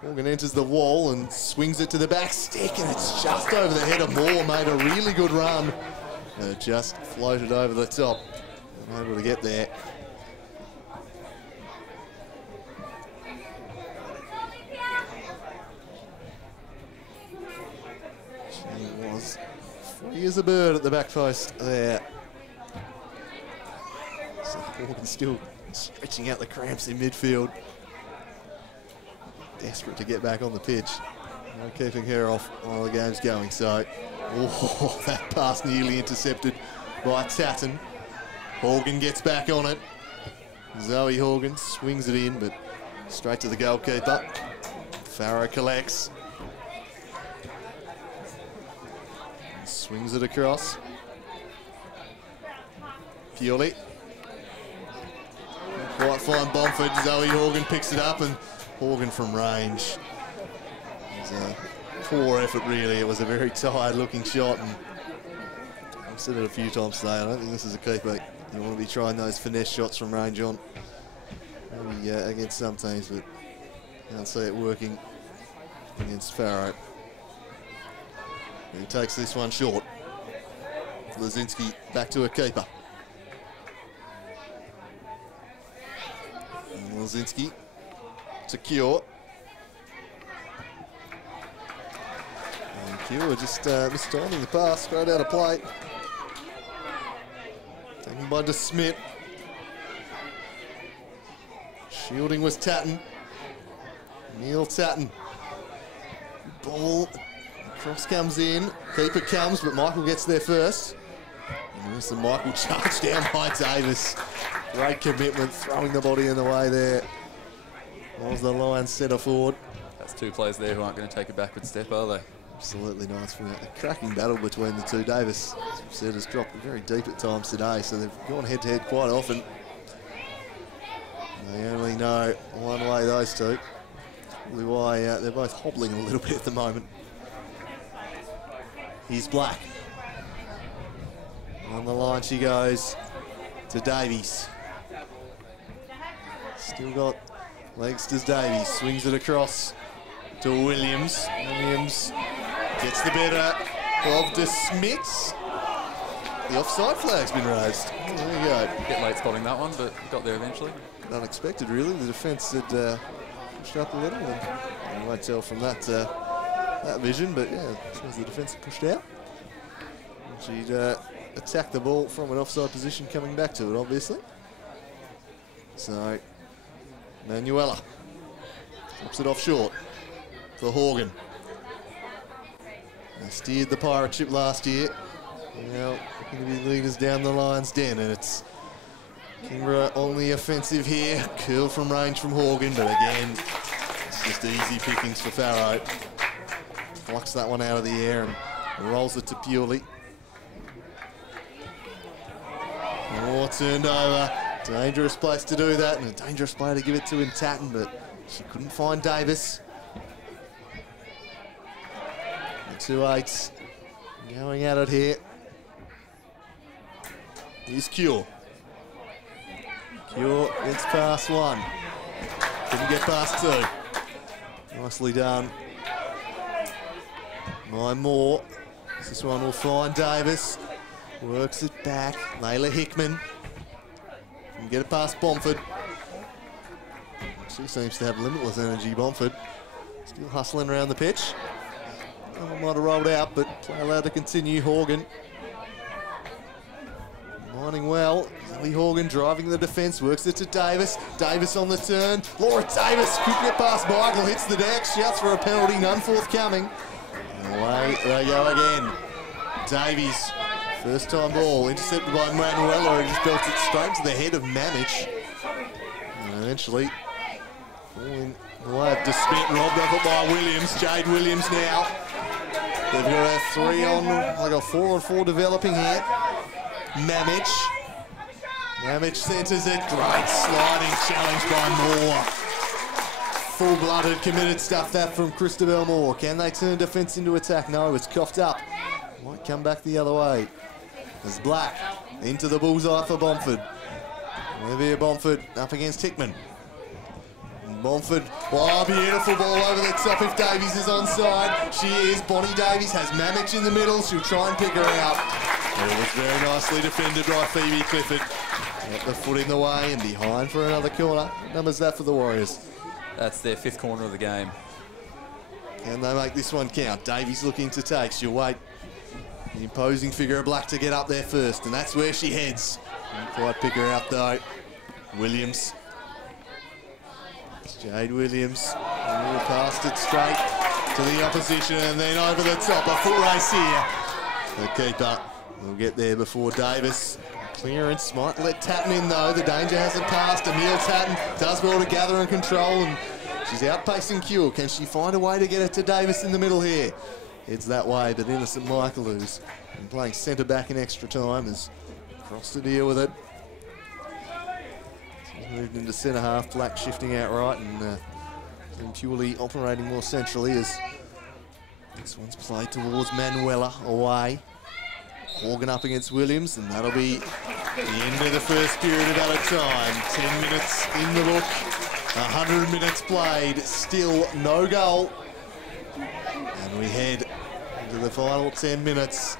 Horgan enters the wall and swings it to the back stick, and it's just over the head of Moore. Made a really good run. And it just floated over the top. And able to get there. She was free as a bird at the back post there. So Horgan still stretching out the cramps in midfield. Desperate to get back on the pitch. No keeping her off while the game's going. So, that pass nearly intercepted by Tatton. Horgan gets back on it. Zoe Horgan swings it in, but straight to the goalkeeper. Farrow collects. Swings it across. Pioli. Quite fine Bomford. Zoe Horgan picks it up, and Horgan from range. It was a poor effort, really. It was a very tired-looking shot, and I've said it a few times today. I don't think this is a keeper you want to be trying those finesse shots from range on. Maybe against some teams, but I can't see it working against Farrow. He takes this one short. Lazinski back to a keeper. And Lazinski to Cure. And Cure just mistiming the pass, straight out of play. Taken by DeSmit. Shielding was Tatton. Neil Tatton. Ball. Cross comes in. Keeper comes, but Michael gets there first. And there's the Michael charge down by Davis. Great commitment, throwing the body in the way there. Was the Lions centre forward. That's two players there who aren't going to take a backward step, are they? Absolutely nice from a cracking battle between the two. Davis, as we've said, has dropped very deep at times today, so they've gone head-to-head quite often. They only know one way, those two. That's probably why they're both hobbling a little bit at the moment. Here's Black. On the line she goes to Davies. Still got legs to Davies. Swings it across to Williams. Williams gets the better of DeSmit. The offside flag's been raised. There you go. Bit late spotting that one, but got there eventually. Unexpected, really. The defence had pushed up a little, and you won't tell from that that vision, but yeah, shows the defence had pushed out. And she'd attacked the ball from an offside position, coming back to it, obviously. So Manuela drops it off short for Horgan. They steered the pirate ship last year. Now looking to be leaders down the Lions' Den, and it's Kingborough on the offensive here. Curl from range from Horgan, but again, it's just easy pickings for Farrow. Plucks that one out of the air and rolls it to Purely. More turned over. Dangerous place to do that, and a dangerous play to give it to Tatton, but she couldn't find Davis. The 2-8s going at it here. Here's Cure. Cure gets past one. Couldn't get past two. Nicely done. 9 more. This one will find Davis. Works it back. Layla Hickman. Can get it past Bomford. She seems to have limitless energy, Bomford. Still hustling around the pitch. Oh, might have rolled out, but play allowed to continue. Horgan. Lining well. Lee Horgan driving the defence. Works it to Davis. Davis on the turn. Laura Davis couldn't get past Michael. Hits the deck. Shouts for a penalty. None forthcoming. And away they go again. Davies. First time ball, intercepted by Manuela, who just belts it straight to the head of Mamich. And eventually, falling away of DeSmit, robbed off it by Williams. Jade Williams now. They've got a 3 on, they got 4 on 4 developing here. Mamich. Mamich centres it, great sliding challenge by Moore. Full-blooded, committed stuff that from Christabel Moore. Can they turn defence into attack? No, it's coughed up. Might come back the other way. There's Black into the bullseye for Bomford. Olivia Bomford up against Hickman. Bomford, oh, beautiful ball over the top if Davies is onside. She is. Bonnie Davies has Mamich in the middle. She'll try and pick her out. It was very nicely defended by Phoebe Clifford. Got the foot in the way and behind for another corner. What number's that for the Warriors? That's their 5th corner of the game. Can they make this one count? Davies looking to take. She'll wait. The imposing figure of Black to get up there first, and that's where she heads. Didn't quite pick her out though. Williams. It's Jade Williams. Past it straight to the opposition, and then over the top. A foot race here. The keeper will get there before Davis. Clearance might let Tatton in though. The danger hasn't passed. Emile Tatton does well to gather and control, and she's outpacing Cure. Can she find a way to get it to Davis in the middle here? Heads that way, but Innocent Michael, who's been playing centre back in extra time, has crossed to deal with it. She's moved into centre half, Black shifting out right, and Purely operating more centrally as this one's played towards Manuela away. Horgan up against Williams, and that'll be the end of the first period at a time. 10 minutes in the book, 100 minutes played, still no goal. And we head into the final 10 minutes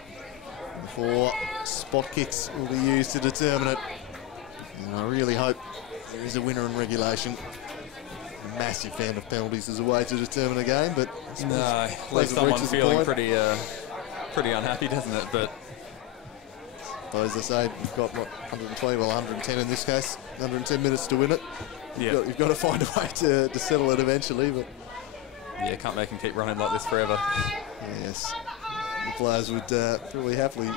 before spot kicks will be used to determine it. And I really hope there is a winner in regulation. A massive fan of penalties as a way to determine a game, but no, leaves someone feeling pretty unhappy, doesn't it? But I suppose they say we've got what, 120, well 110 in this case, 110 minutes to win it. You've got to find a way to settle it eventually, but. Yeah, can't make him keep running like this forever. Yes, the players would probably happily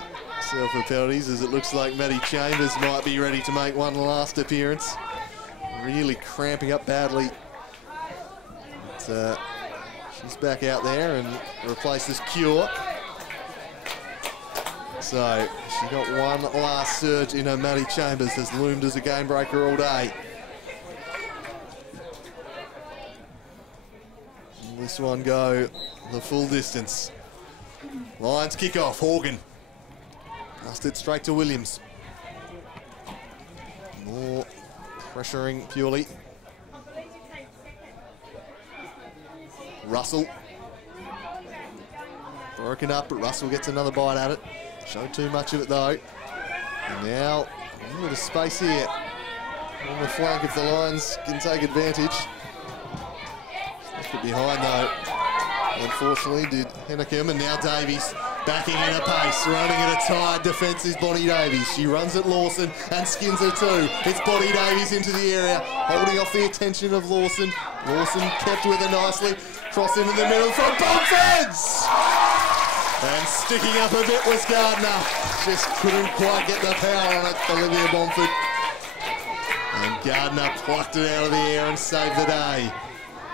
settle for penalties, as it looks like Maddie Chambers might be ready to make one last appearance. Really cramping up badly. But, she's back out there and replaces Cure. So she got one last surge in her. Maddie Chambers has loomed as a game breaker all day. This one go the full distance. Lions kick off. Horgan. Passed it straight to Williams. More pressuring Purely. Russell. Broken up, but Russell gets another bite at it. Showed too much of it though. And now a little bit of space here on the flank if the Lions can take advantage. Left it behind though. Unfortunately, did Hennecum, and now Davies Backing in a pace, running at a tired defence is Bonnie Davies. She runs at Lawson and skins her too. It's Bonnie Davies into the area, holding off the attention of Lawson. Lawson kept with her nicely. Cross into the middle from Bomfords! And sticking up a bit was Gardner. Just couldn't quite get the power on it, Olivia Bomford. And Gardner plucked it out of the air and saved the day.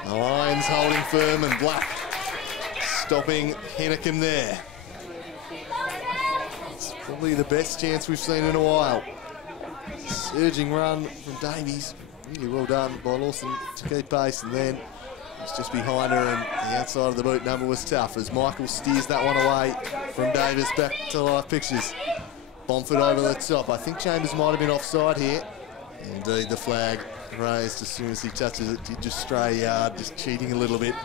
The Lions holding firm and Black stopping Hennecum there. It's probably the best chance we've seen in a while. Surging run from Davies. Really well done by Lawson to keep pace, and then it's just behind her, and the outside of the boot number was tough as Michael steers that one away from Davis back to live pictures. Bomford over the top. I think Chambers might have been offside here. Indeed, the flag raised as soon as he touches it. Did just stray a yard, just cheating a little bit.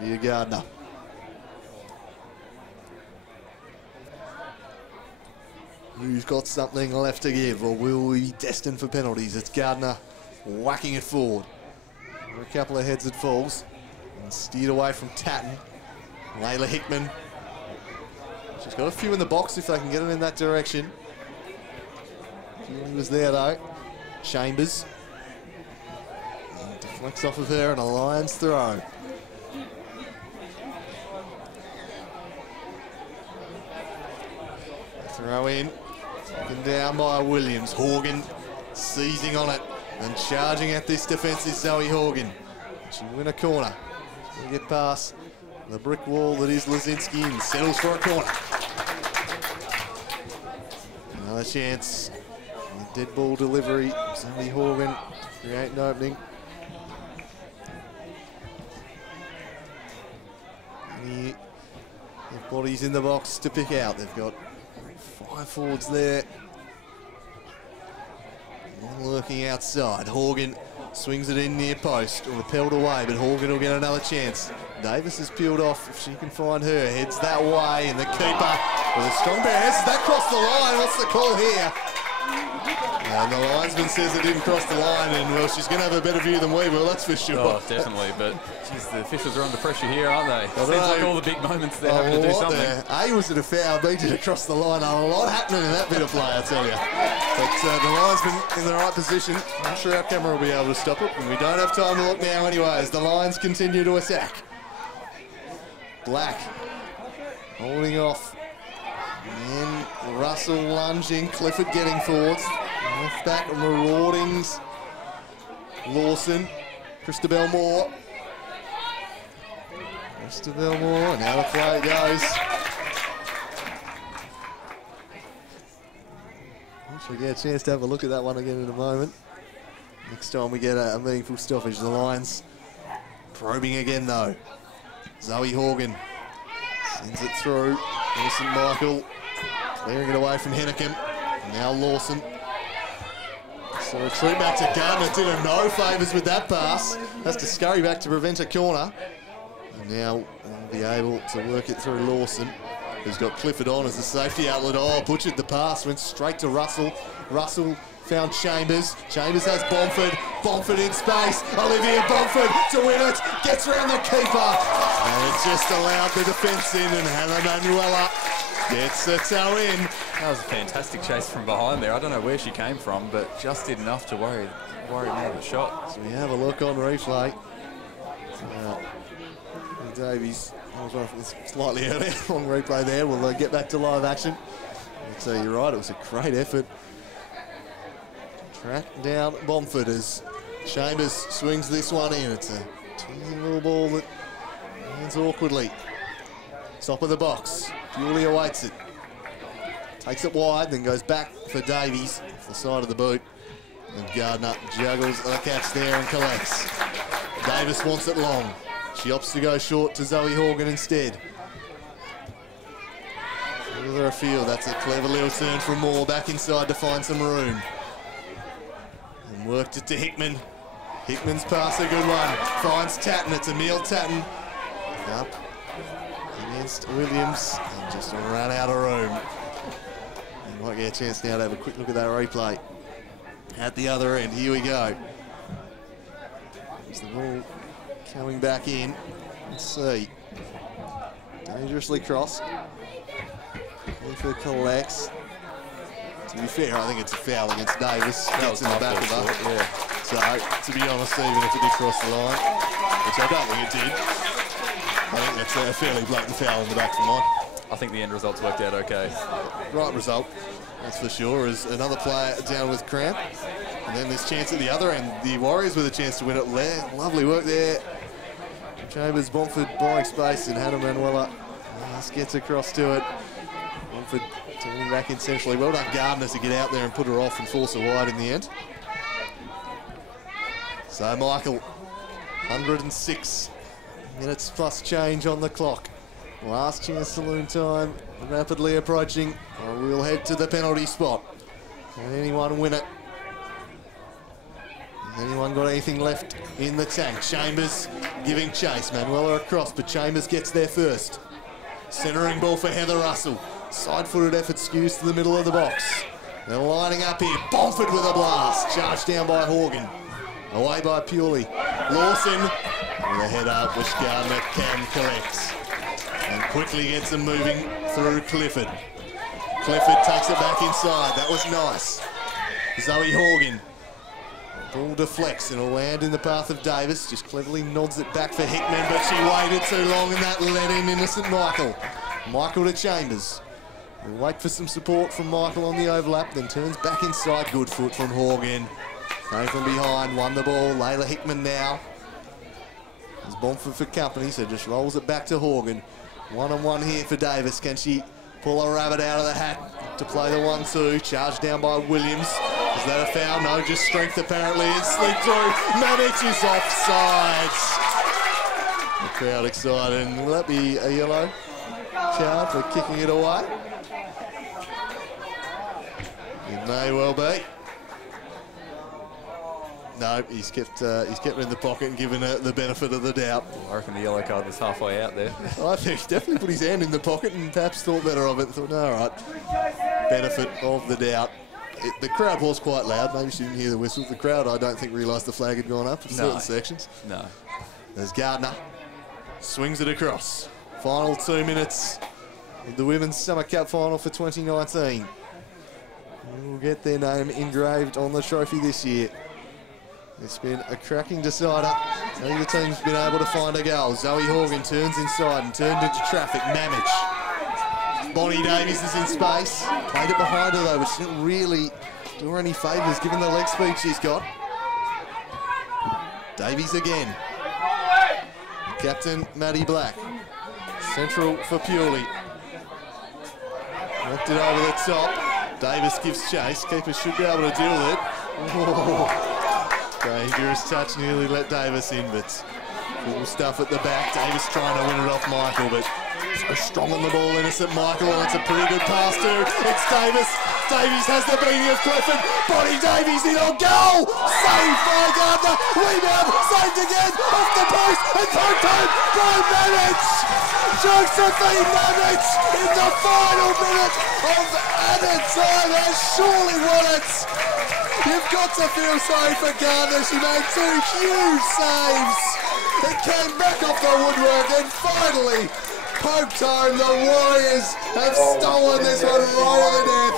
Be a Gardner. Who's got something left to give, or will we be destined for penalties? It's Gardner whacking it forward. A couple of heads it falls. And steered away from Tatton. Layla Hickman. She's got a few in the box if they can get it in that direction. He was there though. Chambers. And deflects off of her and a Lions throw. Throw in. Taken down by Williams. Horgan seizing on it and charging at this defence is Zoe Horgan. She'll win a corner. She'll get past the brick wall that is Lazinski and settles for a corner. Another chance. Dead ball delivery. Zoe Horgan to create an opening. Any bodies in the box to pick out. They've got 5 forwards there. One lurking outside. Horgan swings it in near post, or repelled away, but Horgan will get another chance. Davis is peeled off if she can find her. Heads that way, and the keeper with a strong bear. Has that crossed the line? What's the call here? And the linesman says it didn't cross the line, and well, she's going to have a better view than we will, that's for sure. Oh, definitely, but geez, the officials are under pressure here, aren't they? Seems like all the big moments they're having to do something. There. A, was it a foul? B, did it cross the line? A lot happening in that bit of play, I tell you. But the linesman in the right position. I'm sure our camera will be able to stop it, and we don't have time to look now anyway, as the Lions continue to attack. Black holding off. And then Russell lunging, Clifford getting forwards. Left back, Maraudings. Lawson, Christabel Moore. Christabel Moore, now the play goes. We'll get a chance to have a look at that one again in a moment. Next time we get a meaningful stoppage. The Lions probing again though. Zoe Horgan sends it through. Wilson Michael clearing it away from Hennecum. Now Lawson. So a retreat back to Gardner. Did her no favours with that pass. Has to scurry back to prevent a corner. And now we'll be able to work it through Lawson, who's got Clifford on as the safety outlet. Oh, butchered the pass. Went straight to Russell. Russell found Chambers. Chambers has Bomford. Bomford in space. Olivia Bomford to win it. Gets around the keeper. And it just allowed the defence in, and Hannah Manuela gets the toe in. That was a fantastic chase from behind there. I don't know where she came from, but just did enough to worry me with the shot. So we have a look on replay. Davies, that was slightly earlier on replay there. We'll get back to live action. So you're right, it was a great effort. Track down Bomford as Chambers swings this one in. It's a teasing little ball that lands awkwardly. Top of the box. Julia waits it. Takes it wide, then goes back for Davies off the side of the boot. And Gardner juggles the catch there and collects. Davis wants it long. She opts to go short to Zoe Horgan instead. Further afield, that's a clever little turn from Moore back inside to find some room. And worked it to Hickman. Hickman's pass, a good one. Finds Tatton, it's Emil Tatton. Up against Williams and just ran out of room. Might get a chance now to have a quick look at that replay. At the other end, here we go. There's the ball coming back in. Let's see. Dangerously crossed. Clifford collects. To be fair, I think it's a foul against Davis. Gets in the back of her. Yeah. So, to be honest, even if it did cross the line, which I don't think it did, I think that's a fairly blatant foul in the back for mine. I think the end results worked out okay. Right result, that's for sure, as another player down with cramp. And then this chance at the other end, the Warriors with a chance to win it. Lovely work there. Chambers, Bomford buying space, and Hannah Manuela just gets across to it. Bomford turning back in centrally. Well done Gardner to get out there and put her off and force her wide in the end. So Michael, 106 minutes plus change on the clock. Last chance saloon time, rapidly approaching. We'll head to the penalty spot. Can anyone win it? Has anyone got anything left in the tank? Chambers giving chase. Manuela across, but Chambers gets there first. Centering ball for Heather Russell. Side-footed effort skews to the middle of the box. They're lining up here. Bomford with a blast. Charged down by Horgan. Away by Purley. Lawson with a head up, which Gardner can collect. And quickly gets them moving through Clifford. Clifford takes it back inside. That was nice. Zoe Horgan. Ball deflects and will land in the path of Davis. Just cleverly nods it back for Hickman, but she waited too long and that let in innocent Michael. Michael to Chambers. We'll wait for some support from Michael on the overlap, then turns back inside. Good foot from Horgan. Came from behind, won the ball. Layla Hickman now. There's Bomford for company, so just rolls it back to Horgan. One-on-one here for Davis. Can she pull a rabbit out of the hat to play the 1-2? Charged down by Williams. Is that a foul? No, just strength apparently. It's slid through. Mamic is offside. The crowd excited. And will that be a yellow card for kicking it away? It may well be. No, he's kept it in the pocket and given it the benefit of the doubt. I reckon the yellow card was halfway out there. I think he definitely put his hand in the pocket and perhaps thought better of it. Thought, no, all right, benefit of the doubt. The crowd was quite loud. Maybe she didn't hear the whistle. The crowd, I don't think, realised the flag had gone up in certain sections. No. There's Gardner. Swings it across. Final 2 minutes of the Women's Summer Cup Final for 2019. We'll get their name engraved on the trophy this year. It's been a cracking decider. Neither team's been able to find a goal. Zoe Horgan turns inside and turned into traffic. Mamich. Bonnie Davies is in space. Played it behind her though, which didn't really do her any favours given the leg speed she's got. Davies again. Captain Maddie Black. Central for Purley. Knocked it over the top. Davis gives chase. Keeper should be able to deal with it. Oh. Dangerous touch, nearly let Davis in, but full stuff at the back. Davis trying to win it off Michael, but so strong on the ball, innocent Michael, and it's a pretty good pass too. It's Davis. Davies has the beating of Clifford. Bonnie Davies in on goal. Saved by Gardner. Rebound. Saved again. Off the post. And poked home by Mamic. Josephine Mamic in the final minute of added time has surely won it. You've got to feel sorry for Gardner. She made 2 huge saves. It came back off the woodwork and finally poked home. The Warriors have stolen this one right on the death.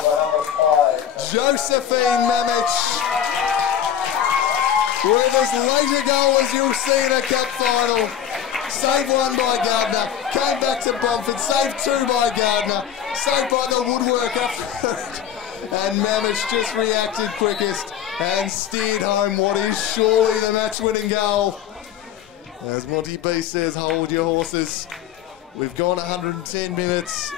Josephine Mamic with as late a goal as you'll see in a cup final. Save 1 by Gardner. Came back to Bomford. Saved 2 by Gardner. Saved by the woodwork after. And Mamic just reacted quickest and steered home what is surely the match-winning goal. As Monty B says, hold your horses. We've gone 110 minutes.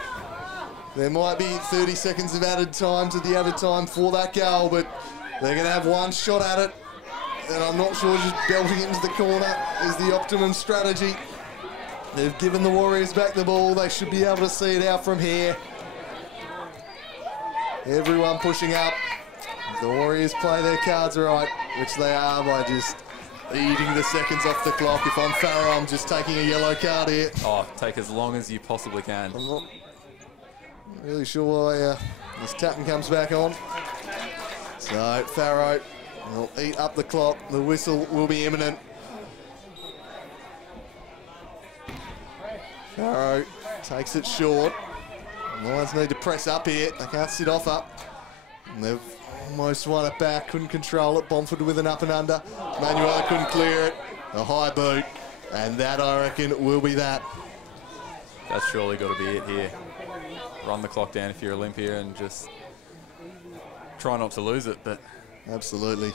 There might be 30 seconds of added time to the added time for that goal, but they're going to have 1 shot at it. And I'm not sure just belting it into the corner is the optimum strategy. They've given the Warriors back the ball. They should be able to see it out from here. Everyone pushing up. If the Warriors play their cards right, which they are by just eating the seconds off the clock. If I'm Farah, I'm just taking a yellow card here. Oh, take as long as you possibly can. I'm not really sure why as Tatton comes back on. So Farrow will eat up the clock. The whistle will be imminent. Farrow takes it short. The Lions need to press up here. They can't sit off up. And they've almost won it back. Couldn't control it. Bomford with an up and under. Manuela couldn't clear it. A high boot. And that, I reckon, will be that. That's surely got to be it here. Run the clock down if you're Olympia and just try not to lose it. But absolutely.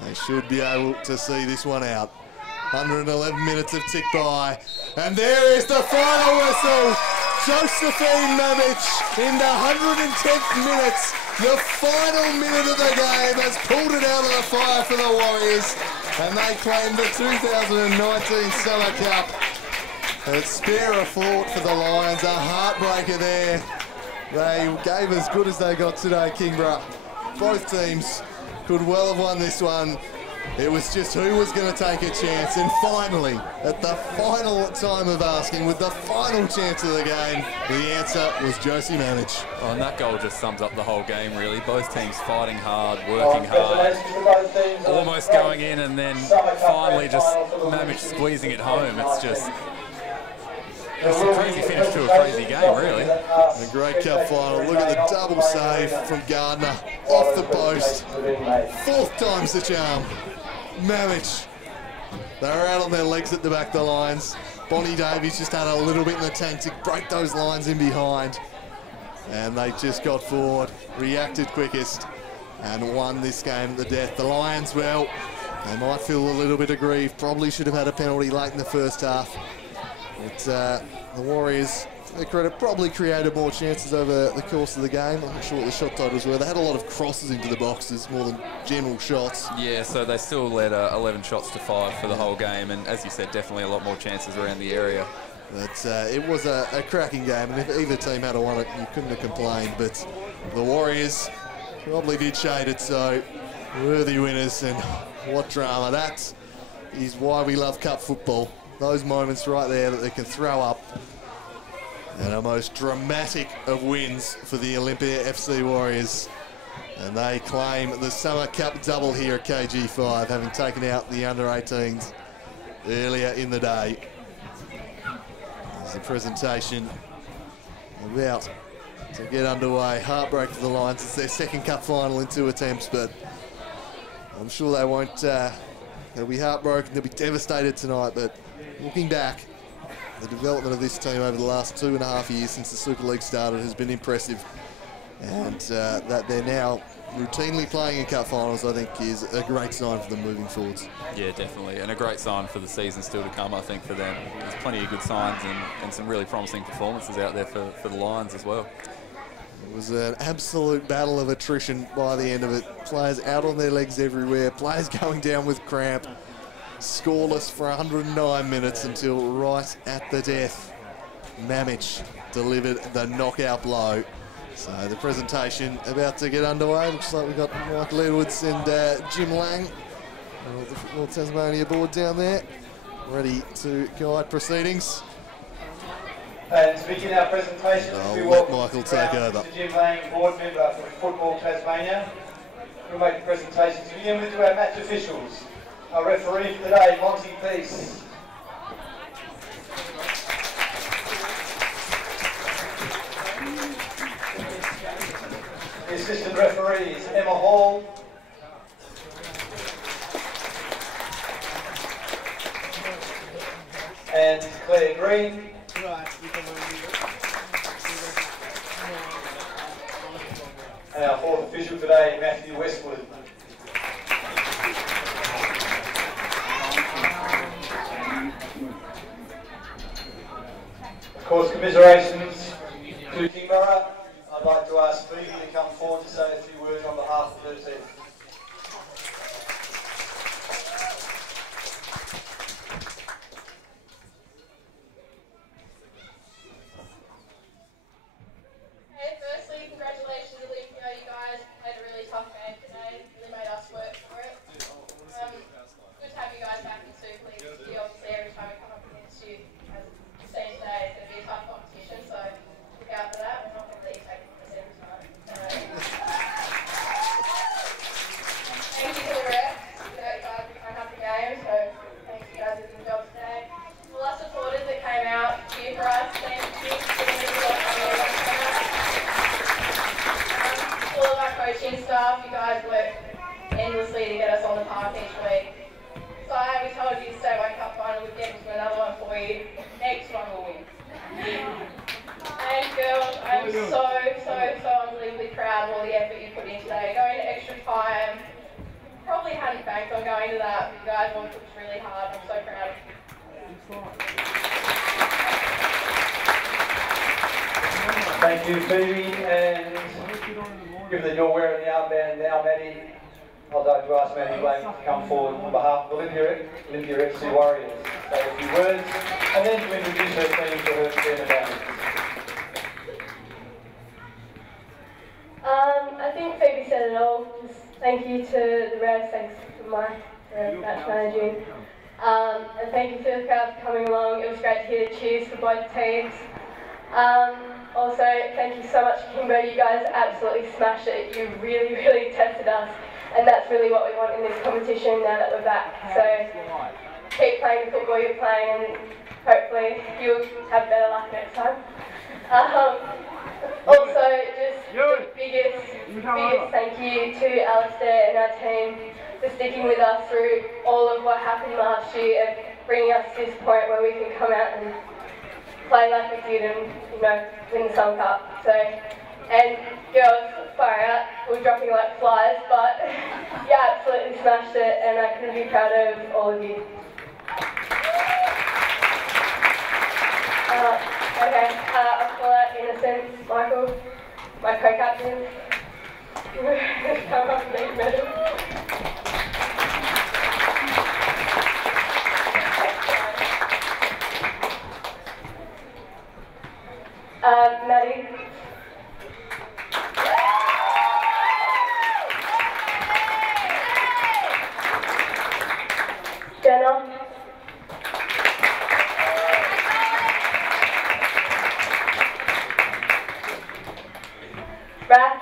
They should be able to see this one out. 111 minutes have ticked by. And there is the final whistle. Josephine Mamich in the 110th minute. The final minute of the game has pulled it out of the fire for the Warriors. And they claim the 2019 Summer Cup. A spare a thought for the Lions. A heartbreaker there. They gave as good as they got today, Kingborough. Both teams could well have won this one. It was just who was going to take a chance. And finally, at the final time of asking, with the final chance of the game, the answer was Josie Mamich. Oh, and that goal just sums up the whole game, really. Both teams fighting hard, working hard, almost going in, and then finally just Mamich squeezing it home. It's just a crazy finish to a crazy game, really. A great cup final. Look at the double save from Gardner off the post. 4th time's the charm. Mamich. They were out on their legs at the back of the Lions. Bonnie Davies just had a little bit in the tank to break those lines in behind. And they just got forward, reacted quickest, and won this game at the death. The Lions, well, they might feel a little bit aggrieved. Probably should have had a penalty late in the first half. But the Warriors, to their credit, probably created more chances over the course of the game. I'm not sure what the shot totals were. They had a lot of crosses into the boxes more than general shots. Yeah, so they still led 11 shots to 5 for the whole game, and as you said, definitely a lot more chances around the area. But it was a cracking game, and if either team had won it, you couldn't have complained. But the Warriors probably did shade it, so worthy winners, and what drama. That is why we love cup football. Those moments right there that they can throw up. And a most dramatic of wins for the Olympia FC Warriors. And they claim the Summer Cup double here at KG5, having taken out the under-18s earlier in the day. There's the presentation about to get underway. Heartbreak for the Lions. It's their 2nd cup final in 2 attempts, but I'm sure they won't. They'll be heartbroken. They'll be devastated tonight, but looking back, the development of this team over the last 2.5 years since the Super League started has been impressive. And that they're now routinely playing in cup finals, I think, is a great sign for them moving forwards. Yeah, definitely. And a great sign for the season still to come, I think, for them. There's plenty of good signs and some really promising performances out there for the Lions as well. It was an absolute battle of attrition by the end of it. Players out on their legs everywhere, players going down with cramp. Scoreless for 109 minutes until right at the death. Mamich delivered the knockout blow. So the presentation about to get underway. Looks like we've got Michael Edwards and Jim Lang, the Football Tasmania board down there, ready to guide proceedings. And to begin our presentation, we let welcome Michael take over. Mr. Jim Lang, board member for Football Tasmania. We'll make the presentation. To begin with, to our match officials. Our referee for today, Monty Peace. The assistant referees, Emma Hall. And Claire Green. And our 4th official today, Matthew Westwood. Of course, commiserations to Kingborough. I'd like to ask Phoebe to come forward to say a few words on behalf of her team. Okay, firstly, congratulations Olympia, you guys played a really tough game today, really made us work for it. Good to have you guys back in Super League. Obviously every time we come up against you, as you say today, it's going to be a tough competition, so look out for that. We're not going to let you take this every time. hadn't banked on going to that. You guys all pushed really hard. I'm so proud of you. Thank you, Phoebe, and given that you're wearing the armband now, Maddie, I'd like to ask Maddie Blank to come forward on behalf of Olympia FC Warriors, say a few words, and then to introduce her team to her team advantage. I think Phoebe said it all. Just thank you to the Reds, thanks to Mike for match managing. And thank you to the crowd for coming along. It was great to hear the cheers for both teams. Also, thank you so much, Kingborough. You guys absolutely smashed it. You really, really tested us. And that's really what we want in this competition now that we're back. So keep playing the football you're playing and hopefully you'll have better luck next time. Also, just the biggest thank you to Alistair and our team for sticking with us through all of what happened last year and bringing us to this point where we can come out and play like we did and, you know, win the Sun Cup. So, and girls, far out, we're dropping like flies, but you absolutely smashed it and I couldn't be proud of all of you. Okay, I'll call out Innocent, Michael, my co-captain. Come up and make medal. Maddie. Jenna. Brad.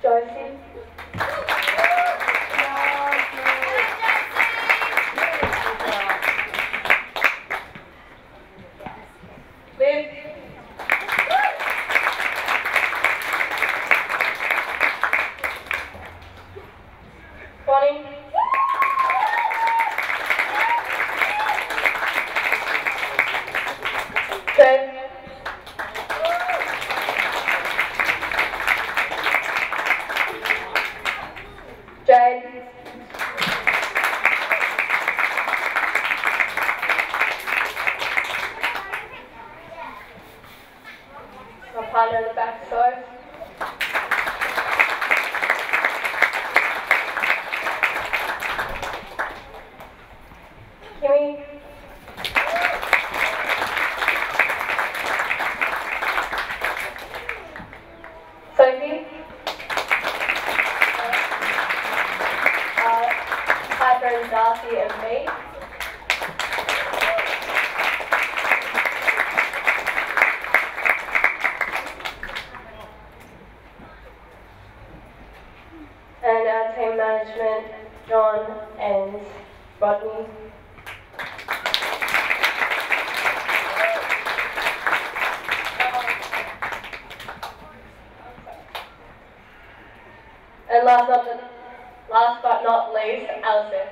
Joycey. Liv. Bonnie. Ted. Jade. My partner in the back, so. Kimmy. Sophie. My friends Darcy and me. And our team management, John and Rodney. And last but not least, Alison.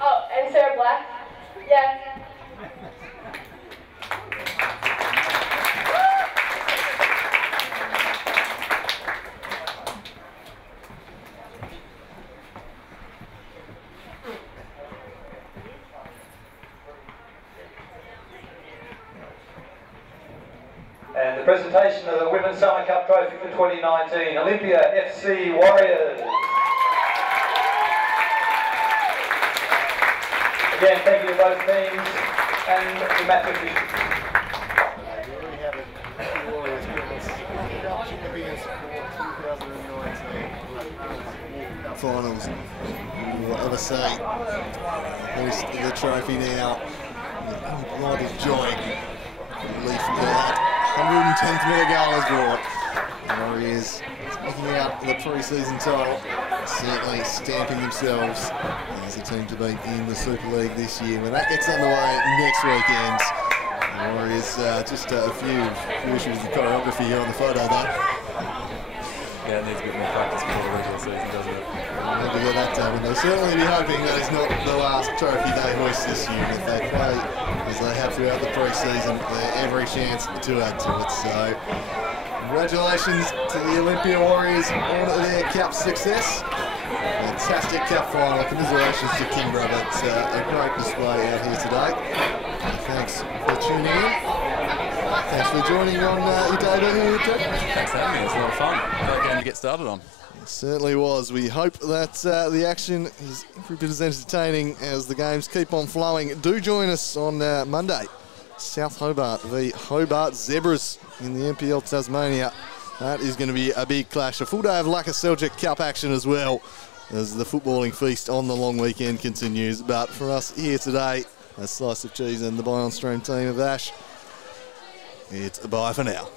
Oh, and Sarah Black. Yeah. And the presentation of the Women's Summer Cup Trophy for 2019, Olympia FC Warriors. Again, thank you to both teams and the match officials. There we have it. The Warriors Women's Champions for 2019 finals. Whatever say, hoist the trophy now. The light of joy. Relief for that. 110th minute goal is brought. The Warriors looking out the pre-season title, certainly stamping themselves as a team to beat in the Super League this year. When that gets underway next weekend, the Warriors just a few issues with the choreography here on the photo though. Yeah, it needs a bit more practice before the regular season, doesn't it? Need to get that done, and they'll certainly be hoping that it's not the last trophy they hoist this year. If they play as they have throughout the pre-season, they're every chance to add to it. So, congratulations to the Olympia Warriors on their cup success. Fantastic cup final. Commiserations to Kingborough. That's a great display out here today. Thanks for tuning in. Thanks for joining on your debut here, Ted. Thanks for having me. It's a lot of fun. Great game to get started on. It certainly was. We hope that the action is every bit as entertaining as the games keep on flowing. Do join us on Monday. South Hobart v Hobart Zebras in the NPL Tasmania. That is going to be a big clash. A full day of Lacka Seljuk Cup action as well as the footballing feast on the long weekend continues. But for us here today, a slice of cheese and the Buy On Stream team of Ash, it's a bye for now.